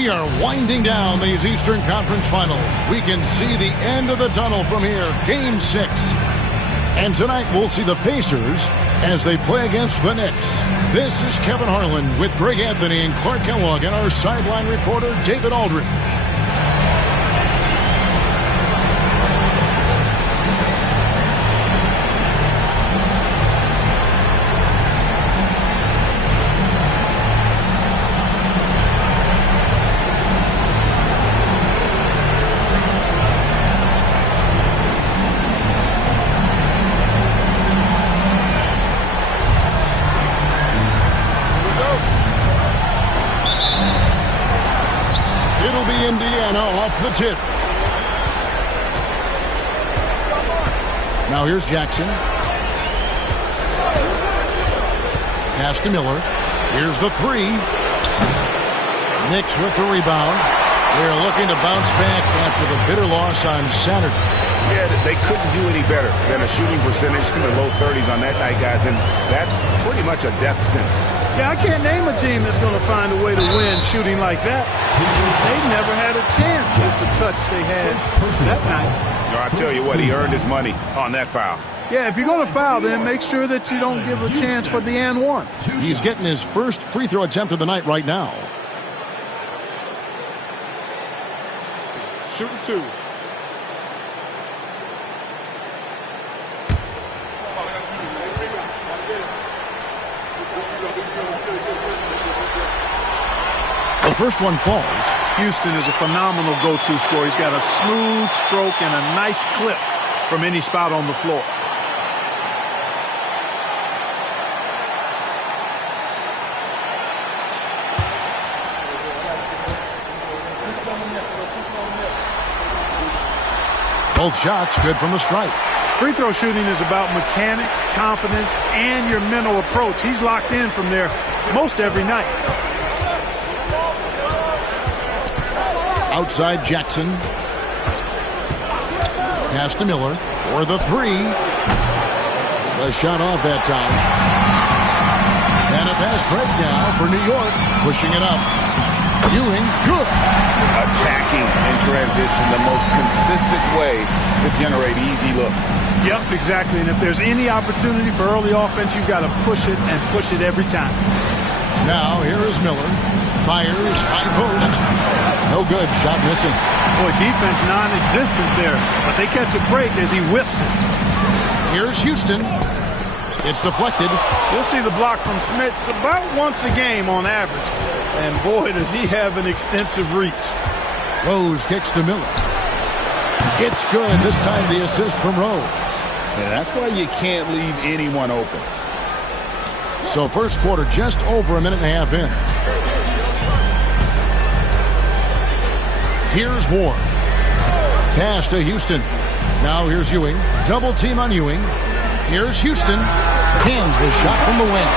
We are winding down these Eastern Conference Finals. We can see the end of the tunnel from here. Game 6. And tonight we'll see the Pacers as they play against the Knicks. This is Kevin Harlan with Greg Anthony and Clark Kellogg and our sideline reporter David Aldridge. The tip. Now here's Jackson. Pass to Miller. Here's the three. Knicks with the rebound. They're looking to bounce back after the bitter loss on Saturday. Yeah, they couldn't do any better than a shooting percentage in the low 30s on that night, guys, and that's pretty much a death sentence. Yeah, I can't name a team that's going to find a way to win shooting like that. They never had a chance with the touch they had that night. No, I tell you what, he earned his money on that foul. Yeah, if you're going to foul, then make sure that you don't give a chance for the and one. He's getting his first free throw attempt of the night right now. Shooting two. The first one falls. Houston is a phenomenal go-to scorer. He's got a smooth stroke and a nice clip from any spot on the floor. Both shots good from the stripe. Free throw shooting is about mechanics, confidence, and your mental approach. He's locked in from there most every night. Outside Jackson. Pass to Miller for the three. The shot off that time. And a fast break now for New York. Pushing it up. Ewing, good. Attacking in transition, the most consistent way to generate easy looks. Yep, exactly. And if there's any opportunity for early offense, you've got to push it and push it every time. Now here is Miller. Fires, high post. No good, shot missing. Boy, defense non-existent there, but they catch a break as he whiffs it. Here's Houston. It's deflected. You'll see the block from Smits about once a game on average. And boy, does he have an extensive reach. Rose kicks to Miller. It's good. This time the assist from Rose. Yeah, that's why you can't leave anyone open. So first quarter just over a minute and a half in. Here's Ward. Pass to Houston. Now here's Ewing. Double team on Ewing. Here's Houston. Cans the shot from the wing.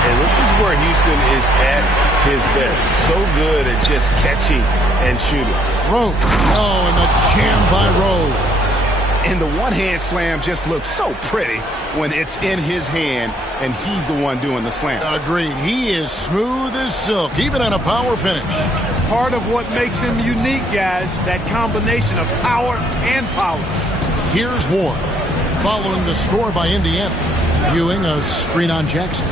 And this is where Houston is at his best. So good at just catching and shooting. Rose. Oh, and the jam by Rose. And the one-hand slam just looks so pretty when it's in his hand and he's the one doing the slam. Agreed. He is smooth as silk, even on a power finish. Part of what makes him unique, guys, that combination of power and power. Here's Ward. Following the score by Indiana. Ewing a screen on Jackson.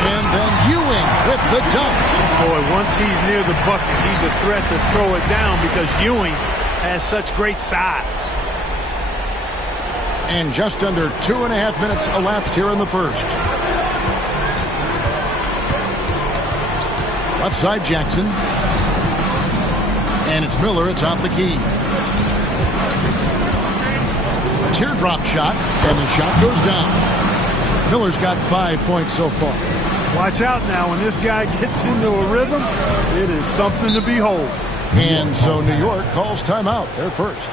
And then Ewing with the dunk. Boy, once he's near the bucket, he's a threat to throw it down because Ewing has such great size. And just under 2.5 minutes elapsed here in the first. Left side Jackson. And it's Miller atop the key. Teardrop shot, and the shot goes down. Miller's got 5 points so far. Watch out now. When this guy gets into a rhythm, it is something to behold. And so New York calls timeout. They're first.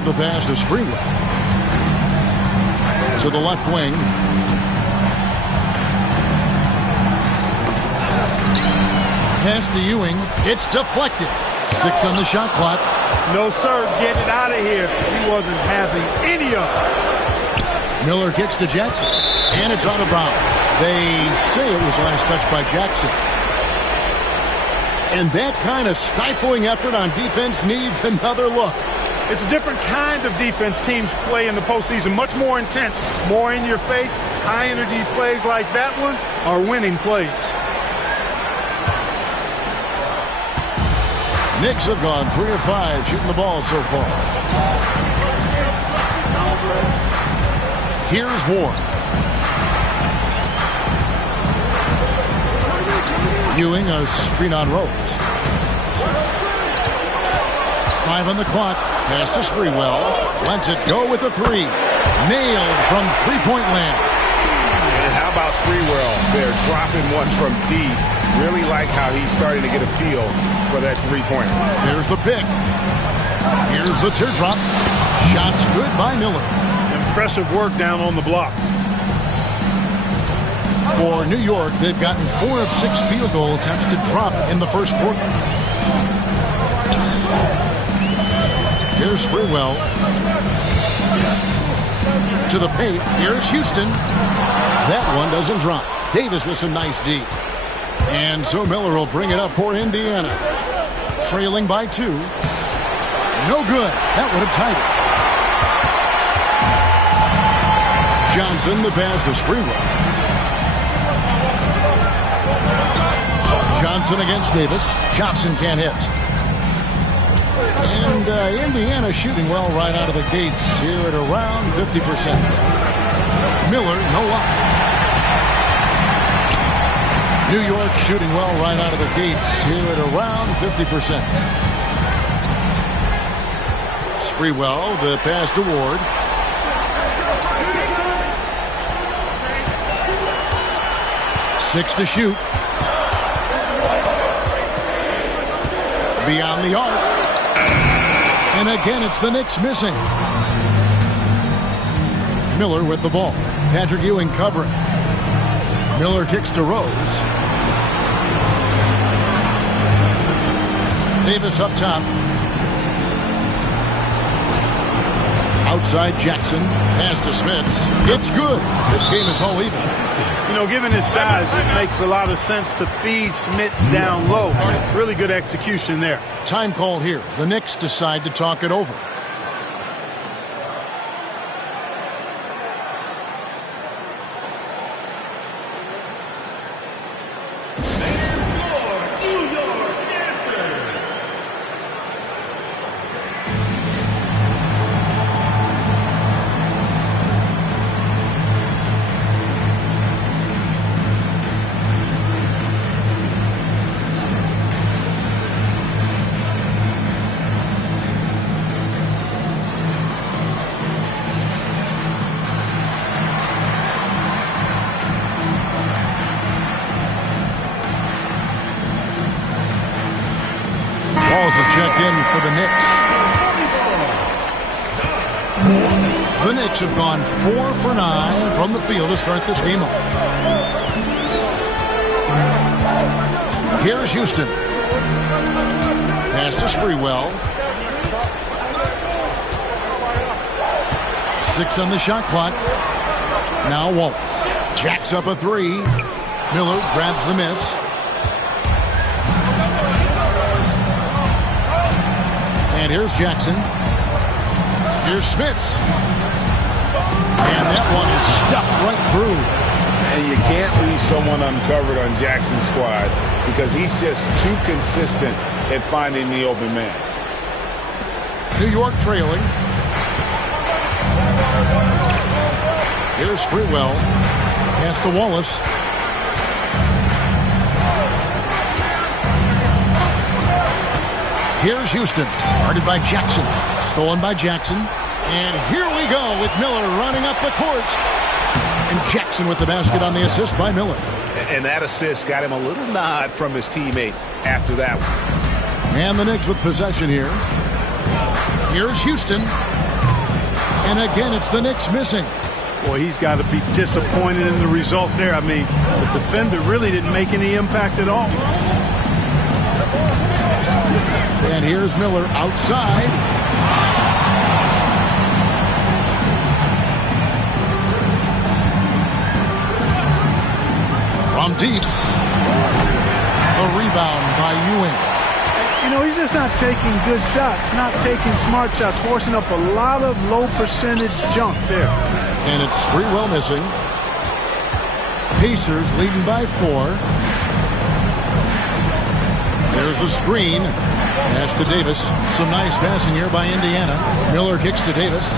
Miller, the pass to Sprewell. To the left wing. Pass to Ewing. It's deflected. 6 on the shot clock. No, sir. Get it out of here. He wasn't having any of it. Miller kicks to Jackson. And it's out of bounds. They say it was last touched by Jackson. And that kind of stifling effort on defense needs another look. It's a different kind of defense teams play in the postseason. Much more intense, more in your face. High energy plays like that one are winning plays. Knicks have gone 3 of 5 shooting the ball so far. Here's Ward. Ewing, a screen on Rose. 5 on the clock. Pass to Sprewell. Lets it go with the 3. Nailed from three-point land. And how about Sprewell? They're dropping one from deep. Really like how he's starting to get a feel for that three-pointer. Here's the pick. Here's the teardrop. Shots good by Miller. Impressive work down on the block. For New York, they've gotten 4 of 6 field goal attempts to drop in the first quarter. Here's Sprewell. To the paint. Here's Houston. That one doesn't drop. Davis with some nice D. And so Miller will bring it up for Indiana. Trailing by 2. No good. That would have tied it. Johnson, the pass to Sprewell. Johnson against Davis. Johnson can't hit. And Indiana shooting well right out of the gates here at around 50%. Miller, no luck. New York shooting well right out of the gates here at around 50%. Sprewell, the pass to Ward. Six to shoot. Beyond the arc. And again, it's the Knicks missing. Miller with the ball. Patrick Ewing covering. Miller kicks to Rose. Davis up top. Outside Jackson. Pass to Smits. It's good. This game is all even. You know, given his size, it makes a lot of sense to feed Smits down low. Really good execution there. Time call here. The Knicks decide to talk it over. Balls is checked in for the Knicks. The Knicks have gone 4 for 9 from the field to start this game off. Here's Houston. Pass to Sprewell. 6 on the shot clock. Now Wallace. Jacks up a 3. Miller grabs the miss. And here's Jackson. Here's Smits. And that one is stuffed right through. And you can't leave someone uncovered on Jackson's squad because he's just too consistent at finding the open man. New York trailing. Here's Sprewell. Pass to Wallace. Here's Houston. Guarded by Jackson. Stolen by Jackson. And here we go with Miller running up the court. And Jackson with the basket on the assist by Miller. And that assist got him a little nod from his teammate after that one. And the Knicks with possession here. Here's Houston. And again, it's the Knicks missing. Boy, he's got to be disappointed in the result there. I mean, the defender really didn't make any impact at all. And here's Miller outside. From deep. A rebound by Ewing. You know, he's just not taking good shots, not taking smart shots, forcing up a lot of low percentage junk there. And it's Sprewell missing. Pacers leading by 4. There's the screen. Pass to Davis. Some nice passing here by Indiana. Miller kicks to Davis.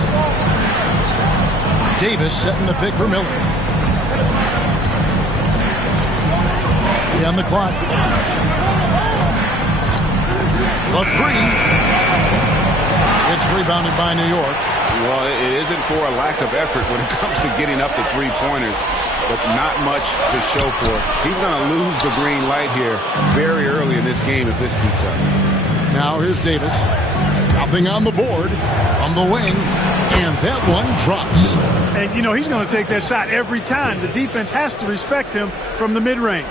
Davis setting the pick for Miller. On the clock. The 3. It's rebounded by New York. Well, it isn't for a lack of effort when it comes to getting up the three-pointers, but not much to show for it. He's going to lose the green light here very early in this game if this keeps up. Now here's Davis. Nothing on the board from the wing, and that one drops. And, you know, he's going to take that shot every time. The defense has to respect him from the mid-range.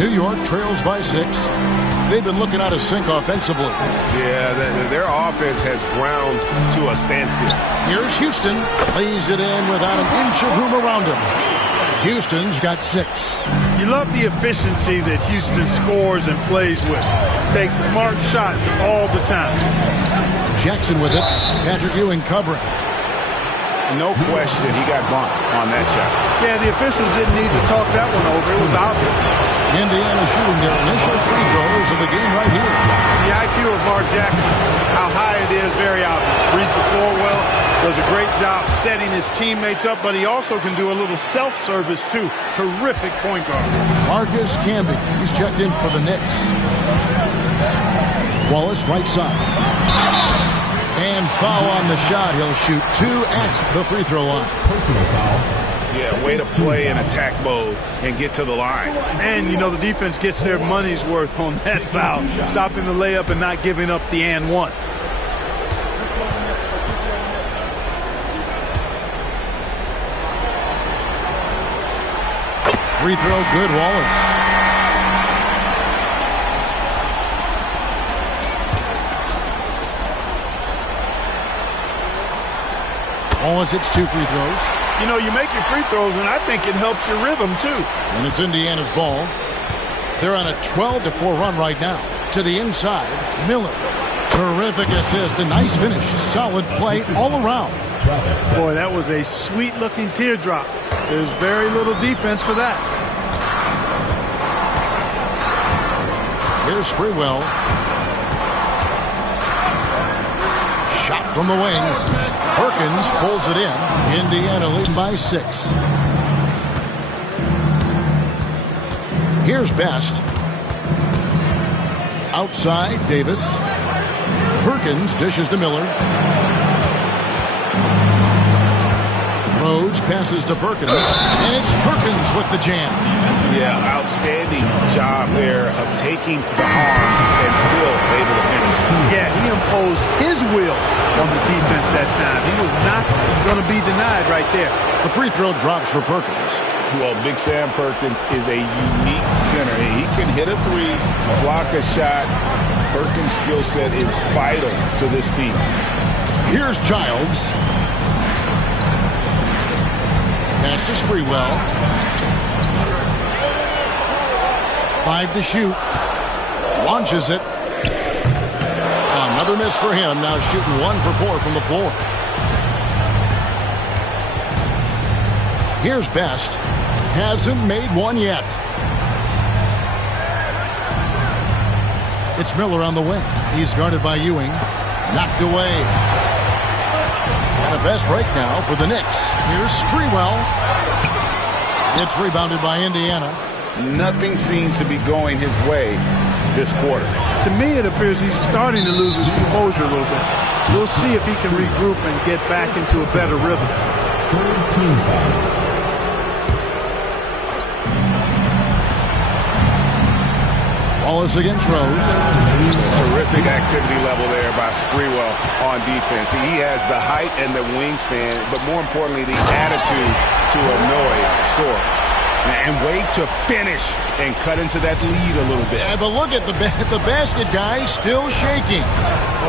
New York trails by 6. They've been looking out of sync offensively. Yeah, their offense has ground to a standstill. Here's Houston. Lays it in without an inch of room around him. Houston's got 6. You love the efficiency that Houston scores and plays with. Takes smart shots all the time. Jackson with it. Patrick Ewing covering. No question, he got bumped on that shot. Yeah, the officials didn't need to talk that one over. It was obvious. Indiana shooting their initial free throws of the game right here. The IQ of Mark Jackson, how high it is, very obvious. Reads the floor well, does a great job setting his teammates up, but he also can do a little self-service too. Terrific point guard. Marcus Camby, he's checked in for the Knicks. Wallace right side. And foul on the shot. He'll shoot 2 at the free throw line. Personal foul. Yeah, way to play in attack mode and get to the line. And, you know, the defense gets their money's worth on that foul. Stopping the layup and not giving up the and one. Free throw good, Wallace. Wallace hits 2 free throws. You know, you make your free throws, and I think it helps your rhythm, too. And it's Indiana's ball. They're on a 12-4 run right now. To the inside, Miller. Terrific assist, a nice finish. Solid play all around. Boy, that was a sweet-looking teardrop. There's very little defense for that. Here's Sprewell. Shot from the wing. Perkins pulls it in. Indiana leading by 6. Here's Best. Outside, Davis. Perkins dishes to Miller. Rhodes passes to Perkins. And it's Perkins with the jam. Yeah, outstanding job there of taking the harm and still able to finish. Yeah, he imposed his will on the defense that time. He was not going to be denied right there. The free throw drops for Perkins. Well, Big Sam Perkins is a unique center. He can hit a 3, block a shot. Perkins' skill set is vital to this team. Here's Childs. Pass to Sprewell. 5 to shoot. Launches it. Another miss for him. Now shooting 1 for 4 from the floor. Here's Best. Hasn't made one yet. It's Miller on the wing. He's guarded by Ewing. Knocked away. And a fast break now for the Knicks. Here's Sprewell. It's rebounded by Indiana. Nothing seems to be going his way this quarter. To me, it appears he's starting to lose his composure a little bit. We'll see if he can regroup and get back into a better rhythm. 13 foul. Wallace against Rose. Terrific activity level there by Sprewell on defense. He has the height and the wingspan, but more importantly, the attitude to annoy scorers. And wait to finish and cut into that lead a little bit. Yeah, but look at the basket guy still shaking.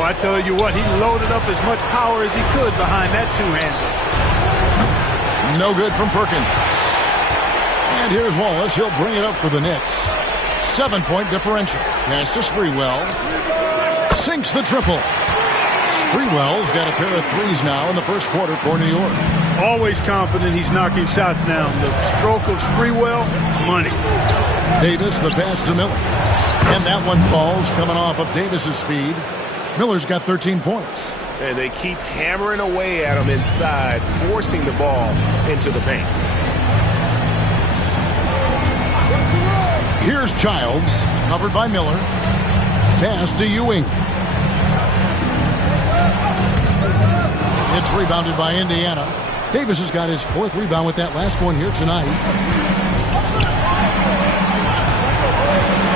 Oh, I tell you what, he loaded up as much power as he could behind that two-hander. No good from Perkins. And here's Wallace. He'll bring it up for the Knicks. 7-point differential. Pass to Sprewell. Sinks the triple. Sprewell's got a pair of threes now in the first quarter for New York. Always confident he's knocking shots down. The stroke of Sprewell, money. Davis, the pass to Miller. And that one falls coming off of Davis's feed. Miller's got 13 points. And they keep hammering away at him inside, forcing the ball into the paint. Here's Childs, covered by Miller. Pass to Ewing. It's rebounded by Indiana. Davis has got his 4th rebound with that last one here tonight.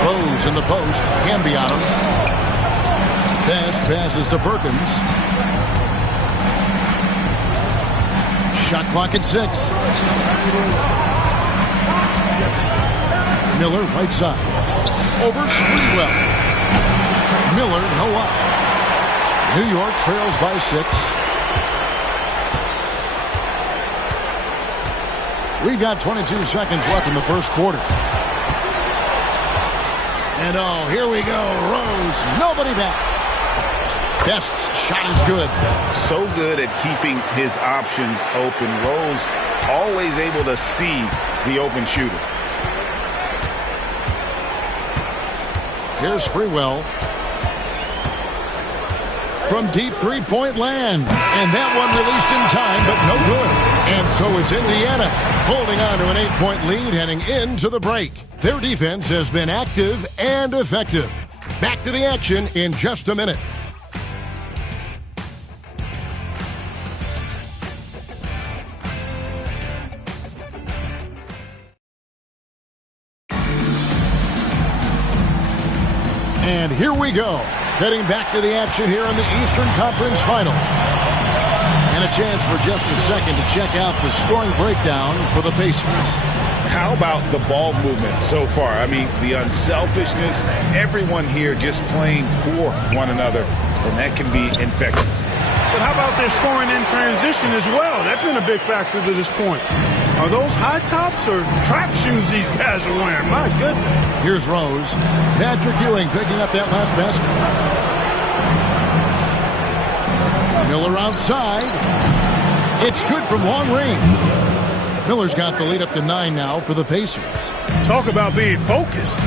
Rose in the post. Can be on him. Best passes to Perkins. Shot clock at 6. Miller, right side. Over Sprewell. Miller, no up. New York trails by 6. We've got 22 seconds left in the first quarter. And oh, here we go. Rose, nobody back. Best's shot is good. So good at keeping his options open. Rose always able to see the open shooter. Here's Sprewell. From deep three-point land. And that one released in time, but no good. And so it's Indiana holding on to an 8-point lead heading into the break. Their defense has been active and effective. Back to the action in just a minute. And here we go. Heading back to the action here in the Eastern Conference Final. And a chance for just a second to check out the scoring breakdown for the Pacers. How about the ball movement so far? I mean, the unselfishness, everyone here just playing for one another, and that can be infectious. But how about their scoring in transition as well? That's been a big factor to this point. Are those high tops or track shoes these guys are wearing? My goodness. Here's Rose. Patrick Ewing picking up that last basket. Miller outside. It's good from long range. Miller's got the lead up to 9 now for the Pacers. Talk about being focused.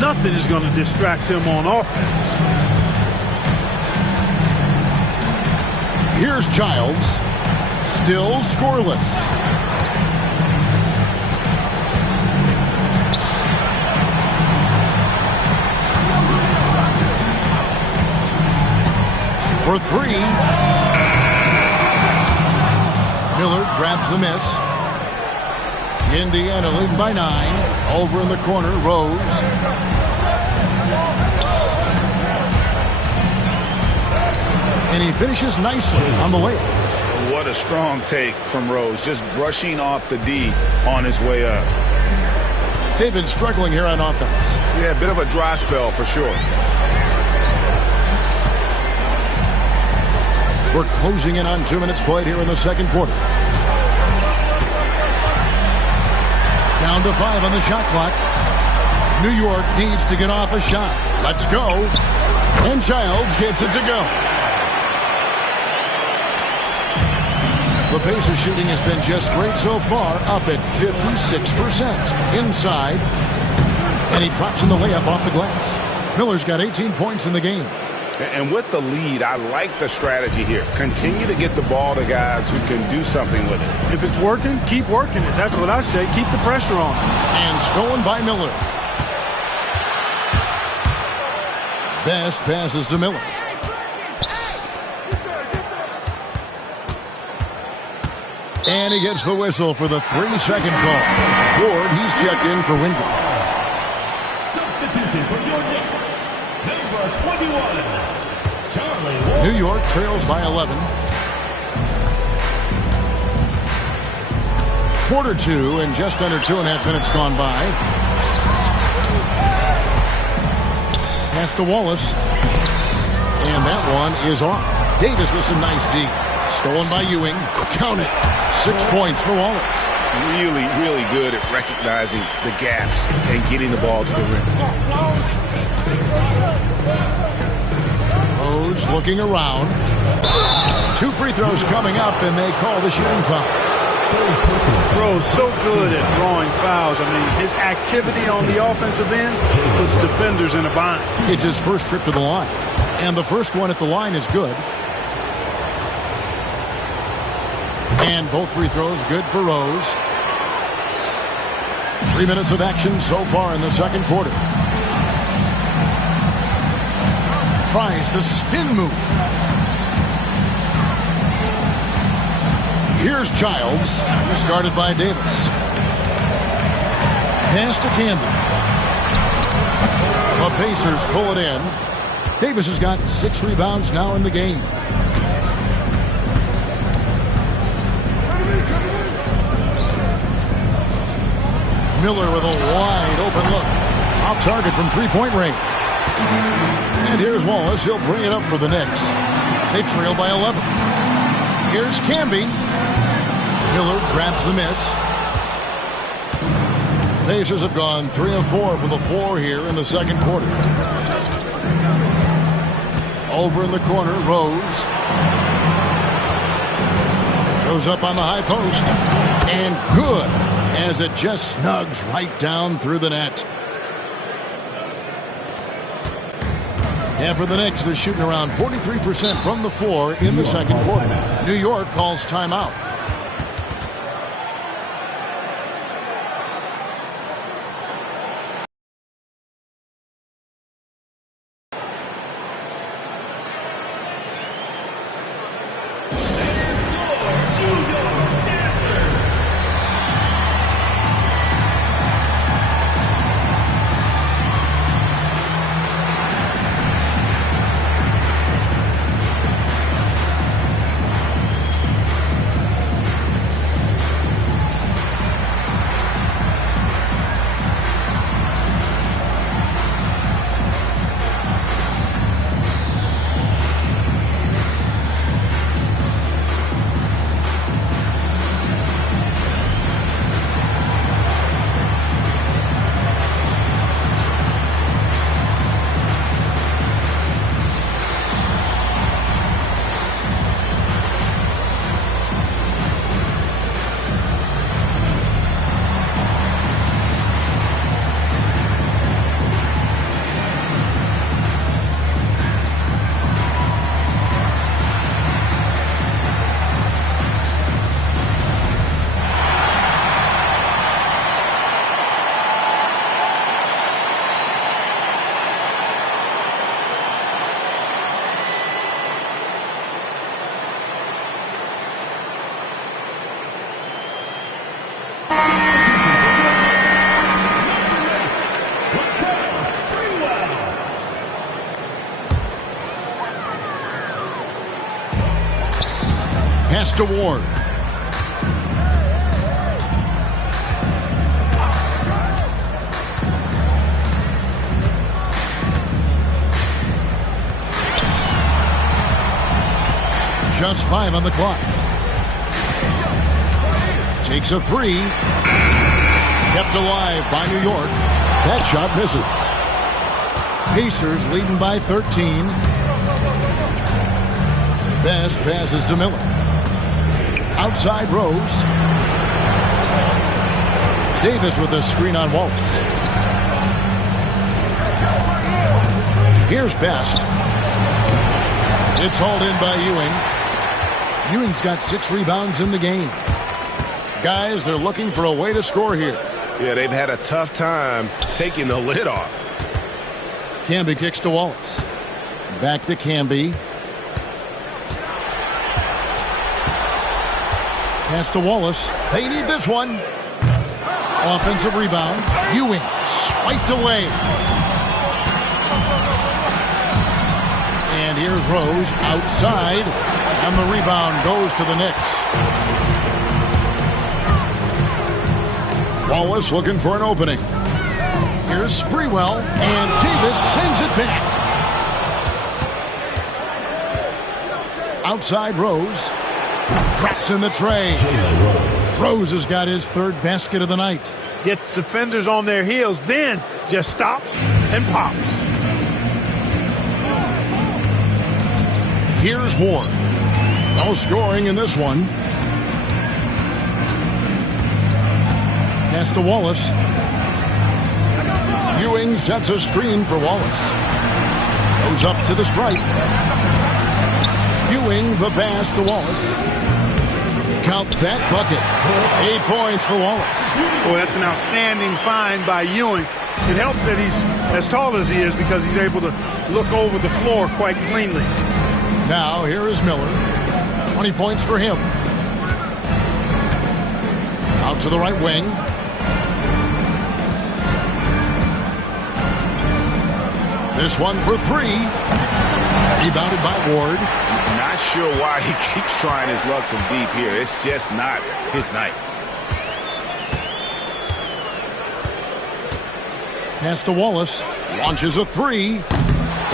Nothing is going to distract him on offense. Here's Childs. Still scoreless. For 3. Miller grabs the miss. Indiana leading by 9. Over in the corner, Rose. And he finishes nicely on the layup. What a strong take from Rose, just brushing off the D on his way up. They've been struggling here on offense. Yeah, a bit of a dry spell for sure. We're closing in on 2 minutes played here in the second quarter. Down to 5 on the shot clock. New York needs to get off a shot. Let's go. And Childs gets it to go. The Pacers shooting has been just great so far, up at 56%. Inside. And he drops in the layup off the glass. Miller's got 18 points in the game. And with the lead, I like the strategy here. Continue to get the ball to guys who can do something with it. If it's working, keep working it. That's what I say. Keep the pressure on. And stolen by Miller. Best passes to Miller. And he gets the whistle for the 3-second call. Ward, he's checked in for Wingate. Substitute for your Knicks, number 21, Charlie Ward. New York trails by 11. Quarter two and just under 2.5 minutes gone by. Pass to Wallace. And that one is off. Davis with some nice D. Stolen by Ewing. Count it. 6 points for Wallace. Really, really good at recognizing the gaps and getting the ball to the rim. Rose looking around. 2 free throws coming up, and they call the shooting foul. Rose so good at drawing fouls. I mean, his activity on the offensive end puts defenders in a bind. It's his first trip to the line. And the first one at the line is good. And both free throws good for Rose. 3 minutes of action so far in the second quarter. Tries the spin move. Here's Childs, discarded by Davis. Pass to Campbell. The Pacers pull it in. Davis has got 6 rebounds now in the game. Miller with a wide open look. Off target from three-point range. And here's Wallace. He'll bring it up for the Knicks. They trail by 11. Here's Camby. Miller grabs the miss. The Pacers have gone 3 of 4 from the floor here in the second quarter. Over in the corner, Rose. Goes up on the high post. And good, as it just snugs right down through the net. And for the Knicks, they're shooting around 43% from the floor in the second quarter. New York calls timeout. Pass to Ward. Just 5 on the clock. Takes a 3. Kept alive by New York. That shot misses. Pacers leading by 13. Best passes to Miller. Outside Rose. Davis with a screen on Wallace. Here's Best. It's hauled in by Ewing. Ewing's got 6 rebounds in the game. Guys, they're looking for a way to score here. Yeah, they've had a tough time taking the lid off. Camby kicks to Wallace. Back to Camby. Pass to Wallace. They need this one. Offensive rebound. Ewing swiped away. And here's Rose outside. And the rebound goes to the Knicks. Wallace looking for an opening. Here's Sprewell. And Davis sends it back. Outside Rose. Drops in the tray. Rose has got his third basket of the night. Gets defenders on their heels, then just stops and pops. Here's Ward. No scoring in this one. Pass to Wallace. Ewing sets a screen for Wallace. Goes up to the stripe. Ewing the pass to Wallace. Count that bucket. 8 points for Wallace. Boy, that's an outstanding find by Ewing. It helps that he's as tall as he is because he's able to look over the floor quite cleanly. Now here is Miller. 20 points for him. Out to the right wing. This one for three. Rebounded by Ward. Not sure why he keeps trying his luck from deep here. It's just not his night. Pass to Wallace. Launches a three.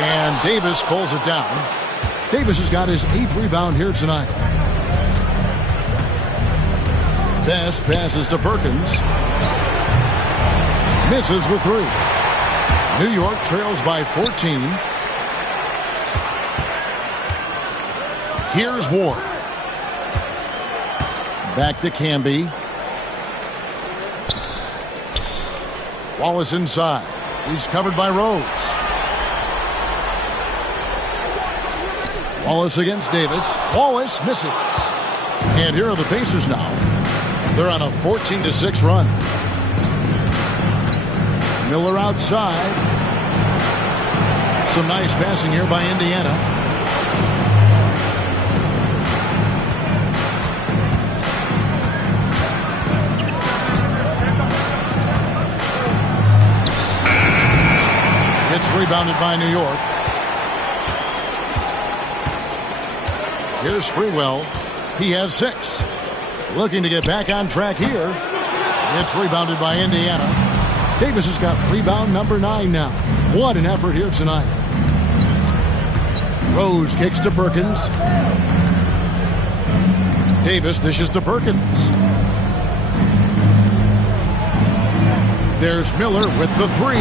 And Davis pulls it down. Davis has got his 8th rebound here tonight. Best passes to Perkins. Misses the three. New York trails by 14. Here's Ward. Back to Camby. Wallace inside. He's covered by Rose. Wallace against Davis. Wallace misses. And here are the Pacers now. They're on a 14-6 run. Miller outside. Some nice passing here by Indiana. It's rebounded by New York. Here's Sprewell. He has 6. Looking to get back on track here. It's rebounded by Indiana. Davis has got rebound number 9 now. What an effort here tonight. Rose kicks to Perkins. Davis dishes to Perkins. There's Miller with the 3.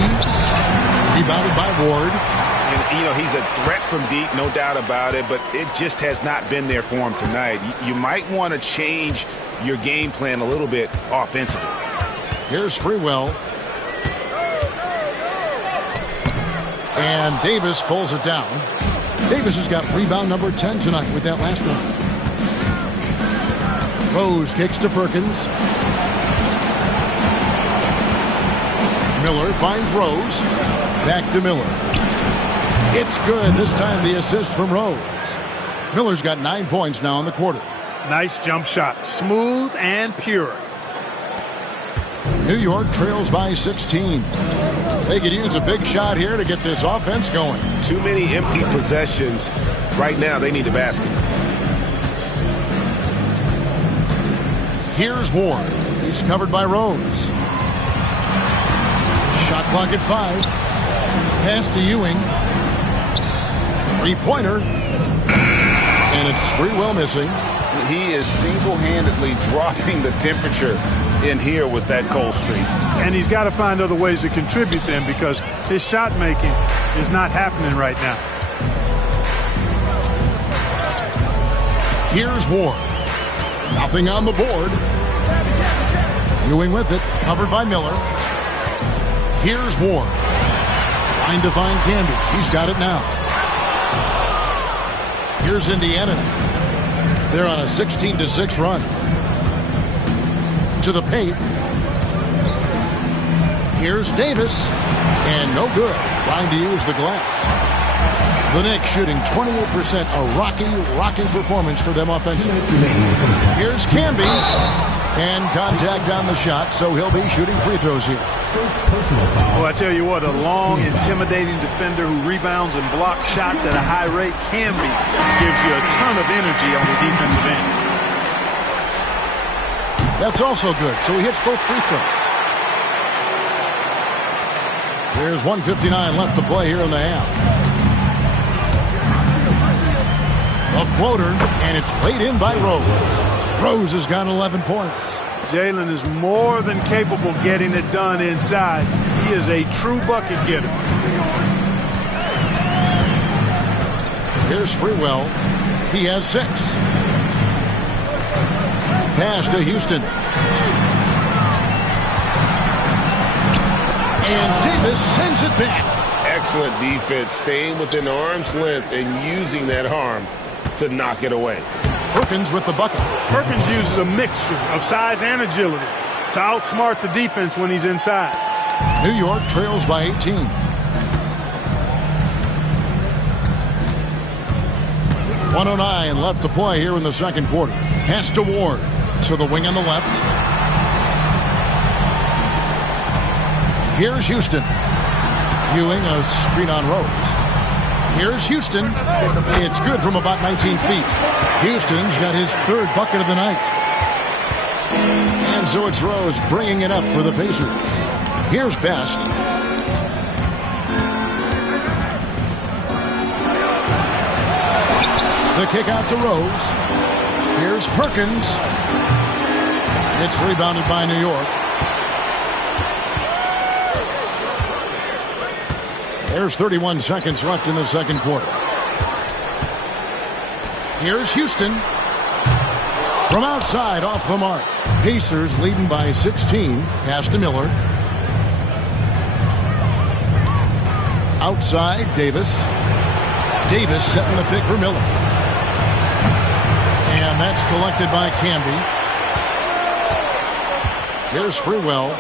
Rebounded by Ward. And, you know, he's a threat from deep, no doubt about it, but it just has not been there for him tonight. You might want to change your game plan a little bit offensively. Here's Sprewell. And Davis pulls it down. Davis has got rebound number 10 tonight with that last one. Rose kicks to Perkins. Miller finds Rose. Back to Miller. It's good. This time the assist from Rose. Miller's got 9 points now in the quarter. Nice jump shot. Smooth and pure. New York trails by 16. They could use a big shot here to get this offense going. Too many empty possessions. Right now, they need a basket. Here's Ward. He's covered by Rose. Shot clock at 5. Pass to Ewing. 3-pointer. And it's Sprewell missing. He is single-handedly dropping the temperature in here with that cold streak. And he's got to find other ways to contribute then because his shot making is not happening right now. Here's Ward. Nothing on the board. Ewing with it. Covered by Miller. Here's Ward. Trying to find Camby. He's got it now. Here's Indiana. They're on a 16-6 run. To the paint. Here's Davis. And no good. Trying to use the glass. The Knicks shooting 28%, a rocky performance for them offensively. Here's Camby, and contact on the shot, so he'll be shooting free throws here. Well, I tell you what, a long, intimidating defender who rebounds and blocks shots at a high rate, Camby, gives you a ton of energy on the defensive end. That's also good, so he hits both free throws. There's 1:59 left to play here in the half. A floater, and it's laid in by Rose. Rose has got 11 points. Jalen is more than capable getting it done inside. He is a true bucket getter. Here's Sprewell. He has 6. Pass to Houston. And Davis sends it back. Excellent defense, staying within arm's length and using that arm to knock it away. Perkins with the bucket. Perkins uses a mixture of size and agility to outsmart the defense when he's inside. New York trails by 18. .109 left to play here in the second quarter. Pass to Ward. To the wing on the left. Here's Houston. Ewing, a screen on Rose. Here's Houston. It's good from about 19 feet. Houston's got his 3rd bucket of the night. And so it's Rose bringing it up for the Pacers. Here's Best. The kick out to Rose. Here's Perkins. It's rebounded by New York. There's 31 seconds left in the second quarter. Here's Houston. From outside, off the mark. Pacers leading by 16. Pass to Miller. Outside, Davis. Davis setting the pick for Miller. And that's collected by Camby. Here's Sprewell.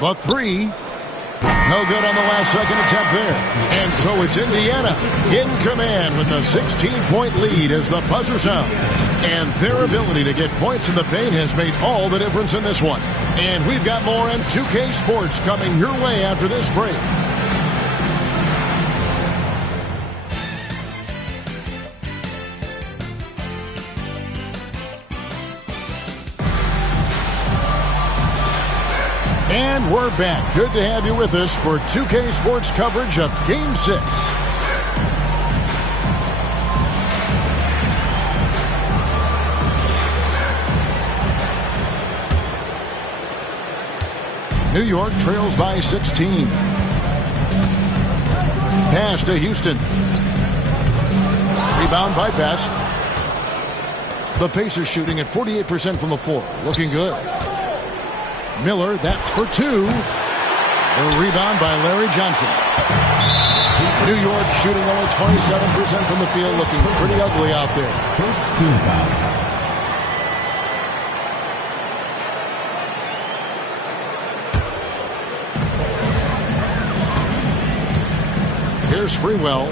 The 3. No good on the last second attempt there. And so it's Indiana in command with a 16-point lead as the buzzer sounds. And their ability to get points in the paint has made all the difference in this one. And we've got more on 2K Sports coming your way after this break. And we're back. Good to have you with us for 2K Sports coverage of Game 6. New York trails by 16. Pass to Houston. Rebound by Best. The Pacers shooting at 48% from the floor. Looking good. Miller, that's for 2. The rebound by Larry Johnson. New York shooting only 27% from the field, looking pretty ugly out there. First team foul. Here's Sprewell.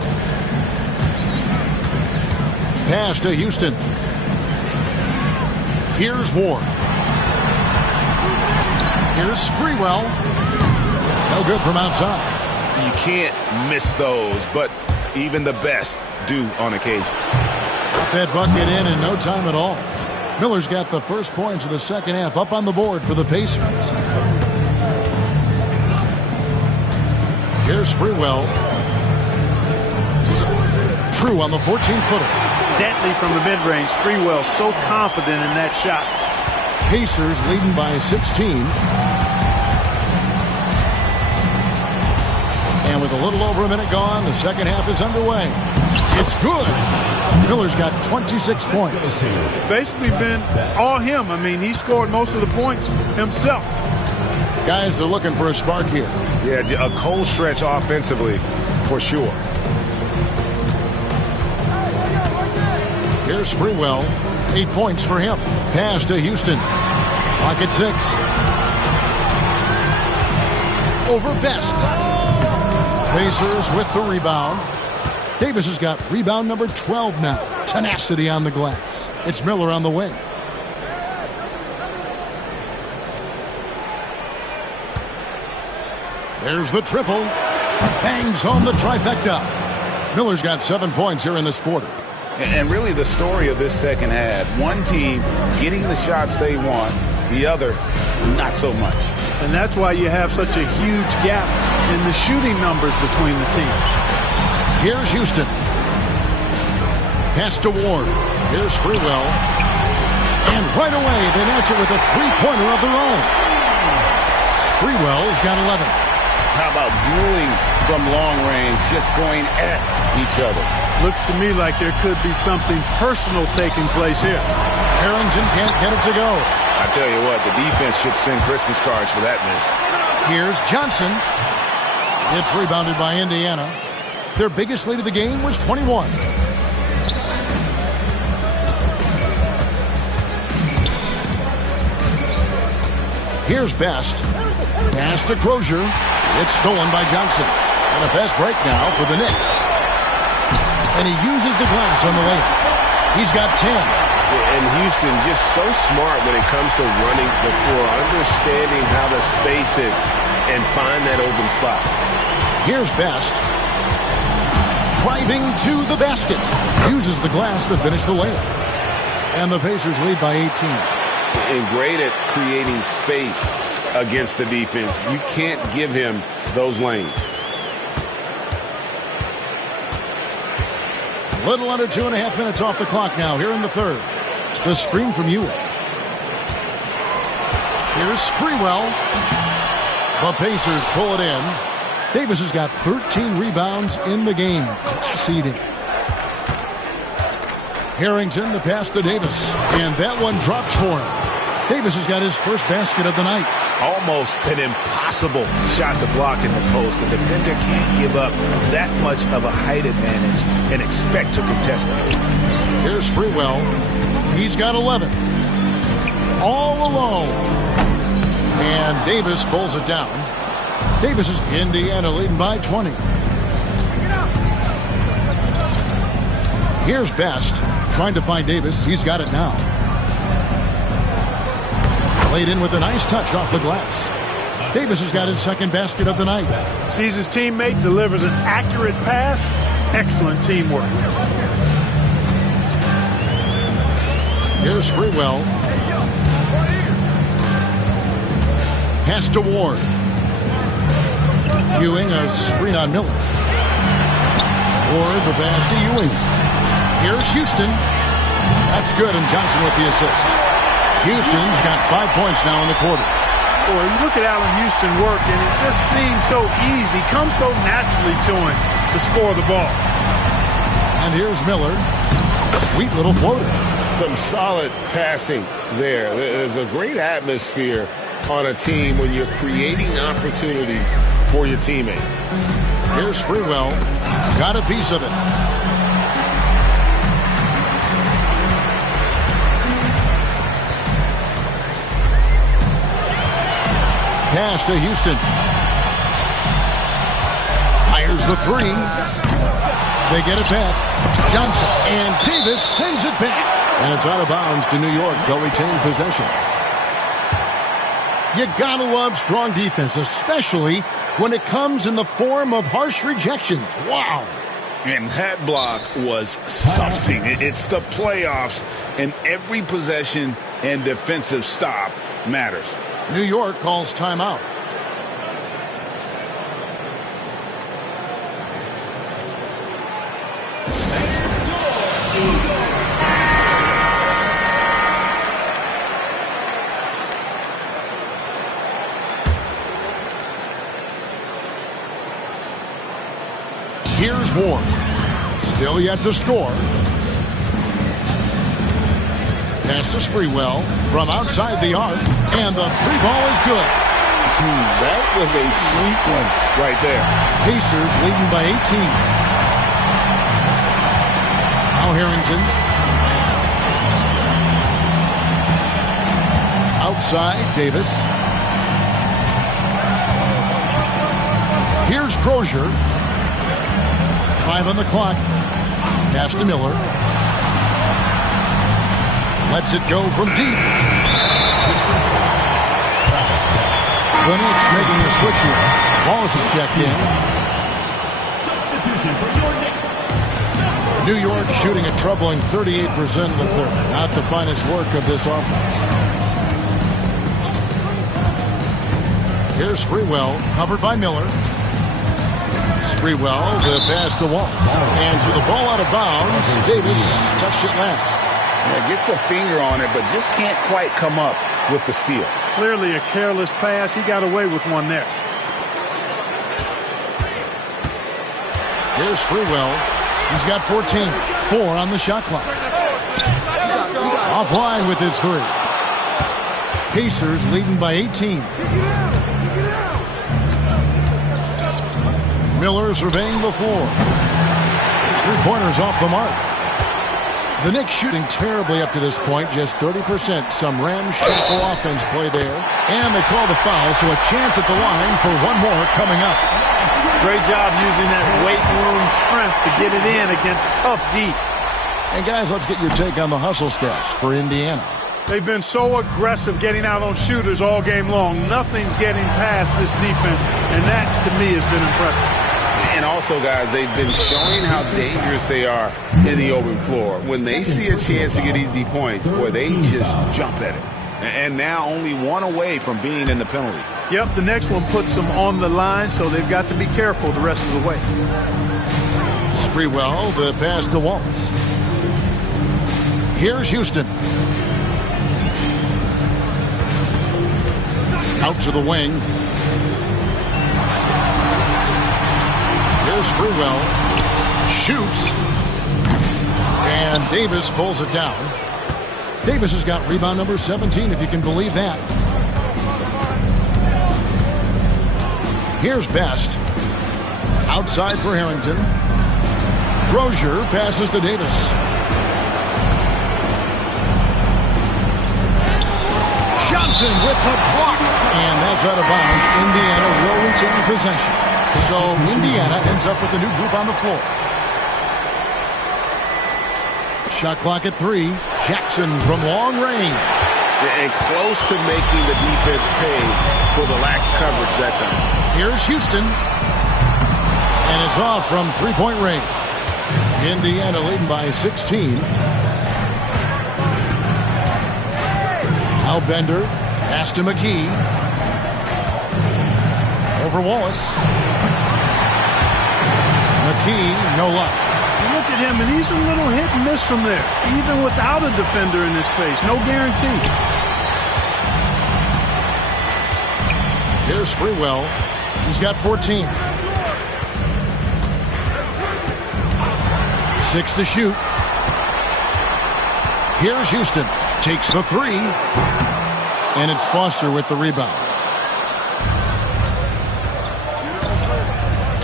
Pass to Houston. Here's Ward. Here's Sprewell. No good from outside. You can't miss those, but even the best do on occasion. Got that bucket in no time at all. Miller's got the first points of the second half up on the board for the Pacers. Here's Sprewell. True on the 14-footer. Deadly from the mid-range. Sprewell so confident in that shot. Pacers leading by 16. And with a little over a minute gone, the second half is underway. It's good. Miller's got 26 points. Basically been all him. I mean, he scored most of the points himself. Guys are looking for a spark here. Yeah, a cold stretch offensively for sure. Here's Sprewell. 8 points for him. Pass to Houston. Pocket 6. Over Best. Pacers with the rebound. Davis has got rebound number 12 now. Tenacity on the glass. It's Miller on the wing. There's the triple. Bangs home the trifecta. Miller's got 7 points here in this quarter. And really the story of this second half, one team getting the shots they want, the other not so much. And that's why you have such a huge gap in the shooting numbers between the teams. Here's Houston. Pass to Ward. Here's Sprewell. And right away they match it with a three-pointer of their own. Sprewell's got 11. How about dueling from long range, just going at each other? Looks to me like there could be something personal taking place here. Harrington can't get it to go. I tell you what, the defense should send Christmas cards for that miss. Here's Johnson. It's rebounded by Indiana. Their biggest lead of the game was 21. Here's Best. Pass to Crozier. It's stolen by Johnson. And a fast break now for the Knicks. And he uses the glass on the layup. He's got 10. And Houston just so smart when it comes to running the floor, understanding how to space it and find that open spot. Here's Best. Driving to the basket. Uses the glass to finish the layup. And the Pacers lead by 18. And great at creating space against the defense. You can't give him those lanes. Little under 2.5 minutes off the clock now here in the third. The screen from Ewing. Here's Sprewell. The Pacers pull it in. Davis has got 13 rebounds in the game. Class eating. Harrington, the pass to Davis. And that one drops for him. Davis has got his first basket of the night. Almost an impossible shot to block in the post. The defender can't give up that much of a height advantage and expect to contest it. Here's Sprewell. He's got 11. All alone. And Davis pulls it down. Davis is Indiana leading by 20. Here's Best. Trying to find Davis. He's got it now. Laid in with a nice touch off the glass. Davis has got his second basket of the night. Sees his teammate, delivers an accurate pass. Excellent teamwork. Here's Sprewell. Pass to Ward. Ewing, a screen on Miller. Ward, the pass to Ewing. Here's Houston. That's good, and Johnson with the assist. Houston's got 5 points now in the quarter. Boy, you look at Allen Houston work, and it just seems so easy. Comes so naturally to him to score the ball. And here's Miller. Sweet little floater. Some solid passing there. There's a great atmosphere on a team when you're creating opportunities for your teammates. Here's Sprewell. Got a piece of it. Pass to Houston. Fires the three. They get it back. Johnson and Davis sends it back. And it's out of bounds to New York. They'll retain possession. You gotta love strong defense, especially when it comes in the form of harsh rejections. Wow. And that block was something. It's the playoffs, and every possession and defensive stop matters. New York calls timeout. Here's Ward. Still yet to score. Pass to Sprewell from outside the arc, and the three ball is good. That was a sweet one right there. Pacers leading by 18. Now Harrington. Outside, Davis. Here's Crozier. 5 on the clock. Pass to Miller. Lets it go from deep. The Knicks making a switch here. Wallace is checked in. Substitution for your Knicks. New York shooting a troubling 38% in the third. Not the finest work of this offense. Here's Sprewell, covered by Miller. Sprewell, the pass to Wallace. And to the ball out of bounds. Davis touched it last. Yeah, gets a finger on it, but just can't quite come up with the steal. Clearly a careless pass. He got away with one there. Here's Sprewell. He's got 14. 4 on the shot clock. Offline with his 3. Pacers leading by 18. Miller surveying the floor. His 3-pointers off the mark. The Knicks shooting terribly up to this point, just 30%. Some ramshackle offense play there. And they call the foul, so a chance at the line for one more coming up. Great job using that weight room strength to get it in against tough D. And guys, let's get your take on the hustle stats for Indiana. They've been so aggressive getting out on shooters all game long. Nothing's getting past this defense, and that, to me, has been impressive. And also, guys, they've been showing how dangerous they are in the open floor. When they see a chance to get easy points, boy, they just jump at it. And now only one away from being in the penalty. Yep, the next one puts them on the line, so they've got to be careful the rest of the way. Sprewell, the pass to Wallace. Here's Houston. Out to the wing. Here's Sprewell. Shoots. And Davis pulls it down. Davis has got rebound number 17, if you can believe that. Here's Best. Outside for Harrington. Crozier passes to Davis. Johnson with the block. And that's out of bounds. Indiana will retain possession. So Indiana ends up with a new group on the floor. Shot clock at 3. Jackson from long range. And close to making the defense pay for the lax coverage that time. Here's Houston. And it's off from 3-point range. Indiana leading by 16. Now Bender. Pass to McKee. Over Wallace. McKee, no luck. Look at him, and he's a little hit and miss from there, even without a defender in his face. No guarantee. Here's Sprewell. He's got 14. 6 to shoot. Here's Houston. Takes the 3. And it's Foster with the rebound.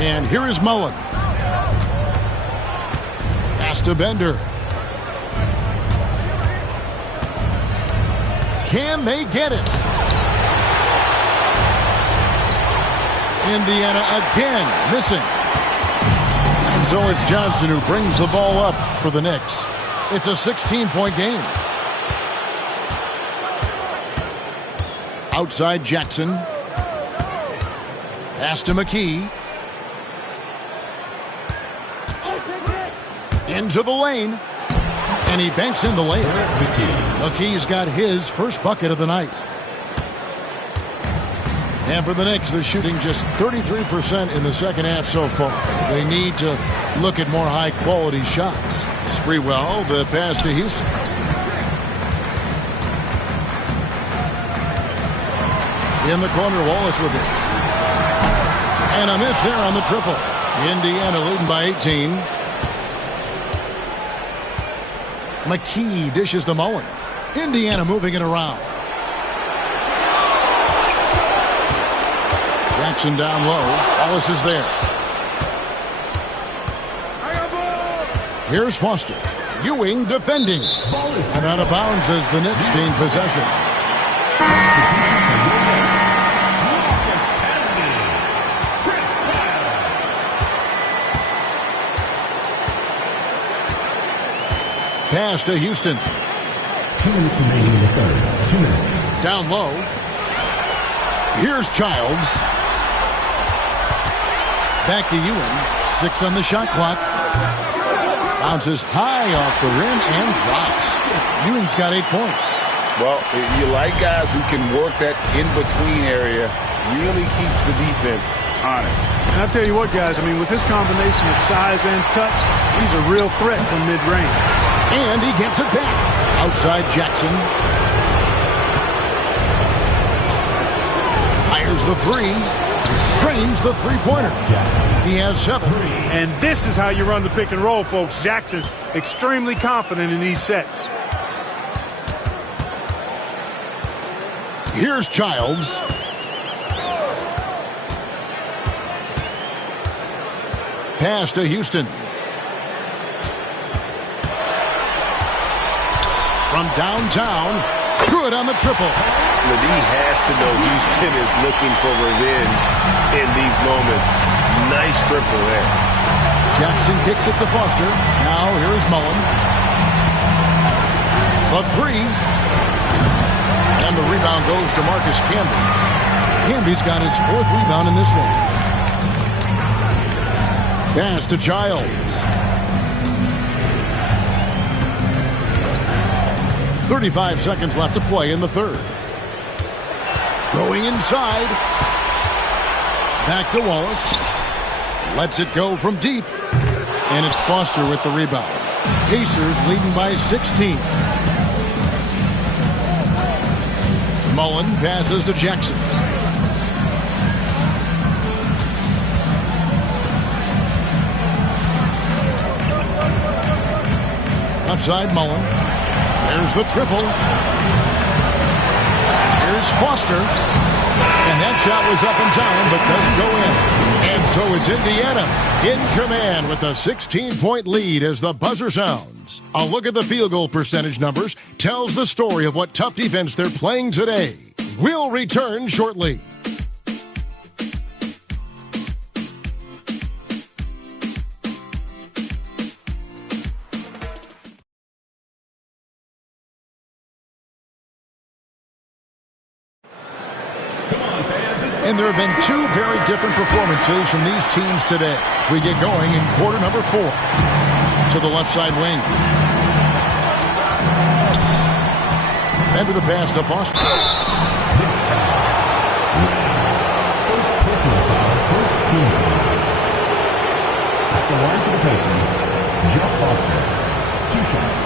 And here is Mullen. Pass to Bender. Can they get it? Indiana again missing. And so it's Johnson who brings the ball up for the Knicks. It's a 16-point game. Outside Jackson. Pass to McKee. Into the lane. And he banks in the lane. McKee's got his first bucket of the night. And for the Knicks, they're shooting just 33% in the second half so far. They need to look at more high-quality shots. Sprewell, the pass to Houston. In the corner, Wallace with it. And a miss there on the triple. Indiana leading by 18. McKee dishes to Mullen. Indiana moving it around. Jackson down low. Wallace is there. Here's Foster. Ewing defending. And out of bounds as the Knicks gain possession. Pass to Houston. 2 minutes remaining in the third. 2 minutes. Down low. Here's Childs. Back to Ewing. 6 on the shot clock. Bounces high off the rim and drops. Ewing's got 8 points. Well, you like guys who can work that in-between area. Really keeps the defense honest. And I'll tell you what, guys, I mean, with this combination of size and touch, he's a real threat from mid-range. And he gets it back. Outside Jackson. Fires the 3. Drains the three-pointer. He has 7. And this is how you run the pick and roll, folks. Jackson, extremely confident in these sets. Here's Childs. Pass to Houston. From downtown, good on the triple. LeDee has to know Houston is looking for revenge in these moments. Nice triple there. Jackson kicks it to Foster. Now here is Mullen. The 3. And the rebound goes to Marcus Camby. Camby's got his 4th rebound in this one. Pass to Childs. 35 seconds left to play in the third. Going inside. Back to Wallace. Lets it go from deep. And it's Foster with the rebound. Pacers leading by 16. Mullen passes to Jackson. Outside Mullen. There's the triple. Here's Foster. And that shot was up in time, but doesn't go in. And so it's Indiana in command with a 16-point lead as the buzzer sounds. A look at the field goal percentage numbers tells the story of what tough defense they're playing today. We'll return shortly. And there have been 2 very different performances from these teams today as we get going in quarter number 4. To the left side wing. And to the pass to Foster. First personal foul, first team foul. At the line for the Pacers, Jeff Foster. 2 shots.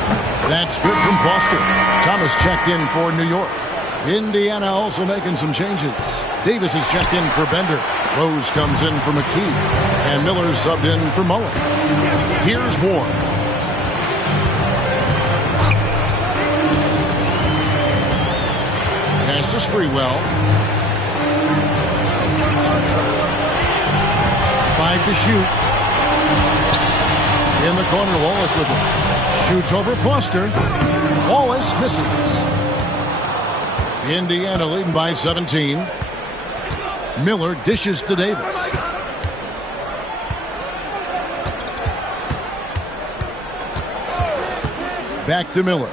That's good from Foster. Thomas checked in for New York. Indiana also making some changes. Davis is checked in for Bender. Rose comes in for McKee. And Miller subbed in for Mullen. Here's Ward. Pass to Sprewell. 5 to shoot. In the corner, Wallace with it. Shoots over Foster. Wallace misses. Indiana leading by 17. Miller dishes to Davis. Back to Miller.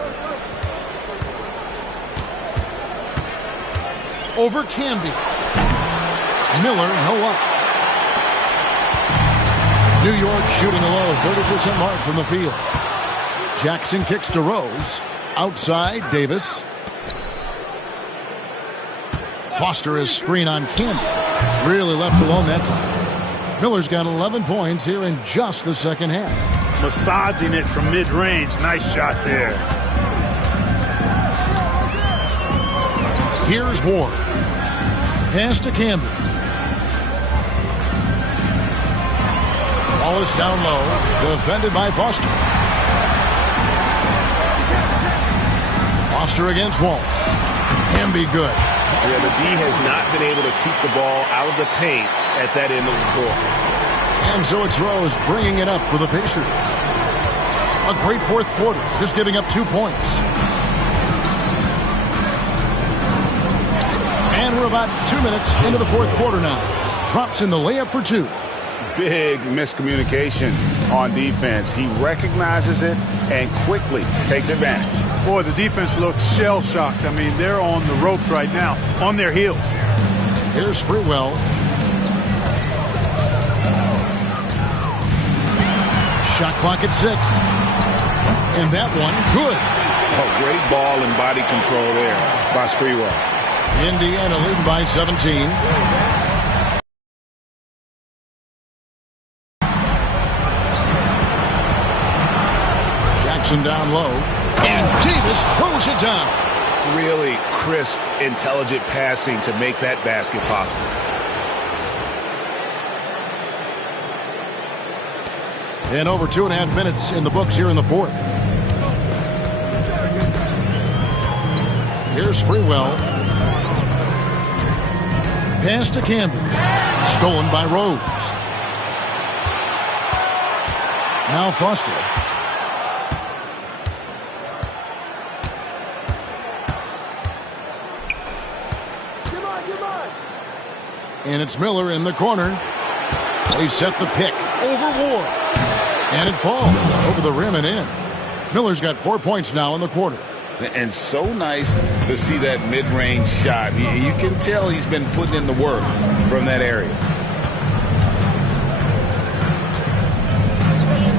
Over Camby. Miller, no up. New York shooting a low 30% mark from the field. Jackson kicks to Rose. Outside, Davis. Foster is screen on Camby. Really left alone that time. Miller's got 11 points here in just the second half. Massaging it from mid-range. Nice shot there. Here's Ward. Pass to Camby. Wallace down low. Defended by Foster. Foster against Wallace. Camby good. Yeah, LeDee has not been able to keep the ball out of the paint at that end of the court. And so it's Rose bringing it up for the Pacers. A great fourth quarter, just giving up 2 points. And we're about 2 minutes into the fourth quarter now. Drops in the layup for 2. Big miscommunication. on defense. He recognizes it and quickly takes advantage. Boy, the defense looks shell-shocked. I mean, they're on the ropes right now, on their heels. Here's Sprewell. Shot clock at 6. And that one, good. Oh, great ball and body control there by Sprewell. Indiana leading by 17. Jackson down low. And Davis throws it down. Really crisp, intelligent passing to make that basket possible. And over 2.5 minutes in the books here in the fourth. Here's Sprewell. Pass to Camby. Stolen by Rose. Now Foster. And it's Miller in the corner. They set the pick over Ward. And it falls over the rim and in. Miller's got 4 points now in the quarter. And so nice to see that mid-range shot. You can tell he's been putting in the work from that area.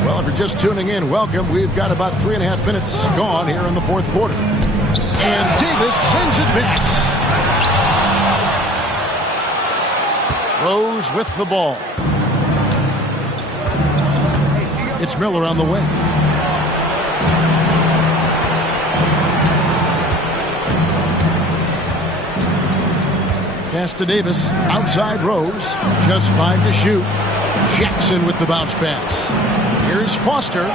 Well, if you're just tuning in, welcome. We've got about 3.5 minutes gone here in the fourth quarter. And Davis sends it back. Rose with the ball. It's Miller on the wing. Pass to Davis. Outside Rose. Just 5 to shoot. Jackson with the bounce pass. Here's Foster.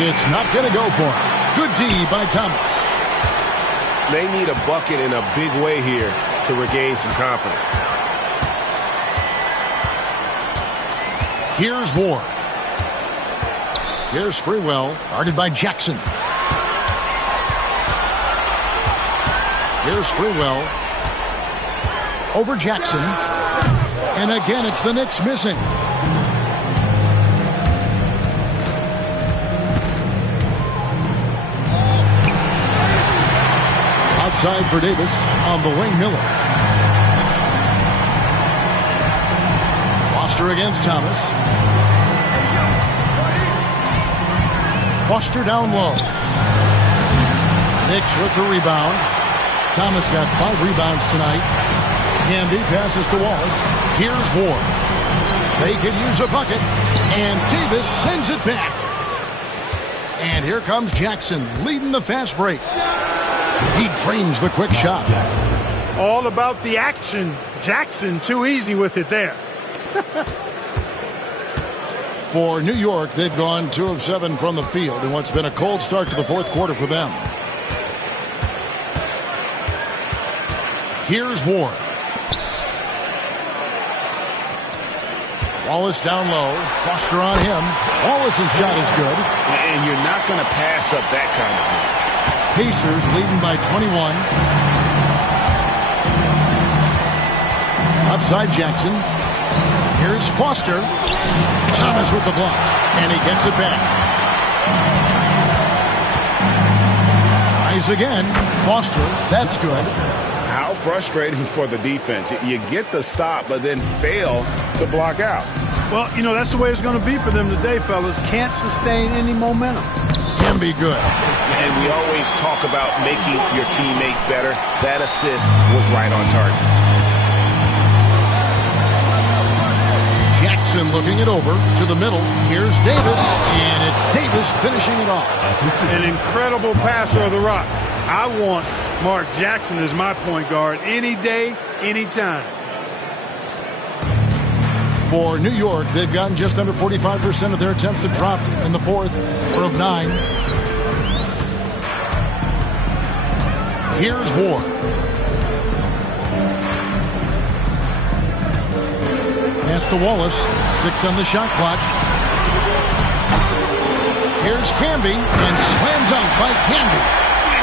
It's not going to go for him. Good D by Thomas. They need a bucket in a big way here to regain some confidence. Here's Ward. Here's Sprewell, guarded by Jackson. Here's Sprewell. Over Jackson. And again, it's the Knicks missing. Outside for Davis. On the wing, Miller. Foster against Thomas. Foster down low. Knicks with the rebound. Thomas got 5 rebounds tonight. Camby passes to Wallace. Here's Ward. They could use a bucket. And Davis sends it back. And here comes Jackson leading the fast break. He drains the quick shot. All about the action. Jackson too easy with it there. For New York, they've gone 2 of 7 from the field in what's been a cold start to the fourth quarter for them. Here's Ward. Wallace down low. Foster on him. Wallace's shot is good. And you're not going to pass up that kind of thing. Pacers leading by 21. Outside Jackson. Here's Foster. Thomas with the block. And he gets it back. Tries again. Foster. That's good. How frustrating for the defense. You get the stop, but then fail to block out. Well, you know, that's the way it's going to be for them today, fellas. Can't sustain any momentum. Can be good. And we always talk about making your teammate better. That assist was right on target. Jackson looking it over to the middle. Here's Davis, and it's Davis finishing it off. An incredible passer of the rock. I want Mark Jackson as my point guard any day, anytime. For New York, they've gotten just under 45% of their attempts to drop in the fourth, 4 of 9. Here's Ward. Pass to Wallace. 6 on the shot clock. Here's Camby, and slam dunk by Camby.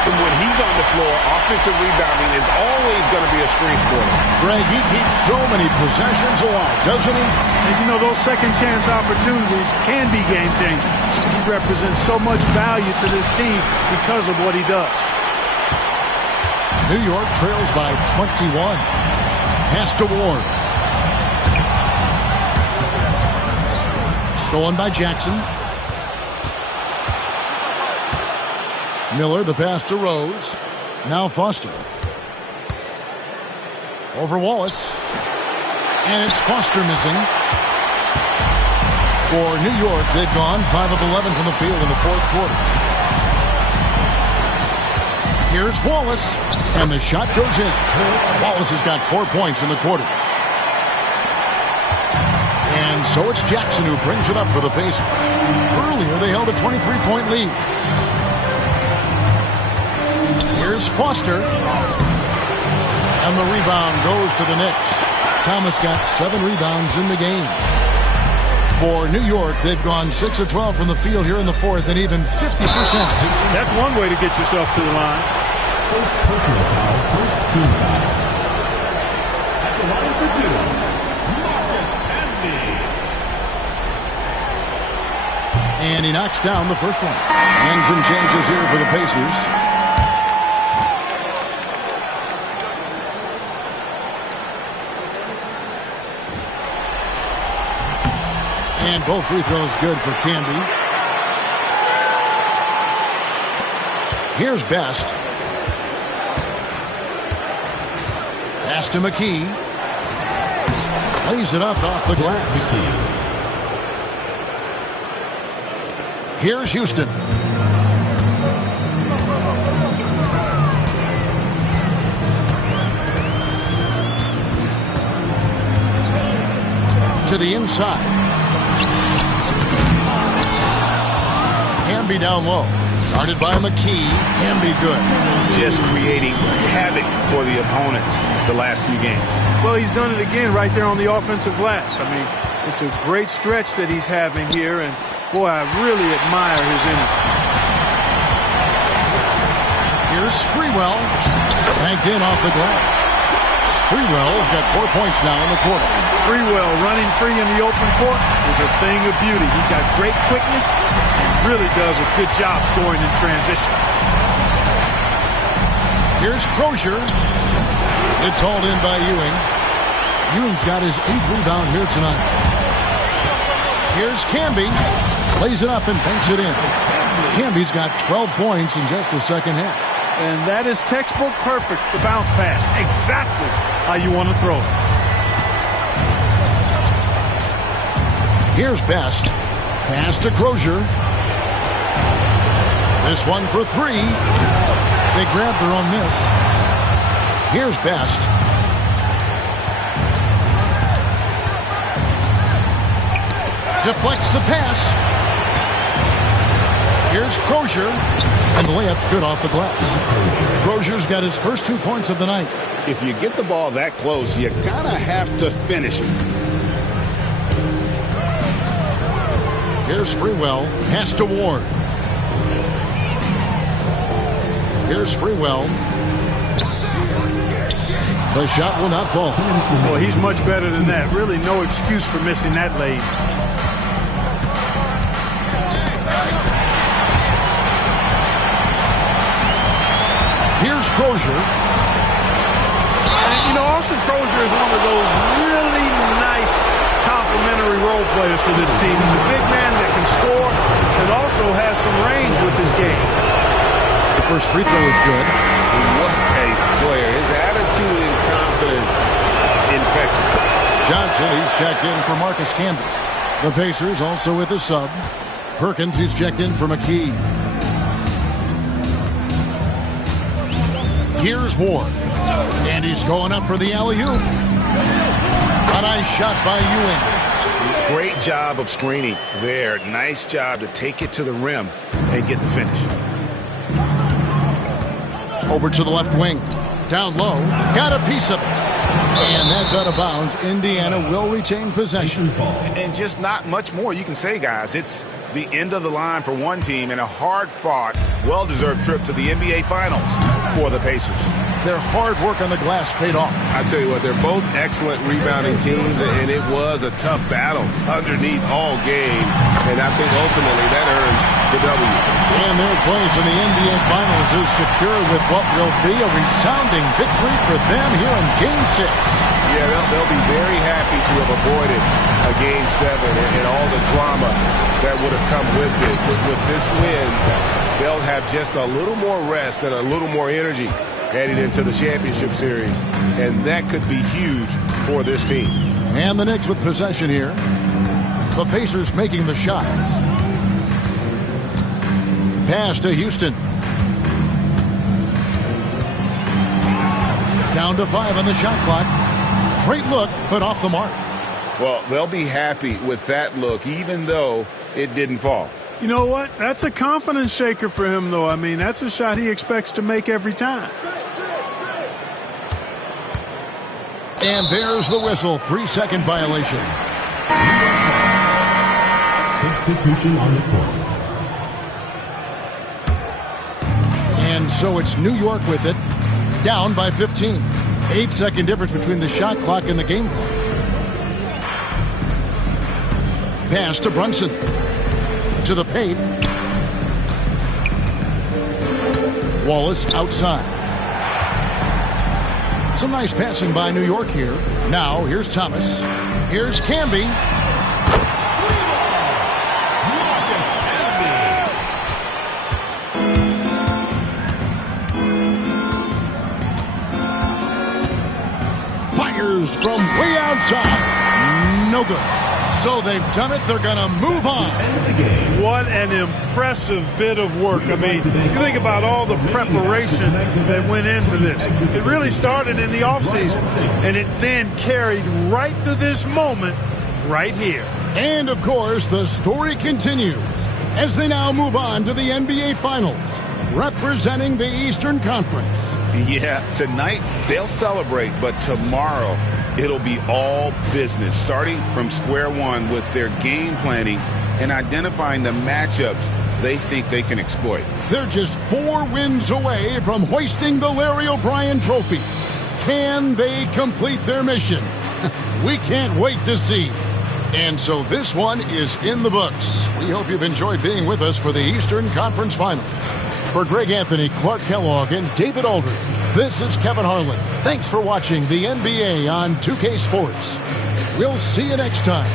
When he's on the floor, offensive rebounding is always going to be a strength for him. Greg, he keeps so many possessions alive, doesn't he? And you know, those second chance opportunities can be game changers. He represents so much value to this team because of what he does. New York trails by 21. Pass to Ward. Stolen by Jackson. Miller, the pass to Rose. Now Foster. Over Wallace. And it's Foster missing. For New York, they've gone 5 of 11 from the field in the fourth quarter. Here's Wallace. And the shot goes in. Wallace has got 4 points in the quarter. And so it's Jackson who brings it up for the Pacers. Earlier, they held a 23-point lead. Here's Foster. And the rebound goes to the Knicks. Thomas got 7 rebounds in the game. For New York, they've gone 6 of 12 from the field here in the fourth and even 50%. That's one way to get yourself to the line. First personal foul, first team foul. At the line for 2, Marcus Camby. And he knocks down the first one. And some changes here for the Pacers. And both free throws good for Camby. Here's Best. Pass to McKee. Lays it up off the glass. Here's Houston. To the inside. Camby down low. Guarded by McKee. Camby good. Just creating havoc for the opponents the last few games. Well, he's done it again right there on the offensive glass. I mean, it's a great stretch that he's having here, and boy, I really admire his energy. Here's Sprewell. Banked in off the glass. Sprewell's got 4 points now in the quarter. Sprewell running free in the open court is a thing of beauty. He's got great quickness and really does a good job scoring in transition. Here's Crozier. It's hauled in by Ewing. Ewing's got his 8th rebound here tonight. Here's Camby. Lays it up and banks it in. Camby's got 12 points in just the second half. And that is textbook perfect, the bounce pass. Exactly how you want to throw it. Here's Best. Pass to Crozier. This one for 3. They grab their own miss. Here's Best. Deflects the pass. Here's Crozier. And the layup's good off the glass. Crozier's got his first 2 points of the night. If you get the ball that close, you kind of have to finish it. Here's Sprewell. Pass to Ward. Here's Sprewell. The shot will not fall. Well, he's much better than that. Really no excuse for missing that lead. Here's Crozier. And, you know, Austin Crozier is one of those really nice complementary role players for this team. He's a big man that can score and also has some range with his game. The first free throw is good. What a player. His attitude and confidence infectious. Johnson, he's checked in for Marcus Camby. The Pacers also with a sub. Perkins, he's checked in for McKee. Here's Ward. And he's going up for the alley-oop. A nice shot by Ewing. Great job of screening there. Nice job to take it to the rim and get the finish. Over to the left wing. Down low. Got a piece of it. And that's out of bounds. Indiana will retain possession. And just not much more you can say, guys. It's the end of the line for one team and a hard-fought, well-deserved trip to the NBA Finals for the Pacers. Their hard work on the glass paid off. I tell you what, they're both excellent rebounding teams, and it was a tough battle underneath all game, and I think ultimately that earned the W. And their place in the NBA Finals is secured with what will be a resounding victory for them here in Game 6. Yeah, they'll be very happy to have avoided a Game 7 and all the drama that would have come with it. With this win, they'll have just a little more rest and a little more energy heading into the championship series, and that could be huge for this team. And the Knicks with possession here. The Pacers making the shot. Pass to Houston. Down to 5 on the shot clock. Great look, but off the mark. Well, they'll be happy with that look, even though it didn't fall. You know what? That's a confidence shaker for him, though. I mean, that's a shot he expects to make every time. And there's the whistle. 3-second violation. Substitution on the court. And so it's New York with it. Down by 15. 8-second difference between the shot clock and the game clock. Pass to Brunson. To the paint. Wallace outside. Some nice passing by New York here. Now, here's Thomas. Here's Camby. Fires from way outside. No good. So they've done it. They're going to move on. What an impressive bit of work. I mean, you think about all the preparation that went into this. It really started in the offseason, and it then carried right to this moment right here. And, of course, the story continues as they now move on to the NBA Finals, representing the Eastern Conference. Yeah, tonight they'll celebrate, but tomorrow it'll be all business, starting from square one with their game planning and identifying the matchups they think they can exploit. They're just 4 wins away from hoisting the Larry O'Brien Trophy. Can they complete their mission? We can't wait to see. And so this one is in the books. We hope you've enjoyed being with us for the Eastern Conference Finals. For Greg Anthony, Clark Kellogg, and David Aldridge, this is Kevin Harlan. Thanks for watching the NBA on 2K Sports. We'll see you next time.